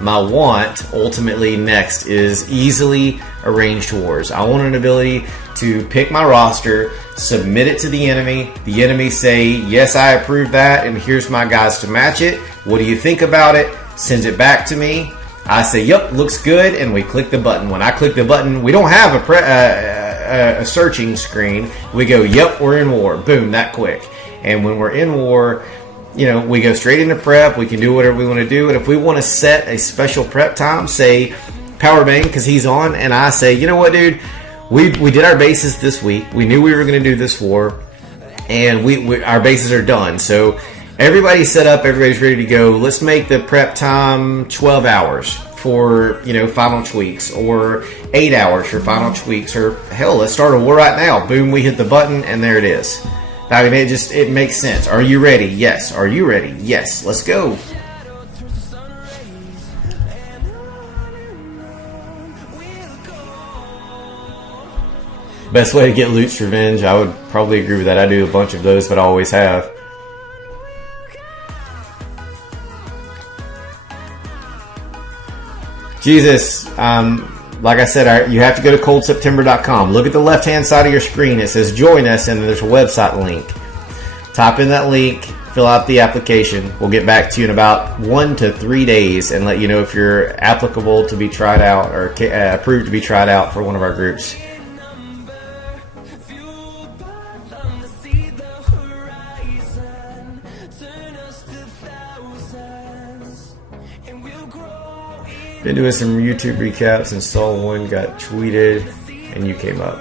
my want ultimately next is easily arranged wars. I want an ability to pick my roster, submit it to the enemy say, yes, I approve that, and here's my guys to match it. What do you think about it? Sends it back to me. I say, yep, looks good, and we click the button. When I click the button, we don't have a searching screen. We go, yep, we're in war. Boom, that quick. And when we're in war, you know, we go straight into prep. We can do whatever we want to do. And if we want to set a special prep time, say Power Bang, because he's on, and I say, you know what, dude, we did our bases this week. We knew we were going to do this war, and our bases are done. So everybody's set up. Everybody's ready to go. Let's make the prep time 12 hours for, you know, final tweaks, or 8 hours for final tweaks, or hell, let's start a war right now. Boom, we hit the button, and there it is. I mean, it makes sense. Are you ready? Yes. Are you ready? Yes. Let's go. Best way to get loot's revenge. I would probably agree with that. I do a bunch of those, but I always have. Jesus, like I said, you have to go to coldseptember.com. Look at the left-hand side of your screen. It says join us, and there's a website link. Type in that link, fill out the application. We'll get back to you in about 1 to 3 days and let you know if you're applicable to be tried out, or approved to be tried out for one of our groups. Been doing some YouTube recaps and saw one got tweeted and you came up.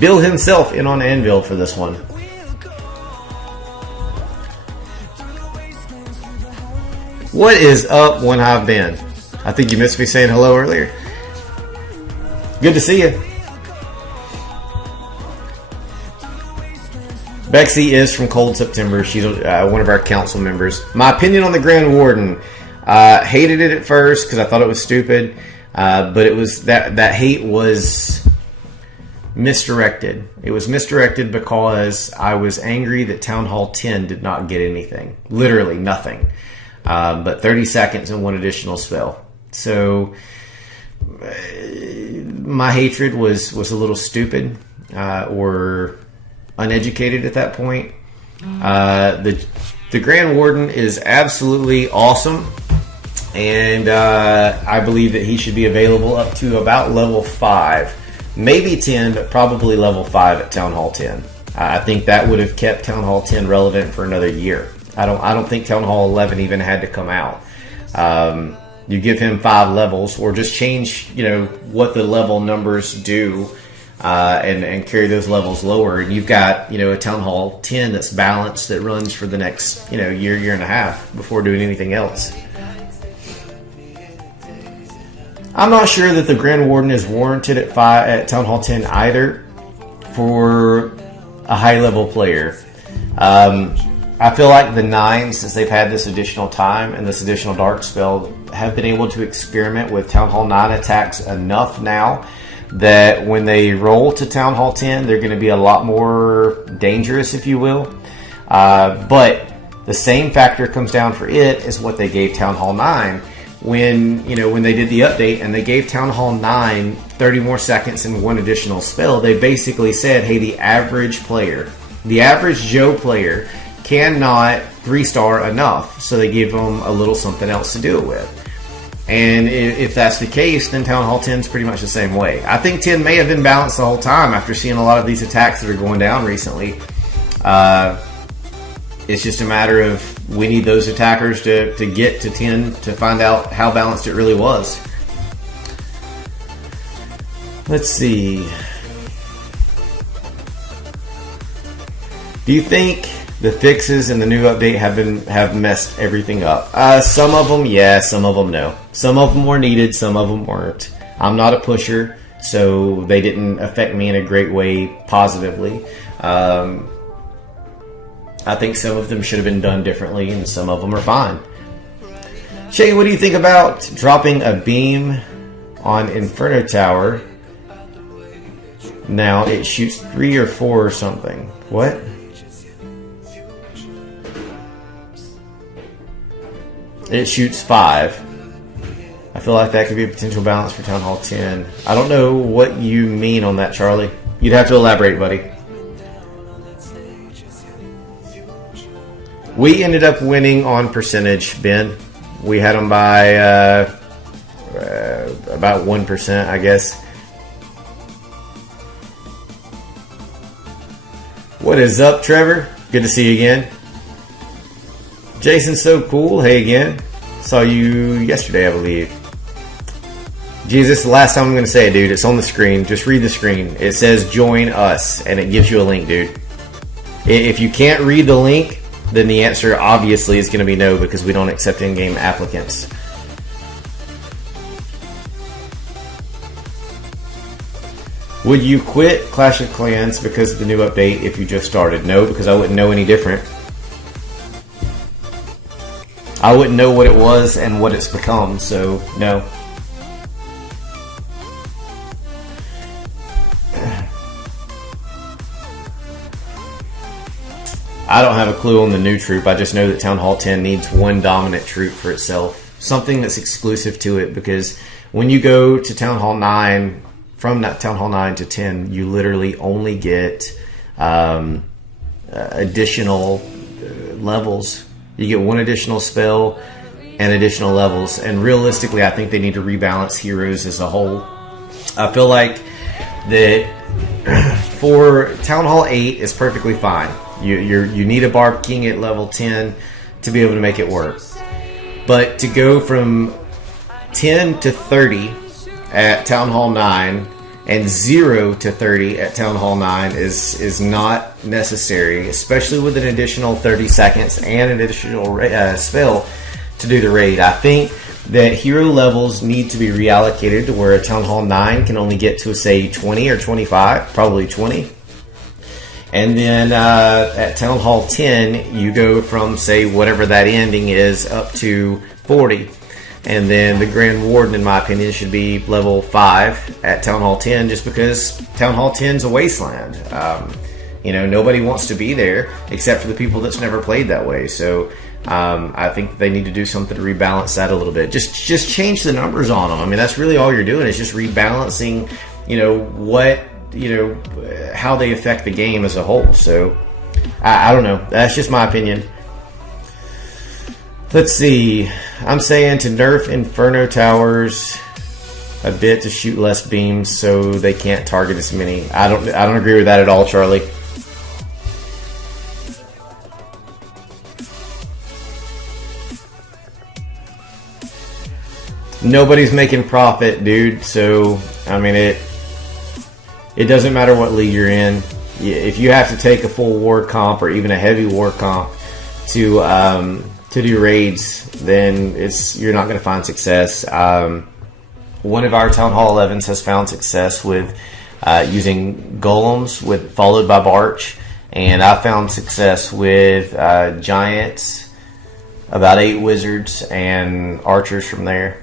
Bill himself in on Anvil for this one. What is up, One Hive Band? I think you missed me saying hello earlier. Good to see you. Bexy is from Cold September. She's one of our council members. My opinion on the Grand Warden. Hated it at first because I thought it was stupid. But it was that hate was misdirected. It was misdirected because I was angry that Town Hall 10 did not get anything. Literally nothing. But 30 seconds and one additional spell. So my hatred was a little stupid or uneducated at that point. The Grand Warden is absolutely awesome, and I believe that he should be available up to about level 5, maybe 10, but probably level 5 at Town Hall 10. I think that would have kept Town Hall 10 relevant for another year. I don't think Town Hall 11 even had to come out. You give him 5 levels, or just change, you know, what the level numbers do. And carry those levels lower, and you've got, you know, a Town Hall 10 that's balanced, that runs for the next, you know, year and a half before doing anything else. I'm not sure that the Grand Warden is warranted at Town Hall 10 either for a high level player. I feel like the 9s, since they've had this additional time and this additional dark spell, have been able to experiment with Town Hall 9 attacks enough now that when they roll to Town Hall 10, they're going to be a lot more dangerous, if you will. But the same factor comes down for it as what they gave Town Hall 9 when they did the update, and they gave Town Hall 9 30 more seconds and one additional spell. They basically said, hey, the average player, the average Joe player cannot 3-star enough, so they gave them a little something else to do it with. And if that's the case, then Town Hall 10 is pretty much the same way. I think 10 may have been balanced the whole time after seeing a lot of these attacks that are going down recently. It's just a matter of we need those attackers to get to 10 to find out how balanced it really was. Let's see. Do you think the fixes in the new update have messed everything up? Some of them, yeah. Some of them, no. Some of them were needed. Some of them weren't. I'm not a pusher, so they didn't affect me in a great way positively. I think some of them should have been done differently, and some of them are fine. Shay, what do you think about dropping a beam on Inferno Tower? Now it shoots 3 or 4 or something. What? It shoots 5. I feel like that could be a potential balance for Town Hall 10. I don't know what you mean on that, Charlie. You'd have to elaborate, buddy. We ended up winning on percentage, Ben. We had them by about 1%, I guess. What is up, Trevor? Good to see you again. Jason's so cool. Hey again. Saw you yesterday, I believe. Jesus, this is the last time I'm going to say it, dude. It's on the screen. Just read the screen. It says join us, and it gives you a link, dude. If you can't read the link, then the answer obviously is going to be no, because we don't accept in-game applicants. Would you quit Clash of Clans because of the new update if you just started? No, because I wouldn't know any different. I wouldn't know what it was and what it's become, so no. I don't have a clue on the new troop. I just know that Town Hall 10 needs one dominant troop for itself. Something that's exclusive to it, because when you go to Town Hall 9, from that Town Hall 9 to 10, you literally only get additional levels. You get one additional spell and additional levels. And realistically, I think they need to rebalance heroes as a whole. I feel like that for Town Hall 8 is perfectly fine. You need a Barb King at level 10 to be able to make it work. But to go from 10 to 30 at Town Hall 9 and 0 to 30 at Town Hall 9 is not necessary, especially with an additional 30 seconds and an additional spell to do the raid. I think that hero levels need to be reallocated to where a Town Hall 9 can only get to, say, 20 or 25, probably 20. And then at Town Hall 10, you go from, say, whatever that ending is, up to 40. And then the Grand Warden, in my opinion, should be level 5 at Town Hall 10, just because Town Hall 10 is a wasteland. Nobody wants to be there except for the people that's never played that way. So I think they need to do something to rebalance that a little bit. Just change the numbers on them. I mean, that's really all you're doing, is just rebalancing, how they affect the game as a whole. So I don't know. That's just my opinion. Let's see. I'm saying to nerf Inferno Towers a bit to shoot less beams so they can't target as many. I don't agree with that at all, Charlie. Nobody's making profit, dude. So I mean, it doesn't matter what league you're in. If you have to take a full war comp or even a heavy war comp to do raids, then you're not going to find success. One of our Town Hall 11s has found success with using golems followed by Barch, and I found success with giants, about 8 wizards, and archers from there.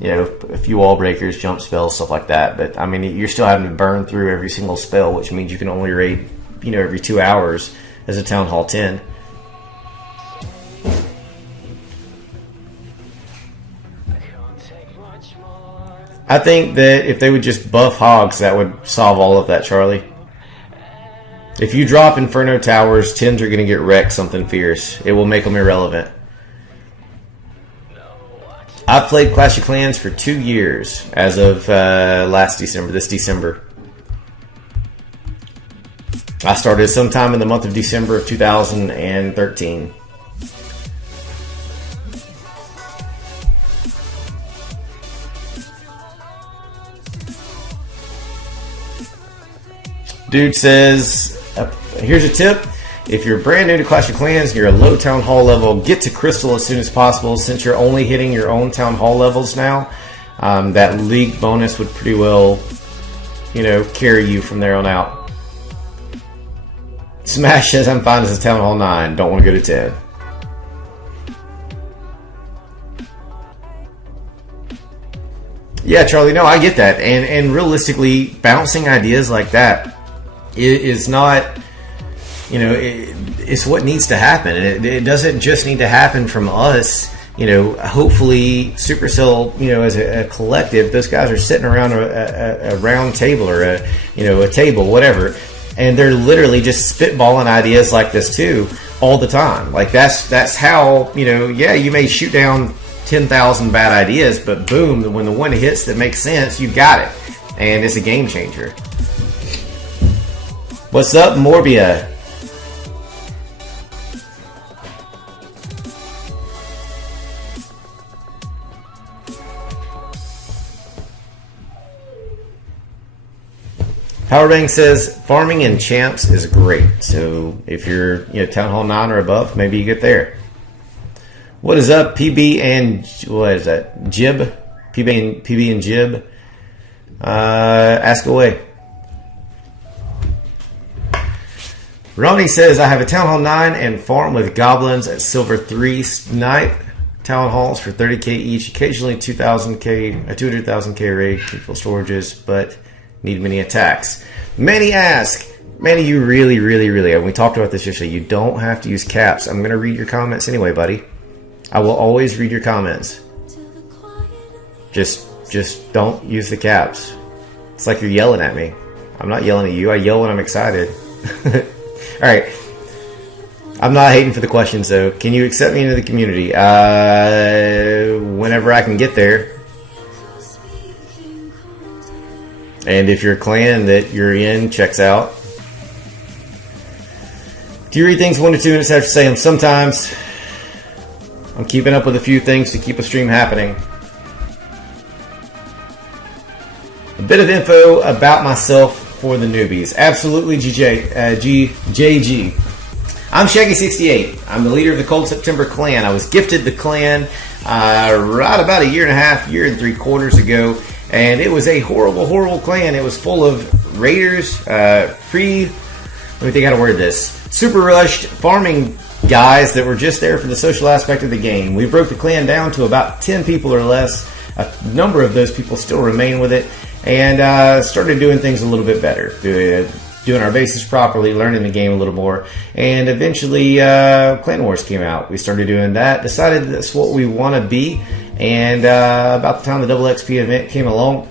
A few wall breakers, jump spells, stuff like that. But I mean, you're still having to burn through every single spell, which means you can only raid, every 2 hours as a Town Hall 10. I think that if they would just buff hogs, that would solve all of that, Charlie. If you drop Inferno Towers, 10s are going to get wrecked something fierce. It will make them irrelevant. I've played Clash of Clans for 2 years as of this December. I started sometime in the month of December of 2013. Dude says, here's a tip. If you're brand new to Clash of Clans and you're a low Town Hall level, get to Crystal as soon as possible. Since you're only hitting your own Town Hall levels now, that league bonus would pretty well, carry you from there on out. Smash says, I'm fine as a Town Hall 9. Don't want to go to 10. Yeah, Charlie, no, I get that. And realistically, bouncing ideas like that is not, you know, it's what needs to happen. And it doesn't just need to happen from us. You know, hopefully Supercell, you know, as a collective, those guys are sitting around a round table or a table, whatever, and they're literally just spitballing ideas like this too all the time. Like that's how, you know, yeah, you may shoot down 10,000 bad ideas, but boom, when the one hits that makes sense, you got it, and it's a game changer. What's up, Morbia? Powerbang says farming in champs is great. So if you're, you know, Town Hall 9 or above, maybe you get there. What is up, PB and what is that? Jib, PB and Jib. Ask away. Ronnie says I have a Town Hall 9 and farm with goblins at Silver 3 night. Town Halls for 30k each, occasionally 200,000k, a 200,000k raid, full storages, but need many attacks. Many ask, Manny, you really, and we talked about this yesterday, you don't have to use caps. I'm going to read your comments anyway, buddy. I will always read your comments. Just don't use the caps. It's like you're yelling at me. I'm not yelling at you. I yell when I'm excited. Alright. I'm not hating for the questions, though. Can you accept me into the community? Whenever I can get there. And if your clan that you're in checks out. Do you read things 1 to 2 minutes after say them? Sometimes. I'm keeping up with a few things to keep a stream happening. A bit of info about myself for the newbies. Absolutely, GJG. I'm Shaggy68. I'm the leader of the Cold September clan. I was gifted the clan right about a year and 3 quarters ago. And it was a horrible clan. It was full of raiders, let me think how to word this. Super rushed farming guys that were just there for the social aspect of the game. We broke the clan down to about 10 people or less. A number of those people still remain with it, and started doing things a little bit better, doing our basics properly, learning the game a little more, and eventually Clan Wars came out. We started doing that, decided that's what we want to be, and about the time the Double XP event came along,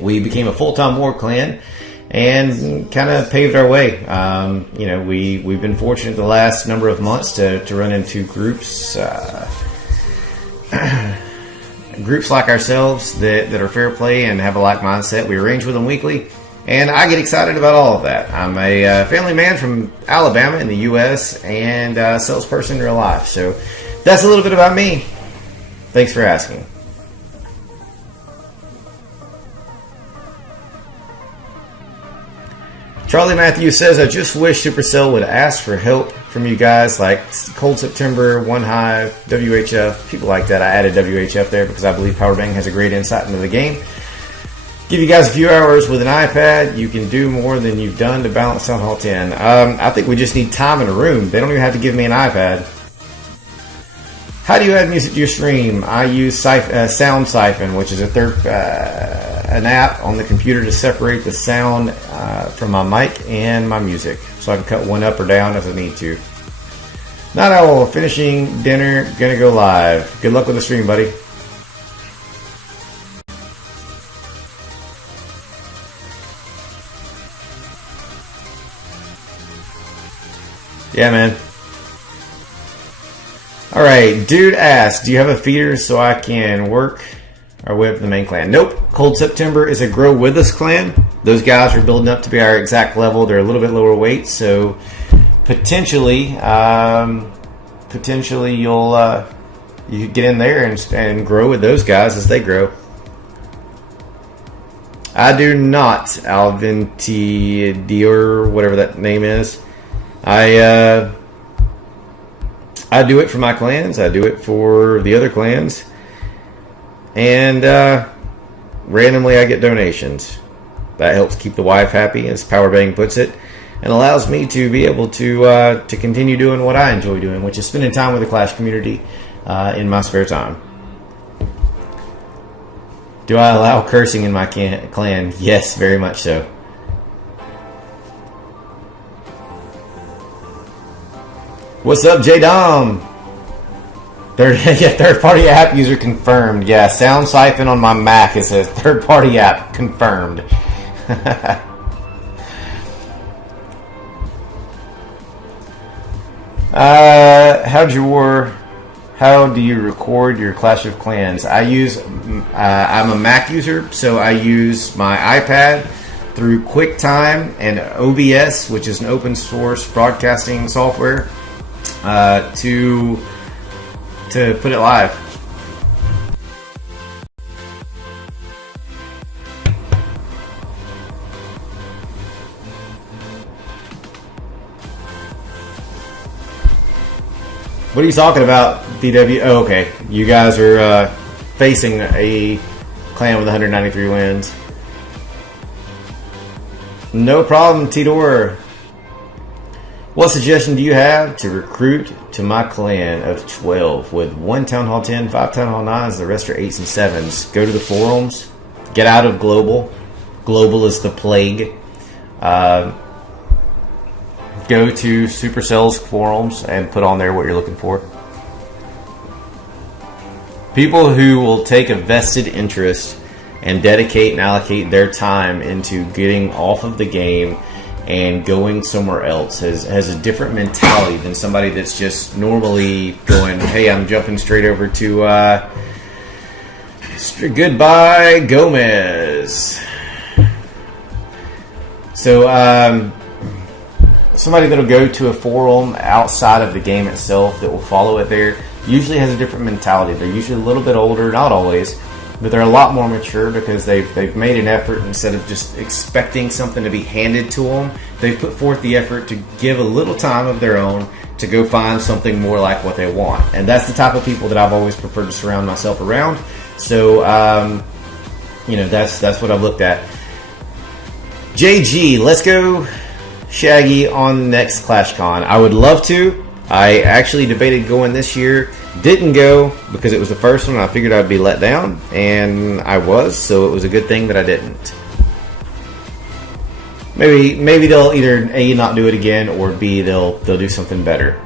we became a full-time war clan, and kind of paved our way. You know, we've been fortunate the last number of months to run into groups groups like ourselves that are fair play and have a like mindset. We arrange with them weekly, and I get excited about all of that. I'm a family man from Alabama in the U.S. and a salesperson in real life. So that's a little bit about me. Thanks for asking. Charlie Matthews says, I just wish Supercell would ask for help from you guys like Cold September, One Hive, WHF, people like that. I added WHF there because I believe Powerbang has a great insight into the game. Give you guys a few hours with an iPad. You can do more than you've done to balance Town Hall 10. I think we just need time in a room. They don't even have to give me an iPad. How do you add music to your stream? I use Sound Siphon, which is an app on the computer to separate the sound from my mic and my music, so I can cut one up or down as I need to. Not all. Finishing dinner. Gonna go live. Good luck with the stream, buddy. Yeah, man. Alright, dude asked, do you have a feeder so I can work our way up to the main clan? Nope. Cold September is a grow with us clan. Those guys are building up to be our exact level. They're a little bit lower weight, so potentially you'll you get in there and grow with those guys as they grow. I do not, Alvinti Dior, whatever that name is. I do it for my clans. I do it for the other clans. And randomly I get donations. That helps keep the wife happy, as Powerbang puts it. and allows me to be able to continue doing what I enjoy doing, which is spending time with the Clash community in my spare time. Do I allow cursing in my clan? Yes, very much so. What's up, J-Dom? Third-party app user confirmed. Yeah, Sound Siphon on my Mac. It says third-party app confirmed. How do you record your Clash of Clans? I'm a Mac user, so I use my iPad through QuickTime and OBS, which is an open source broadcasting software, to put it live. What are you talking about, DW? Oh, okay. You guys are facing a clan with 193 wins. No problem, Tidor. What suggestion do you have to recruit to my clan of 12 with 1 Town Hall 10, 5 Town Hall 9s, the rest are 8s and 7s? Go to the forums. Get out of Global. Global is the plague. Go to Supercell's forums and put on there what you're looking for. People who will take a vested interest and dedicate and allocate their time into getting off of the game and going somewhere else has a different mentality than somebody that's just normally going, hey, I'm jumping straight over to goodbye Gomez. So somebody that'll go to a forum outside of the game itself that will follow it there usually has a different mentality. They're usually a little bit older, not always, but they're a lot more mature because they've made an effort. Instead of just expecting something to be handed to them, they've put forth the effort to give a little time of their own to go find something more like what they want. And that's the type of people that I've always preferred to surround myself around. So, that's what I've looked at. JG, let's go Shaggy on next ClashCon. I would love to. I actually debated going this year. Didn't go because it was the first one. I figured I'd be let down, and I was, so it was a good thing that I didn't. Maybe they'll either A, not do it again, or B, they'll do something better.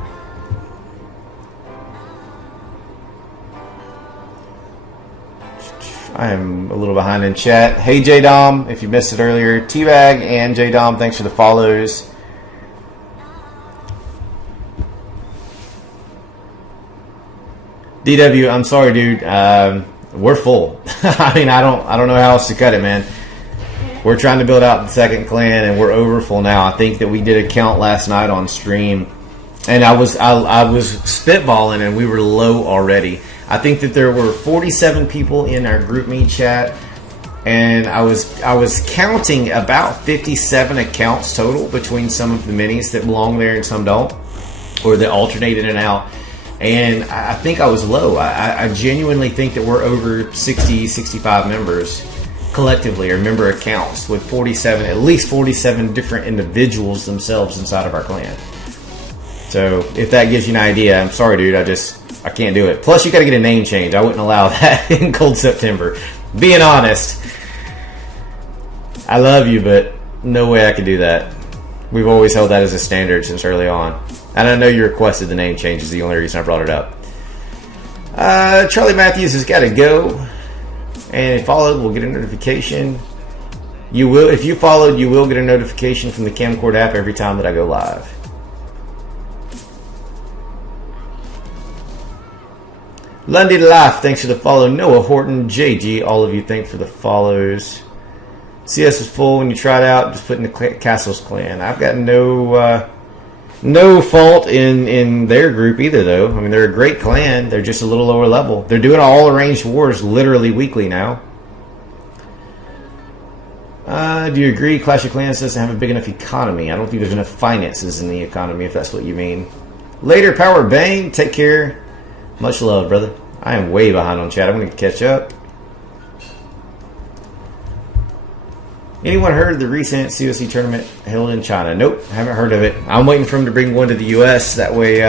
I am a little behind in chat. Hey, J-Dom, if you missed it earlier. T-Bag and J-Dom, thanks for the follows. DW, I'm sorry, dude. We're full. I mean, I don't know how else to cut it, man. We're trying to build out the second clan, and we're over full now. I think that we did a count last night on stream, and I was spitballing, and we were low already. I think that there were 47 people in our GroupMe chat, and I was counting about 57 accounts total between some of the minis that belong there and some don't, or that alternate in and out. And I think I was low. I genuinely think that we're over 60, 65 members collectively, or member accounts, with 47, at least 47 different individuals themselves inside of our clan. So if that gives you an idea, I'm sorry, dude. I can't do it. Plus, you got to get a name change. I wouldn't allow that in cold September. Being honest, I love you, but no way I could do that. We've always held that as a standard since early on. And I know you requested the name change is the only reason I brought it up. Charlie Matthews has got to go. And if followed, we'll get a notification. You will, if you followed, you will get a notification from the Camcord app every time that I go live. Lundy Life, thanks for the follow. Noah Horton, JG, all of you, thanks for the follows. CS was full when you tried out. Just put in the Castles clan. I've got no fault in their group either, though. I mean, they're a great clan. They're just a little lower level. They're doing all arranged wars literally weekly now. Do you agree Clash of Clans doesn't have a big enough economy? I don't think there's enough finances in the economy, if that's what you mean. Later, Power Bang. Take care. Much love, brother. I am way behind on chat. I'm going to catch up. Anyone heard of the recent COC tournament held in China? Nope, haven't heard of it. I'm waiting for them to bring one to the U.S. That way,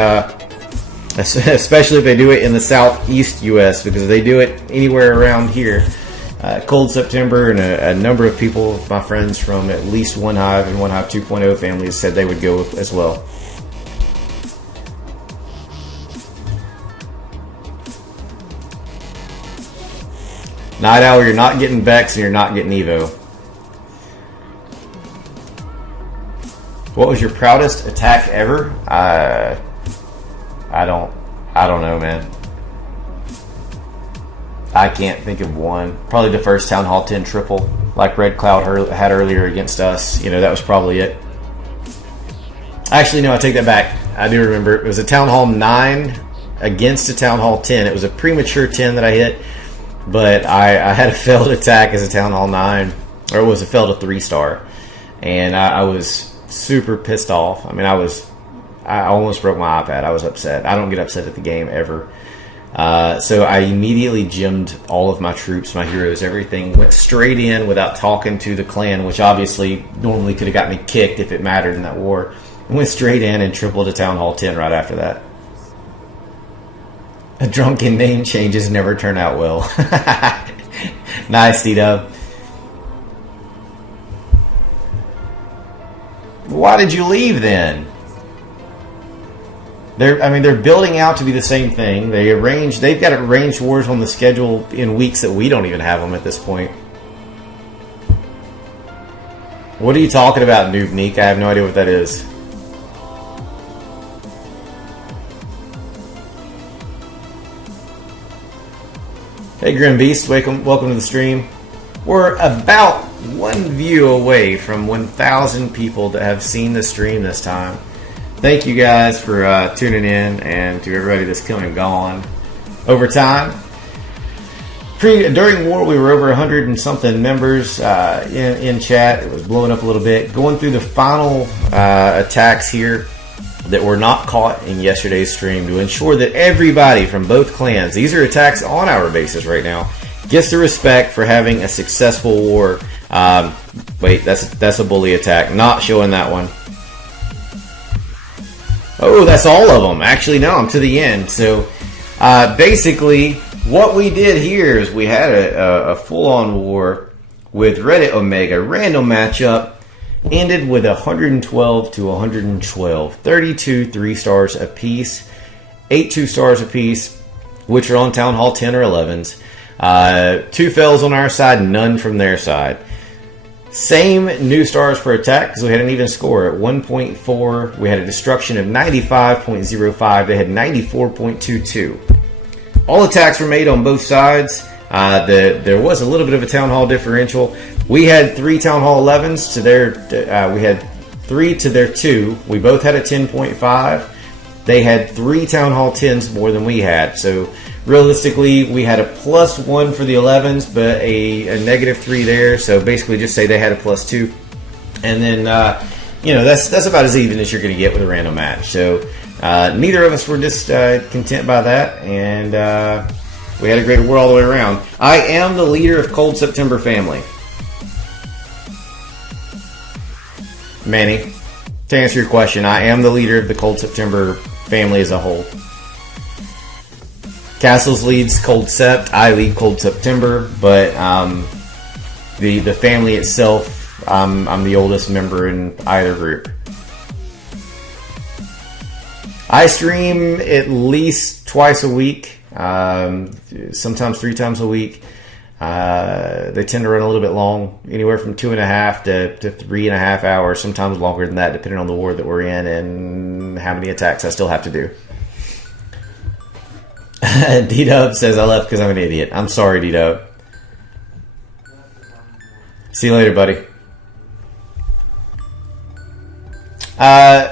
especially if they do it in the southeast U.S., because if they do it anywhere around here, Cold September, and a number of people, my friends from at least One Hive and One Hive 2.0 families, said they would go as well. Night Owl, you're not getting Vex and you're not getting Evo. What was your proudest attack ever? I don't know, man. I can't think of one. Probably the first Town Hall 10 triple, like Red Cloud had earlier against us. You know, that was probably it. Actually, no, I take that back. I do remember. It was a Town Hall 9 against a Town Hall 10. It was a premature 10 that I hit, but I had a failed attack as a Town Hall 9, or it was a failed 3-star, and I was super pissed off. I mean, I almost broke my iPad. I was upset. I don't get upset at the game ever. So I immediately gemmed all of my troops, my heroes, everything. Went straight in without talking to the clan, which obviously normally could have got me kicked if it mattered in that war. Went straight in and tripled a Town Hall 10 right after that. A drunken name changes never turn out well. Nice, D-Dub. Why did you leave then? They're building out to be the same thing. They've got arranged wars on the schedule in weeks that we don't even have them at this point. What are you talking about, Noob Neek? I have no idea what that is. Hey Grim Beast, welcome to the stream. We're about one view away from 1,000 people that have seen the stream this time. Thank you guys for tuning in, and to everybody that's come and gone over time. During war, we were over 100 and something members in chat. It was blowing up a little bit. Going through the final attacks here that were not caught in yesterday's stream to ensure that everybody from both clans, these are attacks on our bases right now, gets the respect for having a successful war. Wait, that's a bully attack. Not showing that one. Oh, that's all of them. Actually, no, I'm to the end. So, basically, what we did here is we had a full-on war with Reddit Omega. Random matchup. Ended with 112 to 112. 32 3-stars apiece. 8 2-stars apiece, which are on Town Hall 10 or 11s. 2 fails on our side, none from their side. Same new stars per attack, because we had an even score at 1.4. We had a destruction of 95.05. They had 94.22. All attacks were made on both sides. There was a little bit of a Town Hall differential. We had 3 Town Hall 11s to their. We had 3 to their 2. We both had a 10.5. They had 3 Town Hall 10s more than we had. So realistically, we had a +1 for the 11s, but a -3 there. So basically, just say they had a +2, and then that's about as even as you're going to get with a random match. So neither of us were just content by that, and we had a great war all the way around. I am the leader of Cold September family. Manny, to answer your question, I am the leader of the Cold September family as a whole. Castles leads Cold Sept, I lead Cold September, but the family itself, I'm the oldest member in either group. I stream at least twice a week, sometimes 3 times a week. They tend to run a little bit long, anywhere from 2.5 to 3.5 hours, sometimes longer than that, depending on the war that we're in and how many attacks I still have to do. D-Dub says I left because I'm an idiot. I'm sorry, D-Dub. See you later, buddy.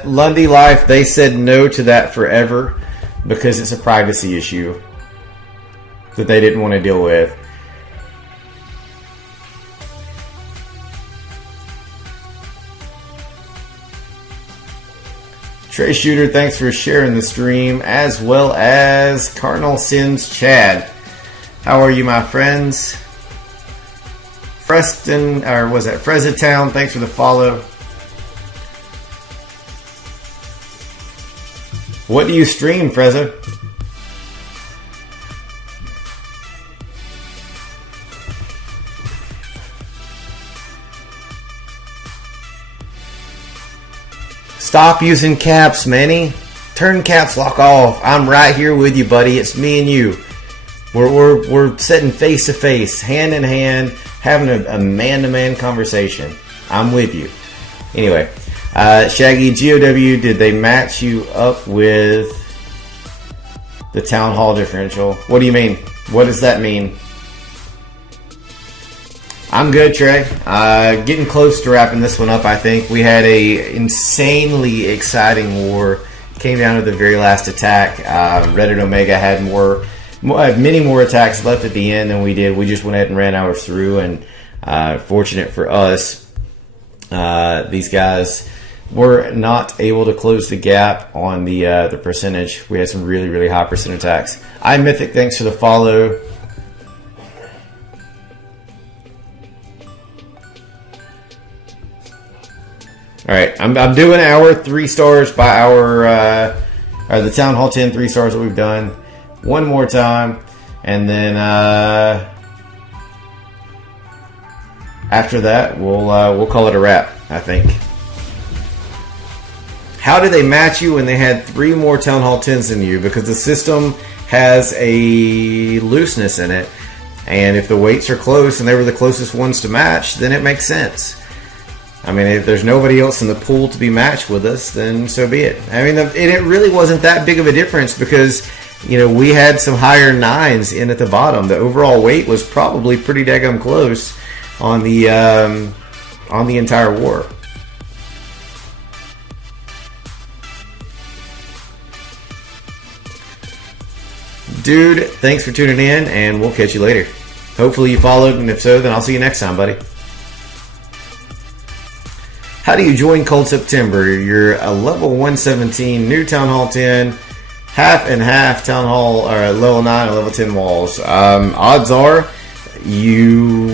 Lundy Life, they said no to that forever because it's a privacy issue that they didn't want to deal with. Trey Shooter, thanks for sharing the stream, as well as Cardinal Sins Chad. How are you, my friends? Preston, or was that Frezatown? Thanks for the follow. What do you stream, Frezza? Stop using caps, Manny. Turn caps lock off. I'm right here with you, buddy. It's me and you. We're sitting face to face, hand in hand, having a man-to-man conversation. I'm with you. Anyway, Shaggy, GOW, did they match you up with the Town Hall differential? What do you mean? What does that mean? I'm good, Trey. Getting close to wrapping this one up, I think. We had a insanely exciting war. Came down to the very last attack. Reddit Omega had many more attacks left at the end than we did. We just went ahead and ran ours through, and fortunate for us, these guys were not able to close the gap on the percentage. We had some really, really high percent attacks. iMythic, thanks for the follow. All right, I'm doing our 3 stars by our the Town Hall 10 3 stars that we've done one more time, and then after that we'll call it a wrap, I think. How did they match you when they had 3 more Town Hall 10s than you? Because the system has a looseness in it, and if the weights are close and they were the closest ones to match, then it makes sense. I mean, if there's nobody else in the pool to be matched with us, then so be it. I mean, it really wasn't that big of a difference because, you know, we had some higher 9s in at the bottom. The overall weight was probably pretty daggum close on the entire war. Dude, thanks for tuning in, and we'll catch you later. Hopefully you followed, and if so, then I'll see you next time, buddy. How do you join Cold September? You're a level 117, new Town Hall 10, half and half Town Hall, or level 9 and level 10 walls. Odds are you...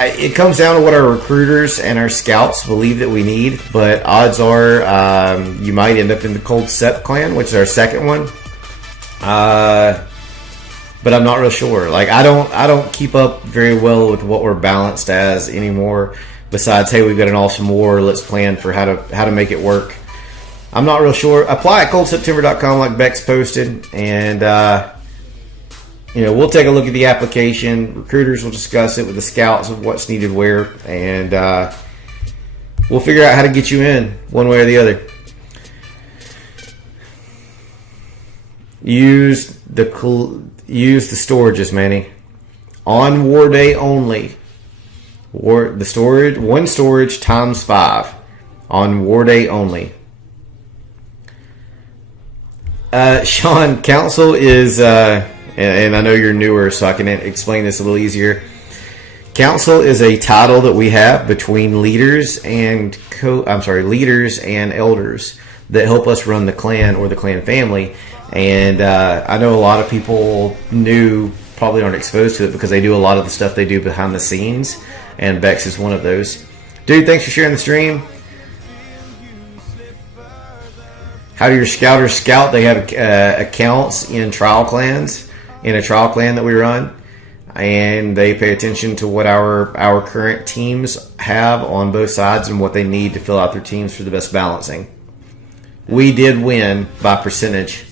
It comes down to what our recruiters and our scouts believe that we need, but odds are you might end up in the Cold Sep clan, which is our second one. But I'm not real sure. Like, I don't keep up very well with what we're balanced as anymore. Besides, hey, we've got an awesome war. Let's plan for how to make it work. I'm not real sure. Apply at coldseptember.com like Bex posted, and you know, we'll take a look at the application. Recruiters will discuss it with the scouts of what's needed where, and we'll figure out how to get you in one way or the other. Use the storages, Manny. On war day only. One storage times 5. On war day only. Sean, council is, and I know you're newer, so I can explain this a little easier. Council is a title that we have between leaders and leaders and elders that help us run the clan or the clan family. And I know a lot of people probably aren't exposed to it because they do a lot of the stuff they do behind the scenes, and Bex is one of those. Dude, thanks for sharing the stream. How do your scouters scout? They have accounts in trial clans, in a trial clan that we run, and they pay attention to what our current teams have on both sides and what they need to fill out their teams for the best balancing. We did win by percentage.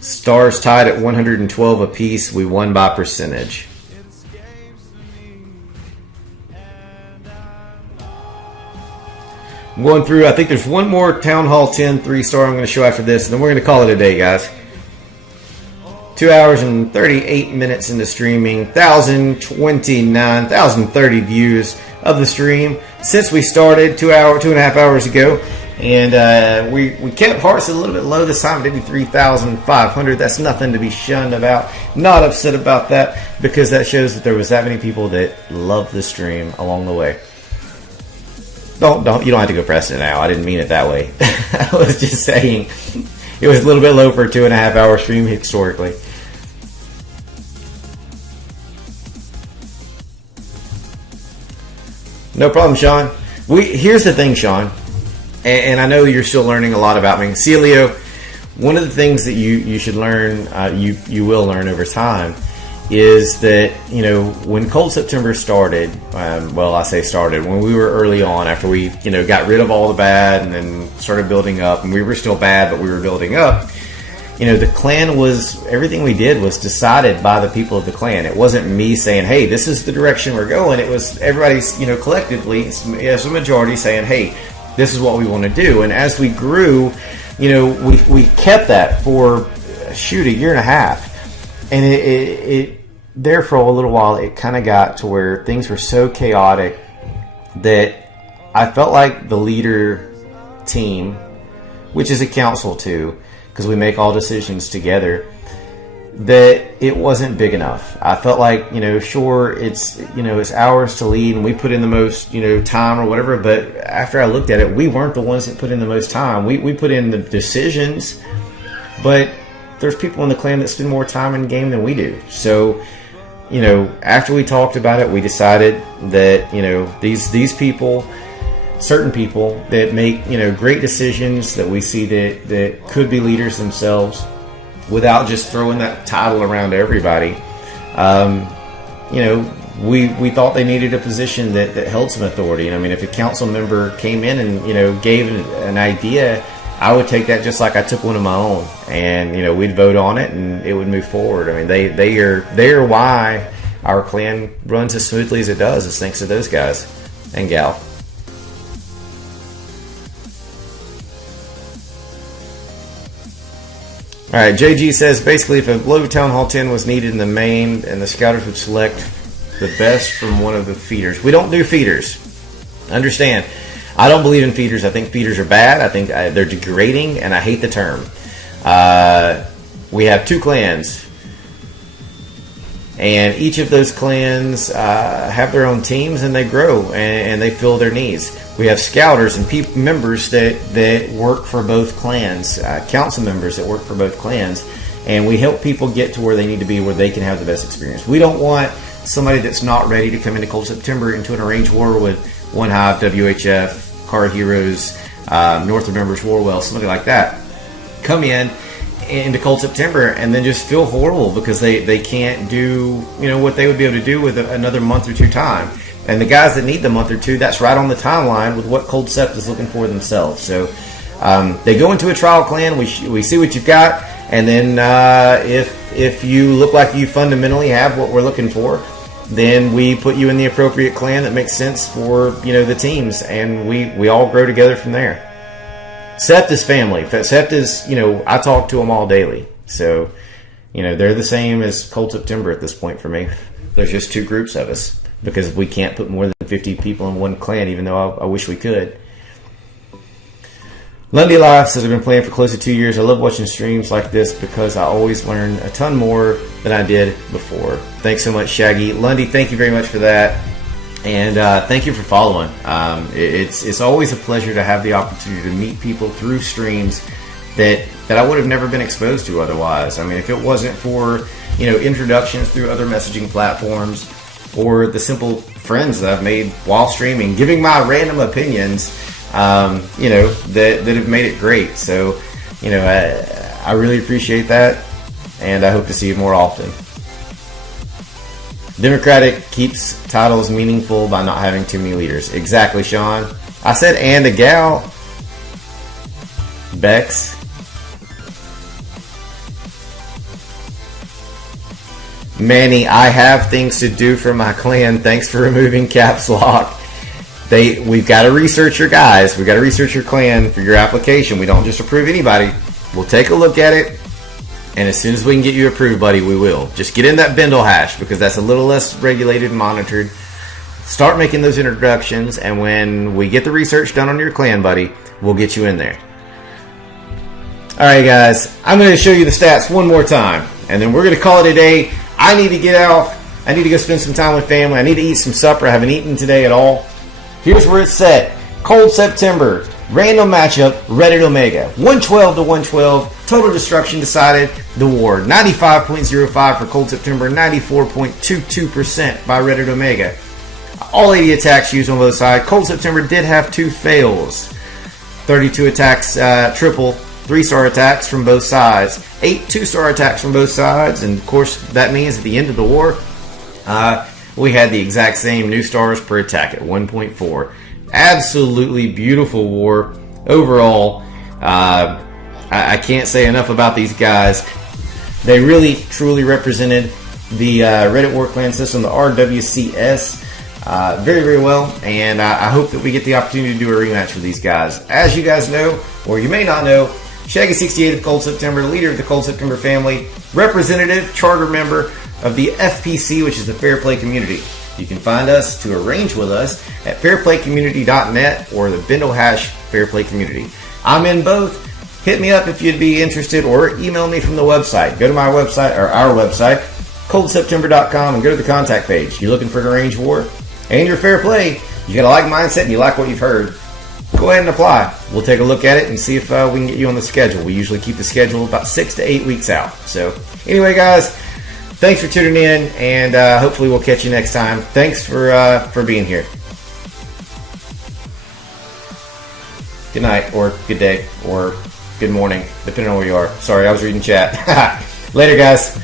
Stars tied at 112 apiece. We won by percentage. I'm going through. I think there's one more Town Hall 10 3-star I'm going to show after this, and then we're going to call it a day, guys. 2 hours and 38 minutes into streaming. 1,030 views of the stream since we started 2.5 hours ago. And we kept hearts a little bit low this time. It did 3,500. That's nothing to be shunned about. Not upset about that, because that shows that there was that many people that loved the stream along the way. You don't have to go press it now. I didn't mean it that way. I was just saying it was a little bit low for a 2.5 hour stream historically. No problem, Sean. Here's the thing, Sean, and I know you're still learning a lot about me. See, Leo, one of the things that you should learn, you will learn over time, is that, you know, when Cold September started, well, I say started, when we were early on, after we, you know, got rid of all the bad and then started building up, and we were still bad, but we were building up, you know, the clan was, everything we did was decided by the people of the clan. It wasn't me saying, hey, this is the direction we're going. It was everybody's, you know, collectively, as a majority, saying, hey, this is what we want to do. And as we grew, you know, we kept that for, shoot, a year and a half. And it there for a little while, it kind of got to where things were so chaotic that I felt like the leader team, which is a council too, because we make all decisions together, that it wasn't big enough. I felt like, you know, sure, it's, you know, it's ours to lead and we put in the most, you know, time or whatever, but after I looked at it, we weren't the ones that put in the most time. We put in the decisions, but there's people in the clan that spend more time in the game than we do. So, you know, after we talked about it, we decided that, you know, these people, certain people that make, you know, great decisions, that we see that could be leaders themselves without just throwing that title around everybody. You know, we thought they needed a position that held some authority. And I mean, if a council member came in and, you know, gave an idea, I would take that just like I took one of my own, and, you know, we'd vote on it and it would move forward. I mean, they are why our clan runs as smoothly as it does, is thanks to those guys and gal. All right, JG says, basically, if a low Town Hall 10 was needed in the main, and the scouters would select the best from one of the feeders. We don't do feeders. Understand, I don't believe in feeders. I think feeders are bad. I think they're degrading, and I hate the term. We have 2 clans, and each of those clans have their own teams, and they grow, and they fill their needs. We have scouters and members that work for both clans, council members that work for both clans, and we help people get to where they need to be, where they can have the best experience. We don't want somebody that's not ready to come into Cold September into an arranged war with One Hive, WHF, Car Heroes, North Members, Warwell, somebody like that, come into Cold September and then just feel horrible because they can't do, you know, what they would be able to do with another month or 2 time. And the guys that need the month or 2, that's right on the timeline with what Cold Sept is looking for themselves. So they go into a trial clan, we see what you've got, and then if you look like you fundamentally have what we're looking for, then we put you in the appropriate clan that makes sense for, you know, the teams, and we all grow together from there. Sept is family. Sept is, you know, I talk to them all daily. So, you know, they're the same as Cold September at this point for me. There's just 2 groups of us because we can't put more than 50 people in one clan, even though I wish we could. Lundy Live says, I've been playing for close to 2 years. I love watching streams like this because I always learn a ton more than I did before. Thanks so much, Shaggy. Lundy, thank you very much for that. And thank you for following. It's always a pleasure to have the opportunity to meet people through streams that I would have never been exposed to otherwise. I mean, if it wasn't for, you know, introductions through other messaging platforms or the simple friends that I've made while streaming, giving my random opinions, you know, that have made it great. So, you know, I really appreciate that, and I hope to see you more often. Democratic keeps titles meaningful by not having too many leaders. Exactly, Sean. I said and a gal. Bex. Manny, I have things to do for my clan. Thanks for removing caps lock. We've got to research your guys. We've got to research your clan for your application. We don't just approve anybody. We'll take a look at it, and as soon as we can get you approved, buddy, we will. Just get in that bindle hash because that's a little less regulated and monitored. Start making those introductions, and when we get the research done on your clan, buddy, we'll get you in there. All right, guys, I'm going to show you the stats one more time, and then we're going to call it a day. I need to get out. I need to go spend some time with family. I need to eat some supper. I haven't eaten today at all. Here's where it's set. Cold September. Random matchup. Reddit Omega. 112 to 112. Total destruction decided the war. 95.05 for Cold September. 94.22% by Reddit Omega. All 80 attacks used on both sides. Cold September did have 2 fails. 32 attacks, triple, 3-star attacks from both sides. 8 2-star attacks from both sides. And of course, that means at the end of the war, we had the exact same new stars per attack at 1.4. Absolutely beautiful war overall. I can't say enough about these guys. They really, truly represented the Reddit War Clan system, the RWCS, very, very well. And I hope that we get the opportunity to do a rematch with these guys. As you guys know, or you may not know, Shaggy68 of Cold September, leader of the Cold September family, representative, charter member of the FPC, which is the Fair Play Community. You can find us to arrange with us at fairplaycommunity.net or the Bindle hash Fairplay Community. I'm in both. Hit me up if you'd be interested, or email me from the website. Go to my website, or our website, coldseptember.com, and go to the contact page. You're looking for an arranged war and you're fair play. You got a like mindset and you like what you've heard. Go ahead and apply. We'll take a look at it and see if we can get you on the schedule. We usually keep the schedule about 6 to 8 weeks out. So anyway, guys, thanks for tuning in, and hopefully we'll catch you next time. Thanks for being here. Good night, or good day, or good morning, depending on where you are. Sorry, I was reading chat. Later, guys.